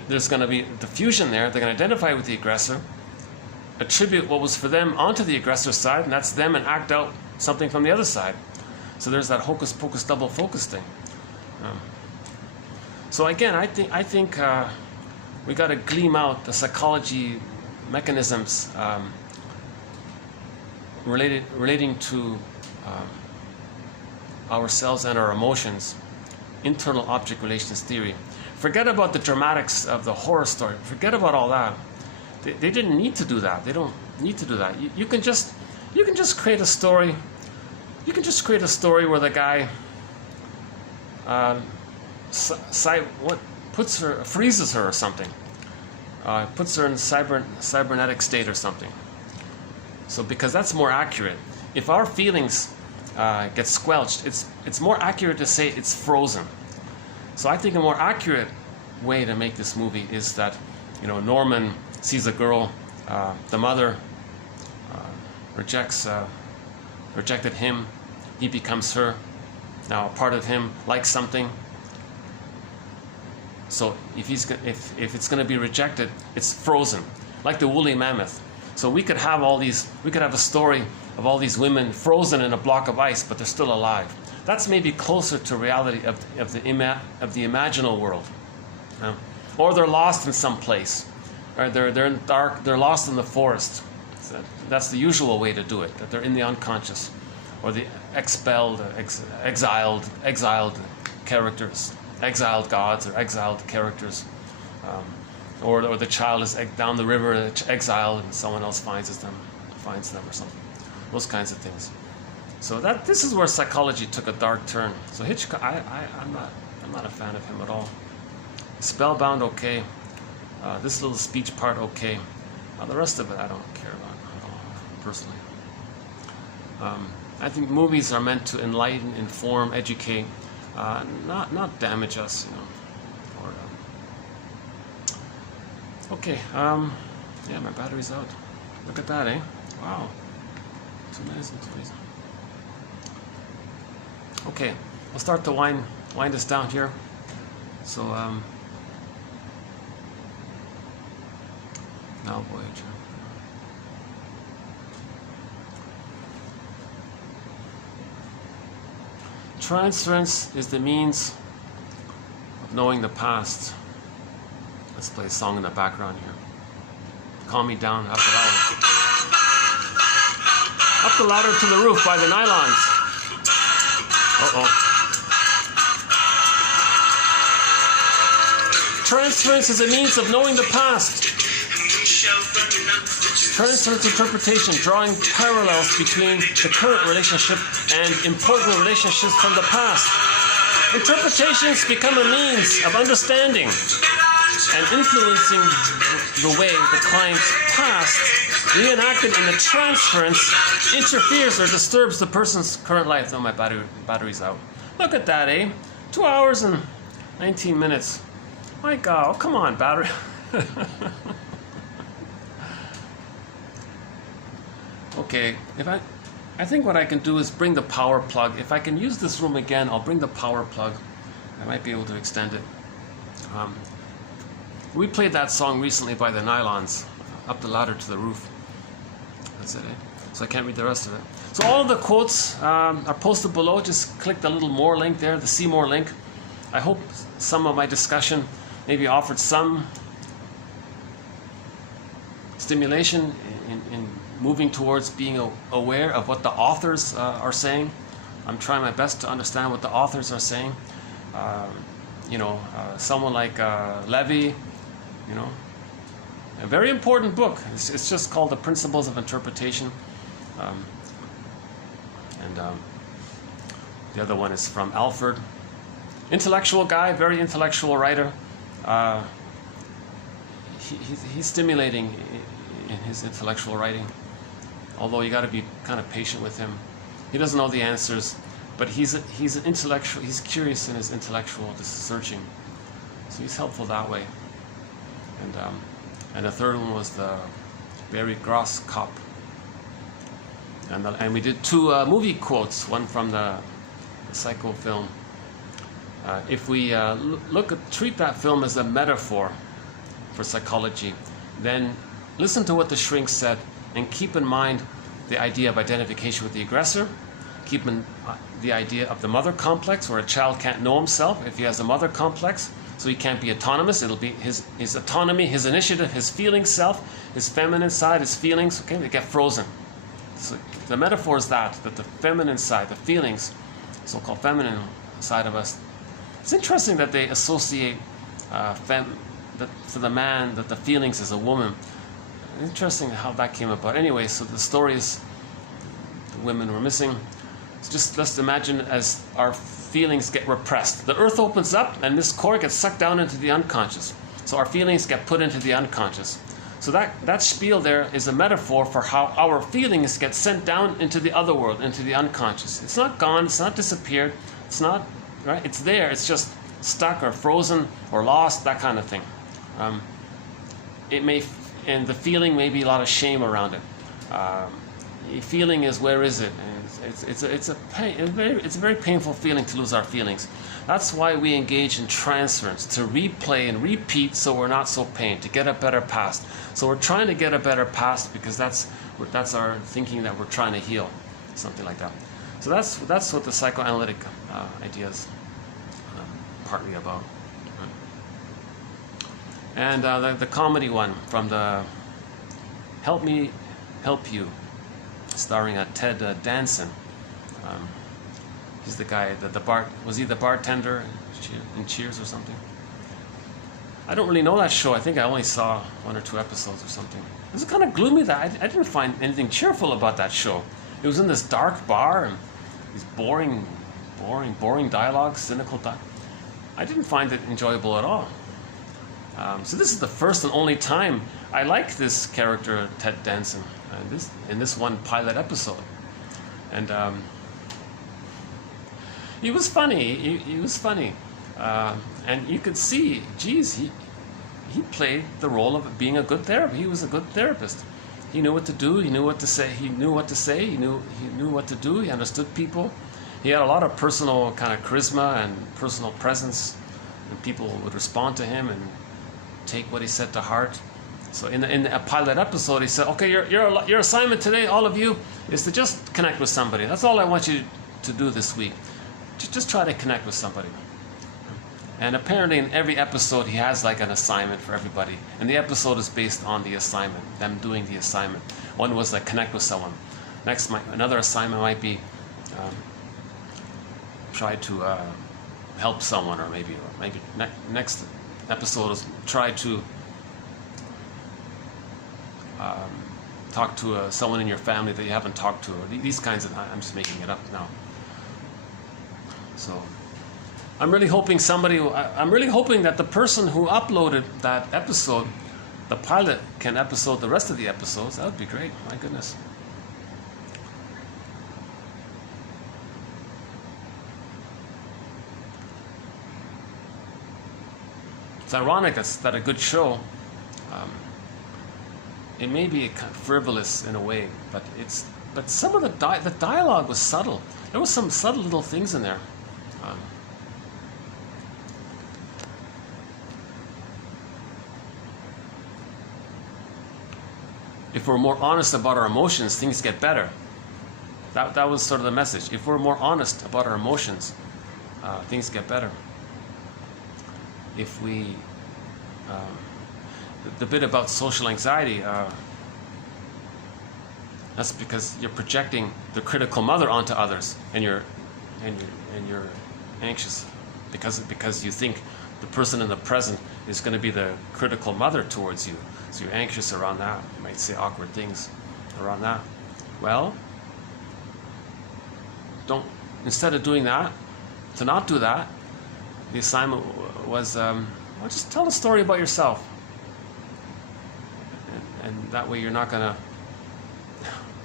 There's going to be diffusion there. They're going to identify with the aggressor, attribute what was for them onto the aggressor's side, and that's them, and act out something from the other side. So there's that hocus pocus double focus thing. So again, I think we got to gleam out the psychology mechanisms relating to ourselves and our emotions. Internal object relations theory. Forget about the dramatics of the horror story. Forget about all that. They didn't need to do that. They don't need to do that. You can just create a story. You can just create a story where the guy freezes her or something. Puts her in cybernetic state or something. So because that's more accurate. If our feelings get squelched, it's more accurate to say it's frozen. So I think a more accurate way to make this movie is that, Norman sees a girl, the mother rejected him, he becomes her. Now a part of him likes something. So if it's going to be rejected, it's frozen, like the woolly mammoth. So we could have a story of all these women frozen in a block of ice, but they're still alive. That's maybe closer to reality of the imaginal world, or they're lost in some place, or they're in dark. They're lost in the forest. So that's the usual way to do it. That they're in the unconscious, or the expelled, exiled characters, exiled gods, or exiled characters, or the child is down the river, exiled, and someone else finds them or something. Those kinds of things. So this is where psychology took a dark turn. So Hitchcock, I'm not a fan of him at all. Spellbound, okay. This little speech part, okay. The rest of it, I don't care about at all, personally. I think movies are meant to enlighten, inform, educate, not damage us, Okay. Yeah, my battery's out. Look at that, eh? Wow. 2 minutes and 20. Okay, I'll start to wind us down here. So, now Voyager. Transference is the means of knowing the past. Let's play a song in the background here. Calm Me Down, Up the Ladder. Up the Ladder to the Roof by the Nylons. Transference is a means of knowing the past. Transference interpretation, drawing parallels between the current relationship and important relationships from the past. Interpretations become a means of understanding and influencing the way the client's past, reenacted in the transference, interferes or disturbs the person's current life. Oh, my battery's out. Look at that, eh? 2 hours and 19 minutes. My God, oh, come on, battery. Okay, I think what I can do is bring the power plug. If I can use this room again, I'll bring the power plug. I might be able to extend it. We played that song recently by the Nylons, Up the Ladder to the Roof. That's it, eh? So I can't read the rest of it. So all of the quotes are posted below. Just click the little more link there, the see more link. I hope some of my discussion maybe offered some stimulation in moving towards being aware of what the authors are saying. I'm trying my best to understand what the authors are saying. Someone like Levy, a very important book. It's just called The Principles of Interpretation. The other one is from Alford. Intellectual guy, very intellectual writer. He's stimulating in his intellectual writing, although you got to be kind of patient with him. He doesn't know the answers, but he's an intellectual. He's curious in his intellectual searching, so he's helpful that way. And the third one was the Barry Gross cop. And we did two movie quotes, one from the Psycho film. If we treat that film as a metaphor for psychology, then listen to what the shrink said, and keep in mind the idea of identification with the aggressor. Keep in the idea of the mother complex, where a child can't know himself if he has a mother complex, so he can't be autonomous. It'll be his autonomy, his initiative, his feeling self, his feminine side, his feelings, okay, they get frozen. So the metaphor is that the feminine side, the feelings, so-called feminine side of us. It's interesting that they associate to the man that the feelings is a woman. Interesting how that came about. Anyway, so the story is the women were missing. It's just, let's imagine as our feelings get repressed. The earth opens up and this core gets sucked down into the unconscious. So our feelings get put into the unconscious. So that spiel there is a metaphor for how our feelings get sent down into the other world, into the unconscious. It's not gone, it's not disappeared, it's not, right? It's there, it's just stuck or frozen or lost, that kind of thing. And the feeling may be a lot of shame around it. Feeling is, where is it? And it's a very painful feeling to lose our feelings. That's why we engage in transference, to replay and repeat so we're not so pained, to get a better past. So we're trying to get a better past because that's our thinking that we're trying to heal, something like that. So that's what the psychoanalytic idea is partly about. And the comedy one from the Help Me Help You, starring Ted Danson. He's the guy was he the bartender in Cheers or something? I don't really know that show. I think I only saw 1 or 2 episodes or something. It was kind of gloomy that I didn't find anything cheerful about that show. It was in this dark bar and these boring dialogue, cynical dialogue. I didn't find it enjoyable at all. So this is the first and only time I like this character, Ted Danson, in this one pilot episode. And he was funny. He was funny. And you could see, geez, he played the role of being a good therapist. He was a good therapist. He knew what to do. He knew what to say. He knew what to say. He knew what to do. He understood people. He had a lot of personal kind of charisma and personal presence, and people would respond to him and take what he said to heart. So in a pilot episode, he said, "Okay, your assignment today, all of you, is to just connect with somebody. That's all I want you to do this week. Just try to connect with somebody." And apparently in every episode he has like an assignment for everybody, and the episode is based on the assignment, them doing the assignment. One was like connect with someone. Another assignment might be try to help someone, or maybe next episode is try to talk to someone in your family that you haven't talked to, or these kinds of. I'm just making it up now. So I'm really hoping that the person who uploaded that episode, the pilot, can episode the rest of the episodes. That would be great. My goodness. It's ironic that a good show, it may be kind of frivolous in a way, but some of the dialogue was subtle. There was some subtle little things in there. If we're more honest about our emotions, things get better. That was sort of the message. If we're more honest about our emotions, things get better. If we, the bit about social anxiety, that's because you're projecting the critical mother onto others, and you're anxious because you think the person in the present is going to be the critical mother towards you. So you're anxious around that. You might say awkward things around that. Well, instead of doing that, to not do that, the assignment was, just tell a story about yourself. And that way you're not going to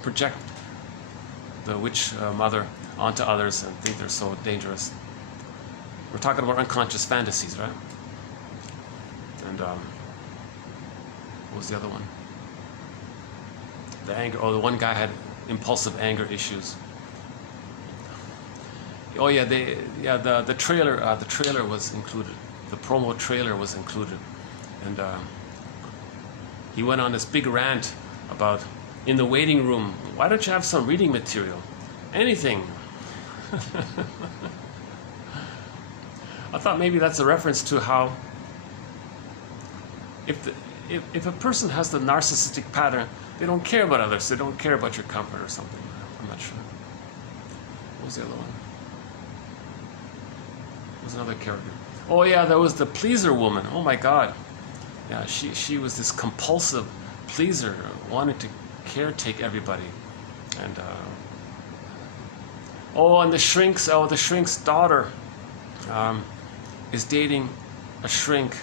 project the witch mother onto others and think they're so dangerous. We're talking about unconscious fantasies, right? And what was the other one? The anger. Oh, the one guy had impulsive anger issues. Oh yeah, the trailer was included. The promo trailer was included, and he went on this big rant about in the waiting room. Why don't you have some reading material? Anything. I thought maybe that's a reference to how if a person has the narcissistic pattern, they don't care about others. They don't care about your comfort or something. I'm not sure. What was the other one? There was another character. Oh yeah, there was the pleaser woman. Oh my God. Yeah, she was this compulsive pleaser, wanted to caretake everybody, and and the shrink's daughter is dating a shrink,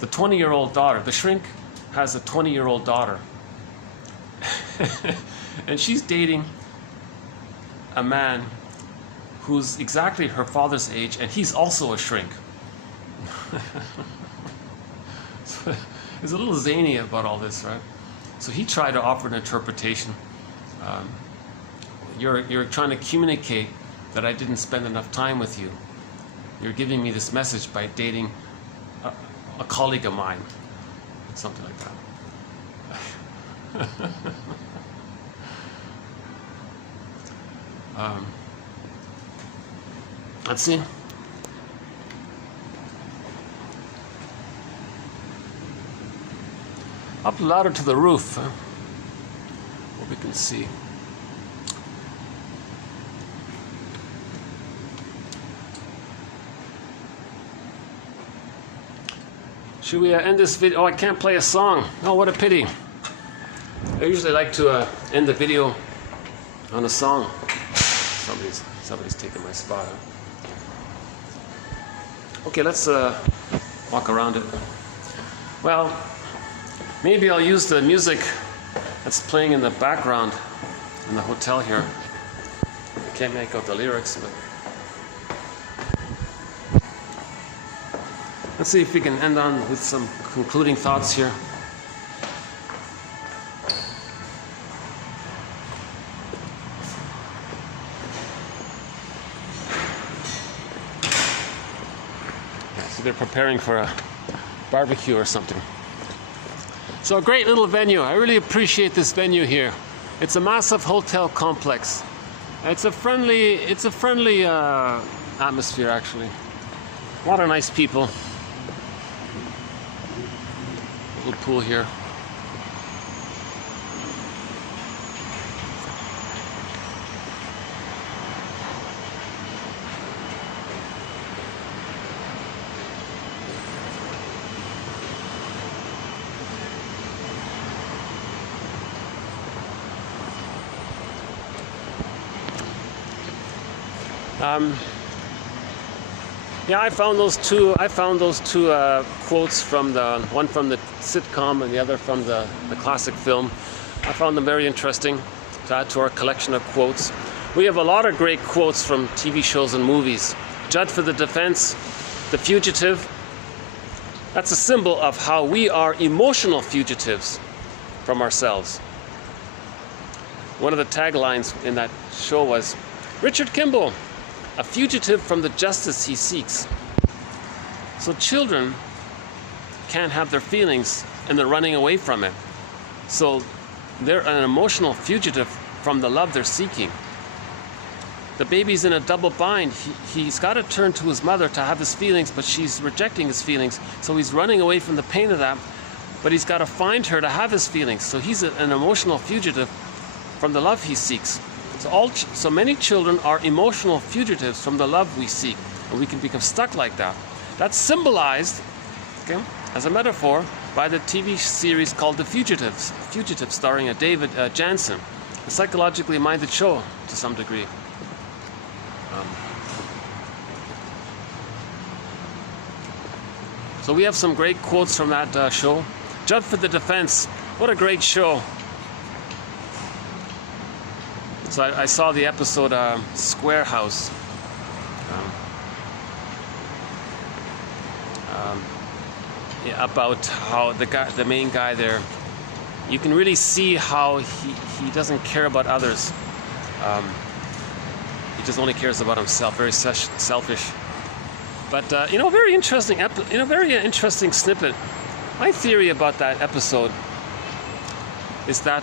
the 20-year-old daughter. The shrink has a 20-year-old daughter, and she's dating a man who's exactly her father's age, and he's also a shrink. So it's a little zany about all this, right? So he tried to offer an interpretation. You're trying to communicate that I didn't spend enough time with you. You're giving me this message by dating a colleague of mine, something like that. Let's see. Up louder to the roof. What we can see. Should we end this video? Oh, I can't play a song. Oh, what a pity. I usually like to end the video on a song. Somebody's taking my spot. Huh? Okay, let's walk around it. Well, maybe I'll use the music that's playing in the background in the hotel here. I can't make out the lyrics, but let's see if we can end on with some concluding thoughts here. So they're preparing for a barbecue or something. So a great little venue. I really appreciate this venue here. It's a massive hotel complex. It's a friendly atmosphere, actually. A lot of nice people. Little pool here. Yeah, I found those two quotes from one from the sitcom and the other from the classic film. I found them very interesting to add to our collection of quotes. We have a lot of great quotes from TV shows and movies. Judd for the Defense, The Fugitive. That's a symbol of how we are emotional fugitives from ourselves. One of the taglines in that show was, Richard Kimball, a fugitive from the justice he seeks. So children can't have their feelings and they're running away from it. So they're an emotional fugitive from the love they're seeking. The baby's in a double bind. He's got to turn to his mother to have his feelings, but she's rejecting his feelings. So he's running away from the pain of that, but he's got to find her to have his feelings. So he's an emotional fugitive from the love he seeks. So many children are emotional fugitives from the love we seek, and we can become stuck like that. That's symbolized, okay, as a metaphor by the TV series called The Fugitives. Fugitive, starring David Jansen, a psychologically minded show to some degree. So we have some great quotes from that show. Judd for the Defense, what a great show. So I saw the episode Square House. Yeah, about how the main guy there, you can really see how he doesn't care about others. He just only cares about himself. Very selfish. But very interesting. Very interesting snippet. My theory about that episode is that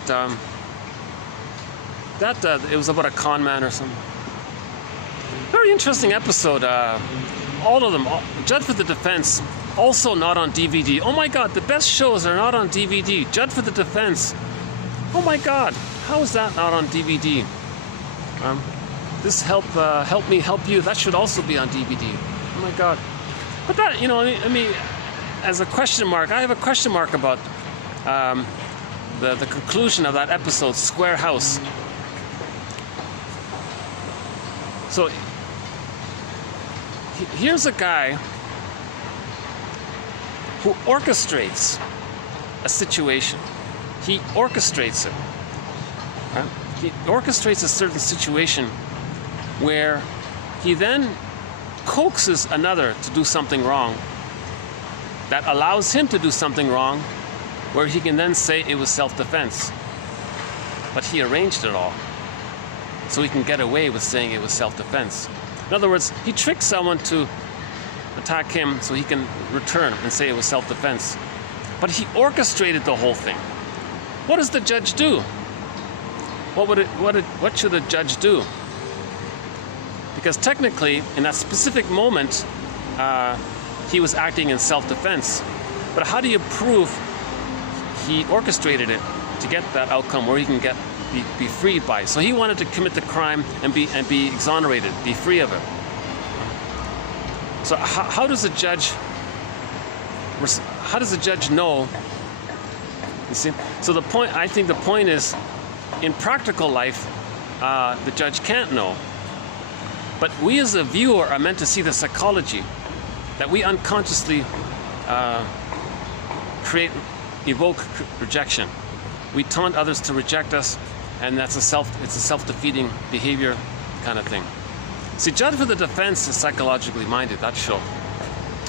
it was about a con man or something. Very interesting episode. All of them. Judd for the Defense. Also not on DVD. Oh my God, the best shows are not on DVD. Judd for the Defense. Oh my God, how is that not on DVD? This help me help you. That should also be on DVD. Oh my God. But that, I mean, as a question mark, I have a question mark about the conclusion of that episode, Square House. So here's a guy who orchestrates a situation. He orchestrates it. Right? He orchestrates a certain situation where he then coaxes another to do something wrong that allows him to do something wrong, where he can then say it was self-defense. But he arranged it all so he can get away with saying it was self-defense. In other words, he tricks someone to attack him so he can return and say it was self-defense. But he orchestrated the whole thing. What does the judge do? What should a judge do? Because technically, in that specific moment, he was acting in self-defense. But how do you prove he orchestrated it to get that outcome where he can be freed by it? So he wanted to commit the crime and be exonerated, be free of it. So how does a judge know? You see? So I think the point is, in practical life, the judge can't know. But we as a viewer are meant to see the psychology that we unconsciously evoke rejection. We taunt others to reject us, and it's a self-defeating behavior kind of thing. See, Judd for the Defense is psychologically minded, that show.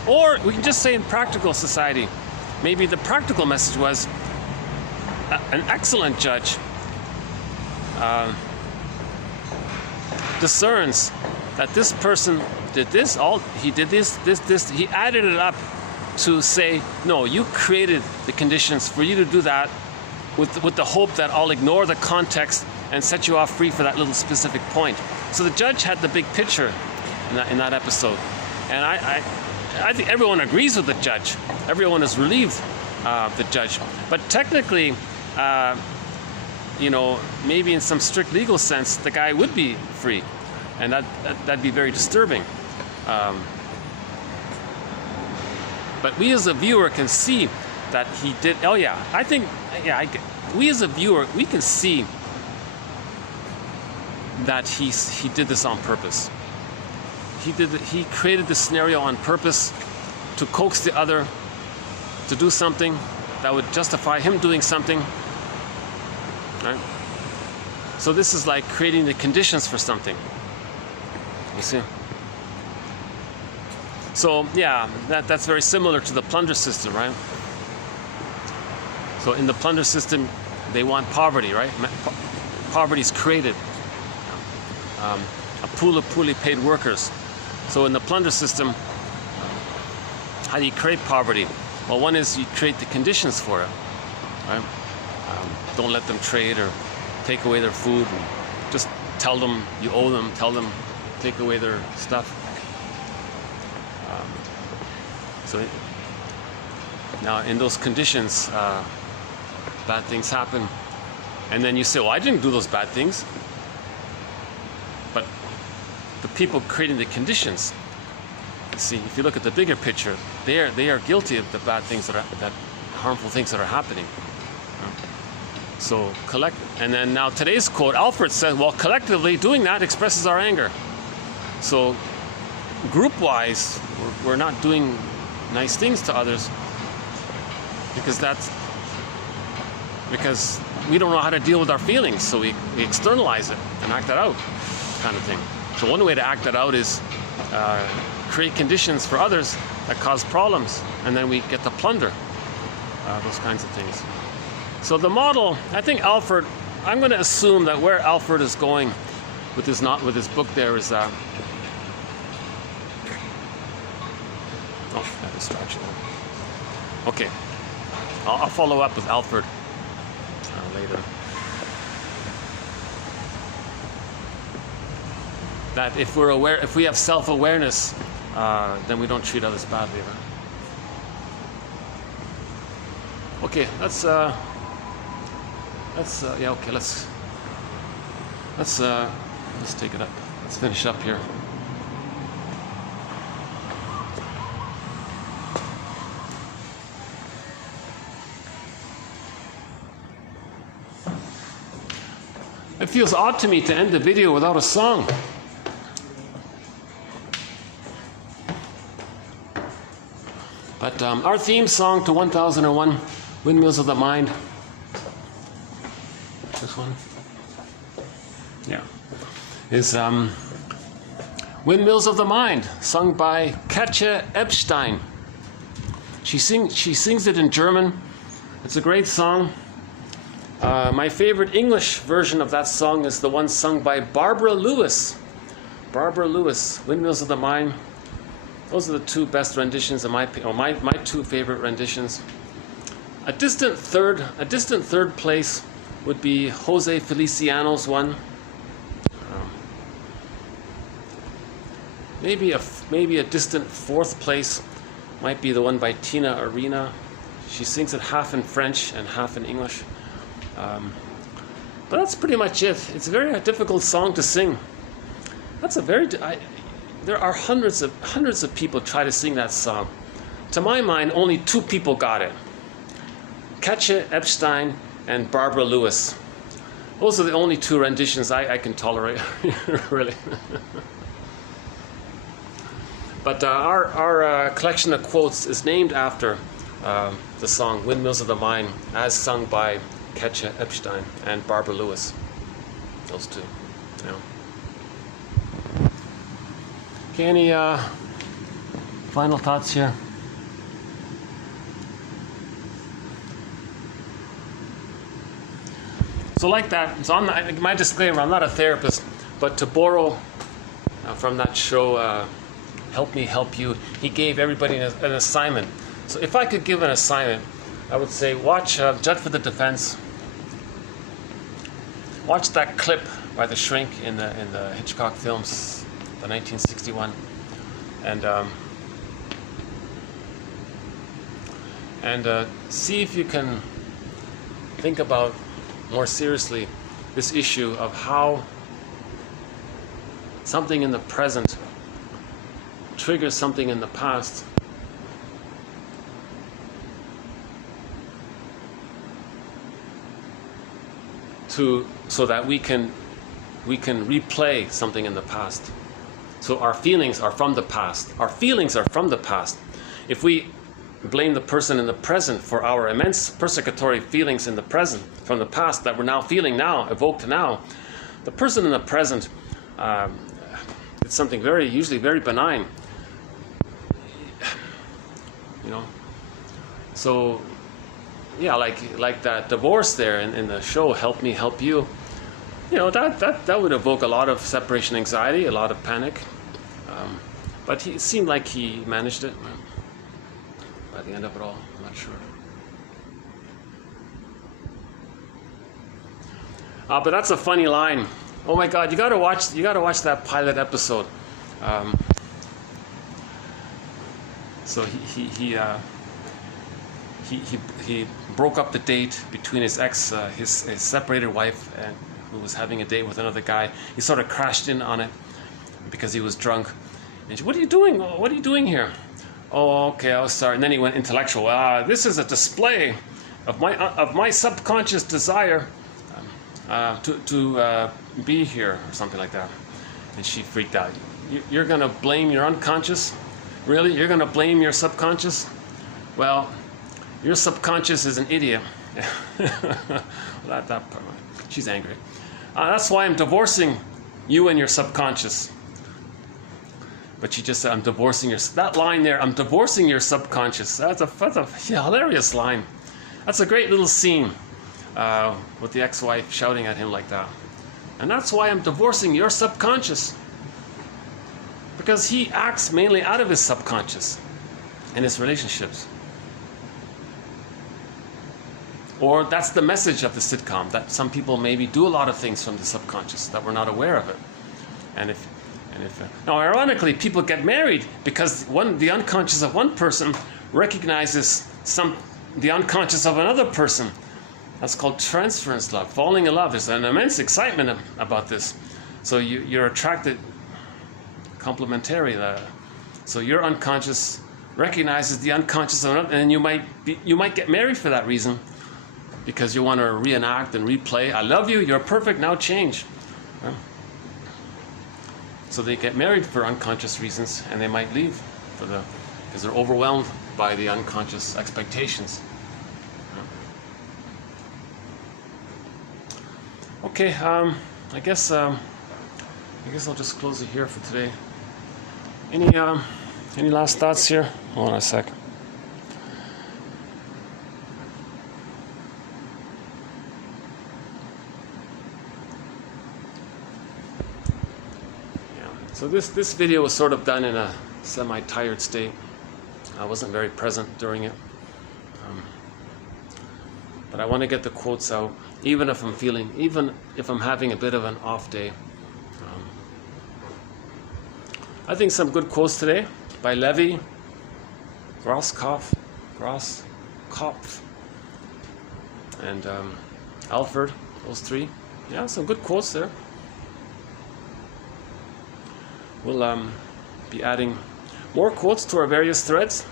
Or we can just say in practical society, maybe the practical message was an excellent judge discerns that this person did this, he added it up to say, no, you created the conditions for you to do that with the hope that I'll ignore the context and set you off free for that little specific point. So the judge had the big picture in that episode. And I think everyone agrees with the judge. Everyone is relieved the judge. But technically, maybe in some strict legal sense, the guy would be free. And that'd be very disturbing. But we as a viewer can see that he did. Oh yeah, we as a viewer, we can see that he did this on purpose. He created this scenario on purpose to coax the other to do something that would justify him doing something. Right? So this is like creating the conditions for something. You see? So yeah, that's very similar to the plunder system, right? So in the plunder system, they want poverty, right? Poverty is created. A pool of poorly paid workers. So in the plunder system, how do you create poverty? Well, one is you create the conditions for it, right? Don't let them trade or take away their food. And just tell them you owe them. Tell them take away their stuff. Now in those conditions, bad things happen, and then you say, well, I didn't do those bad things. But the people creating the conditions, you see, if you look at the bigger picture, they are guilty of the bad things that harmful things that are happening. So and then now today's quote, Alfred says, well, collectively doing that expresses our anger. So group-wise, we're not doing nice things to others because that's, because we don't know how to deal with our feelings, so we externalize it and act it out, kind of thing. So one way to act that out is create conditions for others that cause problems, and then we get to plunder those kinds of things. So the model, I think Alfred, I'm going to assume that where Alfred is going with his book there is oh, that distraction. Okay, I'll follow up with Alfred later. That if we're aware, if we have self-awareness, then we don't treat others badly. Right? Okay, let's yeah. Okay, let's take it up. Let's finish up here. It feels odd to me to end the video without a song. But our theme song to 1001, Windmills of the Mind. This one? Yeah. Is Windmills of the Mind, sung by Katja Epstein. She sings it in German. It's a great song. My favorite English version of that song is the one sung by Barbara Lewis. Barbara Lewis, Windmills of the Mind. Those are the two best renditions of my two favorite renditions. A distant third place would be Jose Feliciano's one. Maybe a distant fourth place might be the one by Tina Arena. She sings it half in French and half in English. But that's pretty much it. It's a very difficult song to sing. That's a very there are hundreds of people try to sing that song. To my mind, only two people got it. Katja Epstein and Barbara Lewis. Those are the only two renditions I can tolerate, really. But our collection of quotes is named after the song Windmills of the Mind, as sung by Katja Epstein and Barbara Lewis. Those two. Yeah. Okay, any final thoughts here? So like that, so my disclaimer, I'm not a therapist, but to borrow from that show, Help Me Help You, he gave everybody an assignment. So if I could give an assignment, I would say watch Judge for the Defense. Watch that clip by the shrink in the Hitchcock films, the 1961, and see if you can think about more seriously this issue of how something in the present triggers something in the past. So that we can replay something in the past. So our feelings are from the past. Our feelings are from the past. If we blame the person in the present for our immense persecutory feelings in the present, from the past that we're now feeling now, evoked now, the person in the present, it's something usually very benign. You know? So, yeah, like that divorce there in the show, Help Me Help You, you know, that would evoke a lot of separation anxiety, a lot of panic. But it seemed like he managed it by the end of it all. I'm not sure. But that's a funny line. Oh my God, you gotta watch that pilot episode. So he broke up the date between his separated wife, and who was having a date with another guy. He sort of crashed in on it because he was drunk. And she, what are you doing? What are you doing here? Oh, okay, I was sorry. And then he went intellectual. This is a display of my subconscious desire to be here, or something like that. And she freaked out. You're gonna blame your unconscious? Really? You're gonna blame your subconscious? Well, your subconscious is an idiot, Well, that part, she's angry. That's why I'm divorcing you and your subconscious. But she just said, I'm divorcing your... That line there, I'm divorcing your subconscious. That's a hilarious line. That's a great little scene with the ex-wife shouting at him like that. And that's why I'm divorcing your subconscious. Because he acts mainly out of his subconscious in his relationships. Or that's the message of the sitcom, that some people maybe do a lot of things from the subconscious, that we're not aware of it. Now, ironically, people get married because the unconscious of one person recognizes the unconscious of another person. That's called transference love, falling in love. There's an immense excitement about this. So you're attracted, complementary. So your unconscious recognizes the unconscious of another, and you might get married for that reason, because you want to reenact and replay. I love you, you're perfect, now change. So they get married for unconscious reasons, and they might leave because they're overwhelmed by the unconscious expectations. Okay, I guess I'll just close it here for today. Any last thoughts here? Hold on a second. So this video was sort of done in a semi-tired state. I wasn't very present during it. But I want to get the quotes out, even if I'm having a bit of an off day. I think some good quotes today by Levi, Grosskopf, and Alfred, those three. Yeah, some good quotes there. We'll be adding more quotes to our various threads.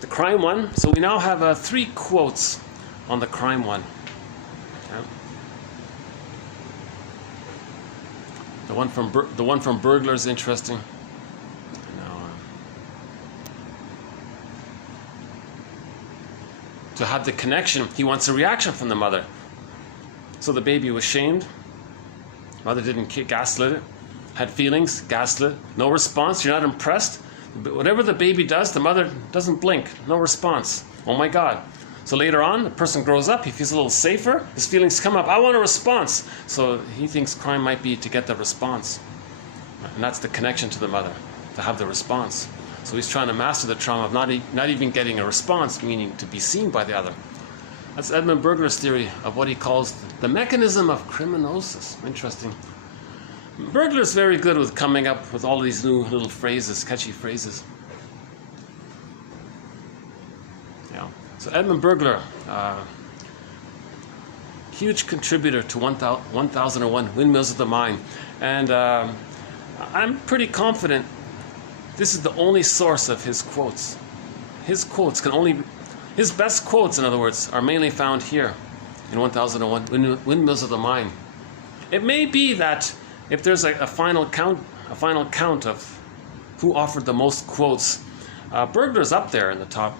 The crime one. So we now have 3 quotes on the crime one. Yeah. The one from Burglar is interesting. Now, to have the connection, he wants a reaction from the mother. So the baby was shamed. Mother didn't gaslit it. Had feelings, gaslit, no response, you're not impressed. Whatever the baby does, the mother doesn't blink, no response. Oh my God. So later on, the person grows up, he feels a little safer, his feelings come up, I want a response. So he thinks crime might be to get the response. And that's the connection to the mother, to have the response. So he's trying to master the trauma of not even getting a response, meaning to be seen by the other. That's Edmund Burglar's theory of what he calls the mechanism of criminosis. Interesting. Burglar's very good with coming up with all these new little phrases, catchy phrases. Yeah. So Edmund Burglar, huge contributor to 1001 Windmills of the Mind. And I'm pretty confident this is the only source of his quotes. His best quotes, in other words, are mainly found here in 1001 Windmills of the Mind. It may be that if there's a final count of who offered the most quotes, Burglar's up there in the top.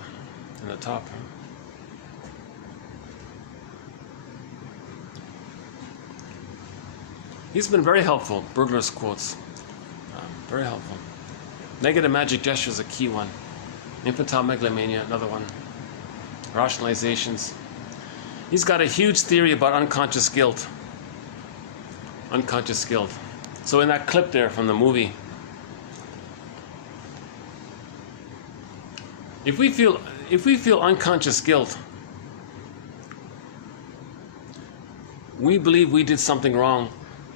He's been very helpful. Burglar's quotes, very helpful. Negative magic gesture is a key one. Infantile megalomania, another one. Rationalizations. He's got a huge theory about unconscious guilt. Unconscious guilt. So in that clip there from the movie, if we feel unconscious guilt, we believe we did something wrong.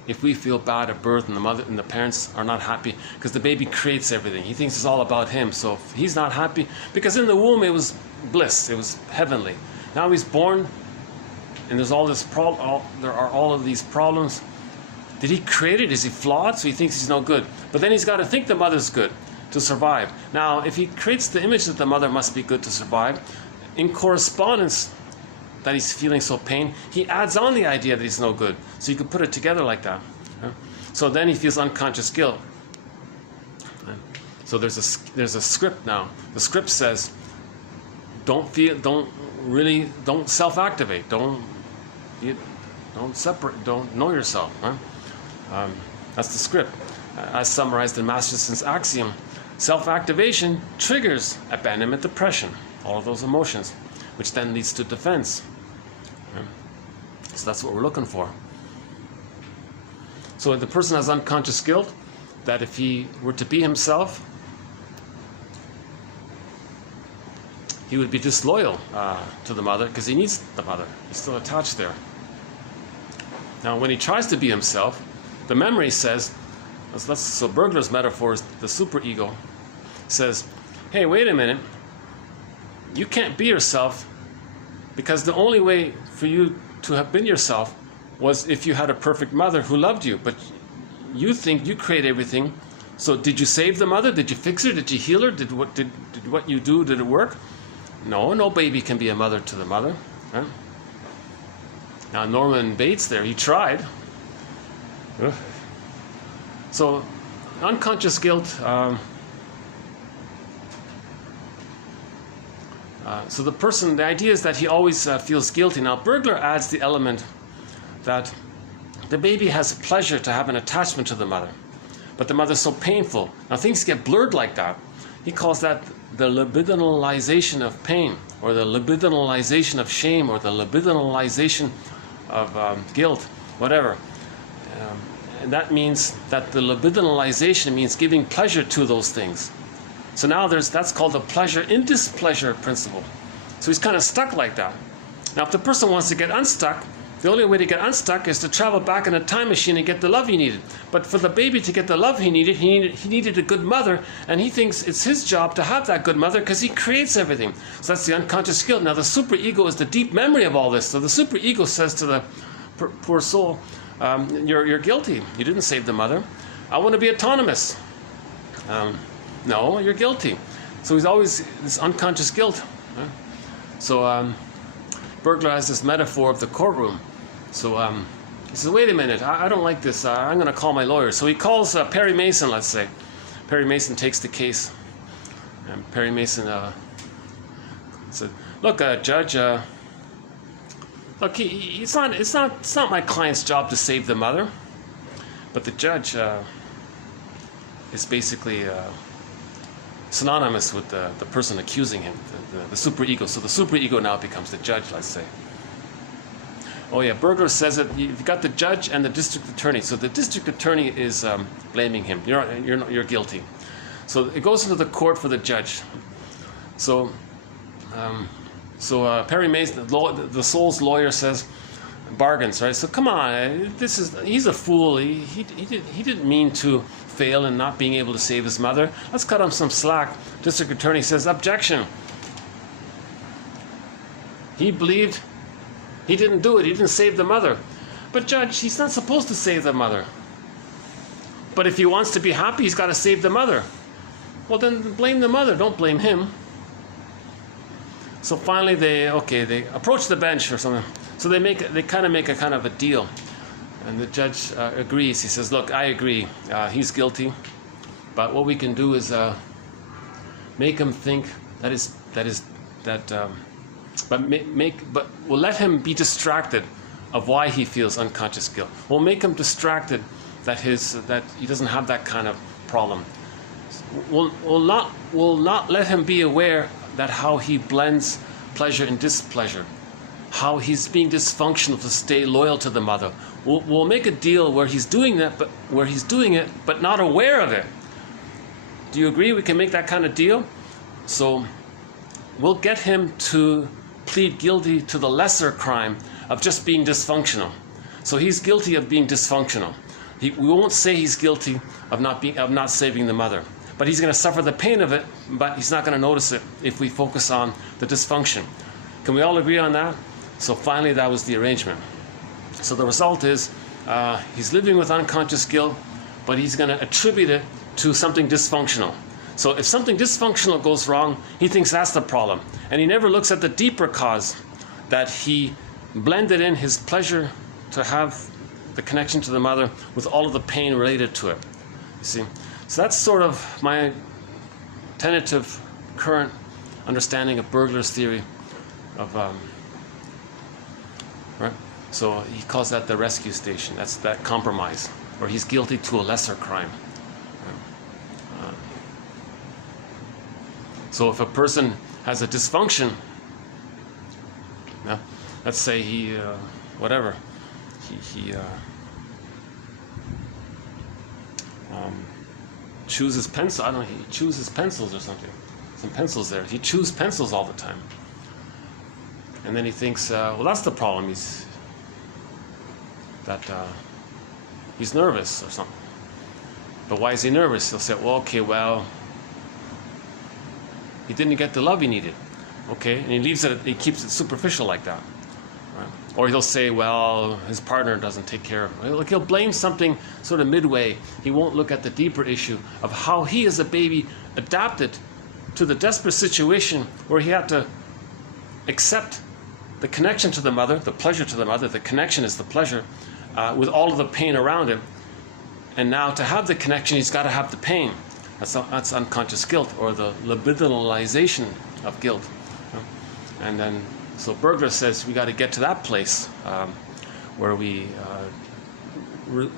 If we feel bad at birth and the mother and the parents are not happy, because the baby creates everything. He thinks it's all about him. So if he's not happy, because in the womb it was bliss, it was heavenly. Now he's born, and there's all this there are all of these problems. Did he create it? Is he flawed? So he thinks he's no good. But then he's got to think the mother's good to survive. Now, if he creates the image that the mother must be good to survive, in correspondence that he's feeling so pain, he adds on the idea that he's no good. So you can put it together like that. So then he feels unconscious guilt. So there's a script now. The script says, don't really don't self-activate. Don't separate. Don't know yourself. Right? That's the script. As summarized in Masterson's axiom, self-activation triggers abandonment, depression, all of those emotions, which then leads to defense. Right? So that's what we're looking for. So the person has unconscious guilt that if he were to be himself, he would be disloyal to the mother because he needs the mother. He's still attached there. Now, when he tries to be himself, the memory says, so Burglar's metaphor is the superego, says, hey, wait a minute, you can't be yourself because the only way for you to have been yourself was if you had a perfect mother who loved you, but you think you create everything. So did you save the mother? Did you fix her? Did you heal her? Did what you do, did it work? No baby can be a mother to the mother. Right? Now Norman Bates there, he tried. So unconscious guilt, so the person, the idea is that he always feels guilty. Now Burglar adds the element that the baby has pleasure to have an attachment to the mother, but the mother's so painful. Now things get blurred like that. He calls that the libidinalization of pain, or the libidinalization of shame, or the libidinalization of guilt, whatever. And that means that the libidinalization means giving pleasure to those things. So now that's called the pleasure in displeasure principle. So he's kind of stuck like that. Now if the person wants to get unstuck, the only way to get unstuck is to travel back in a time machine and get the love he needed. But for the baby to get the love he needed a good mother, and he thinks it's his job to have that good mother because he creates everything. So that's the unconscious guilt. Now the superego is the deep memory of all this. So the superego says to the poor soul, you're guilty. You didn't save the mother. I want to be autonomous. No, you're guilty. So he's always this unconscious guilt. Right? So Burglar has this metaphor of the courtroom. So he says, wait a minute, I don't like this. I'm going to call my lawyer. So he calls Perry Mason, let's say. Perry Mason takes the case. And Perry Mason said, look, Judge, look, it's not my client's job to save the mother. But the judge is basically synonymous with the person accusing him, the superego. So the superego now becomes the judge, let's say. Oh yeah, Burglar says it. You've got the judge and the district attorney. So the district attorney is blaming him. You're guilty. So it goes into the court for the judge. So Perry Mason, the soul's lawyer, says bargains, right? So come on, he's a fool. He didn't mean to fail in not being able to save his mother. Let's cut him some slack. District attorney says, objection. He believed he didn't do it. He didn't save the mother. But judge, he's not supposed to save the mother. But if he wants to be happy, he's got to save the mother. Well, then blame the mother. Don't blame him. So finally, they approach the bench or something. So they kind of make a deal. And the judge agrees. He says, look, I agree. He's guilty. But what we can do is make him think but we'll let him be distracted of why he feels unconscious guilt. We'll make him distracted that he doesn't have that kind of problem. We'll not let him be aware that how he blends pleasure and displeasure, how he's being dysfunctional to stay loyal to the mother. We'll make a deal where he's doing it, but not aware of it. Do you agree? We can make that kind of deal. So we'll get him to plead guilty to the lesser crime of just being dysfunctional. So he's guilty of being dysfunctional. We won't say he's guilty of not saving the mother, but he's going to suffer the pain of it. But he's not going to notice it if we focus on the dysfunction. Can we all agree on that? So finally, that was the arrangement. So the result is he's living with unconscious guilt, but he's going to attribute it to something dysfunctional. So if something dysfunctional goes wrong, he thinks that's the problem. And he never looks at the deeper cause, that he blended in his pleasure to have the connection to the mother with all of the pain related to it. You see? So that's sort of my tentative current understanding of Burglar's theory. right? So he calls that the rescue station. That's that compromise, or he's guilty to a lesser crime. So if a person has a dysfunction, yeah, let's say he, whatever, he chooses pencil. I don't know. He chooses pencils or something. Some pencils there. He chews pencils all the time, and then he thinks, well, that's the problem. He's nervous or something. But why is he nervous? He'll say, well, okay, well, he didn't get the love he needed. Okay, and he leaves it. He keeps it superficial like that. Right? Or he'll say, well, his partner doesn't take care of him. Like, he'll blame something sort of midway. He won't look at the deeper issue of how he as a baby adapted to the desperate situation where he had to accept the connection to the mother, the pleasure to the mother. The connection is the pleasure, with all of the pain around him. And now to have the connection, he's got to have the pain. That's unconscious guilt, or the libidinalization of guilt. And then, so Berger says we got to get to that place where we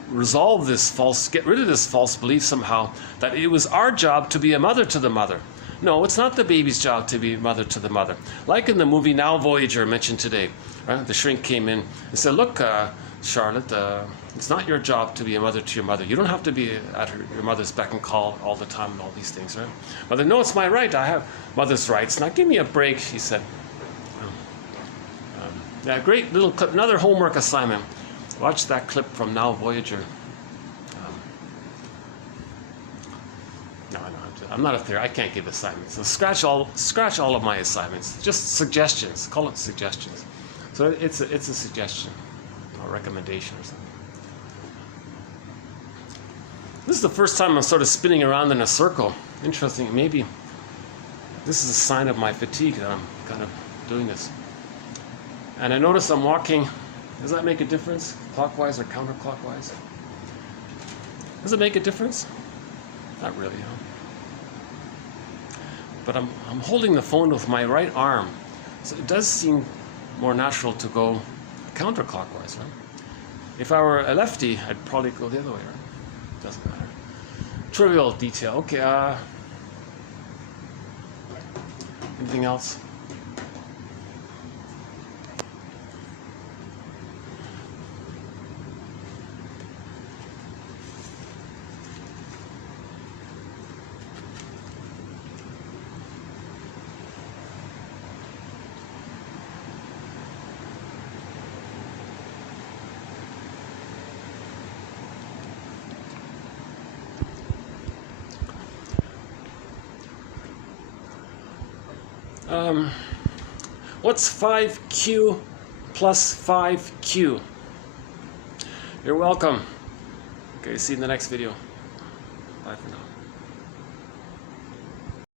resolve this get rid of this false belief somehow that it was our job to be a mother to the mother. No, it's not the baby's job to be a mother to the mother. Like in the movie Now Voyager mentioned today, right? The shrink came in and said, look, Charlotte, it's not your job to be a mother to your mother. You don't have to be at your mother's beck and call all the time and all these things, right? Mother, no, it's my right. I have mother's rights. Now give me a break, he said. Yeah, great little clip. Another homework assignment. Watch that clip from Now Voyager. No, I'm not a theorist. I can't give assignments. So scratch all of my assignments. Just suggestions. Call it suggestions. So it's a suggestion, or recommendation, or something. This is the first time I'm sort of spinning around in a circle. Interesting. Maybe this is a sign of my fatigue that I'm kind of doing this. And I notice I'm walking. Does that make a difference? Clockwise or counterclockwise? Does it make a difference? Not really, huh? But I'm holding the phone with my right arm. So it does seem more natural to go counterclockwise, right? If I were a lefty, I'd probably go the other way, right? Doesn't matter. Trivial detail. Okay, anything else? What's 5Q plus 5Q? You're welcome. Okay, see you in the next video. Bye for now.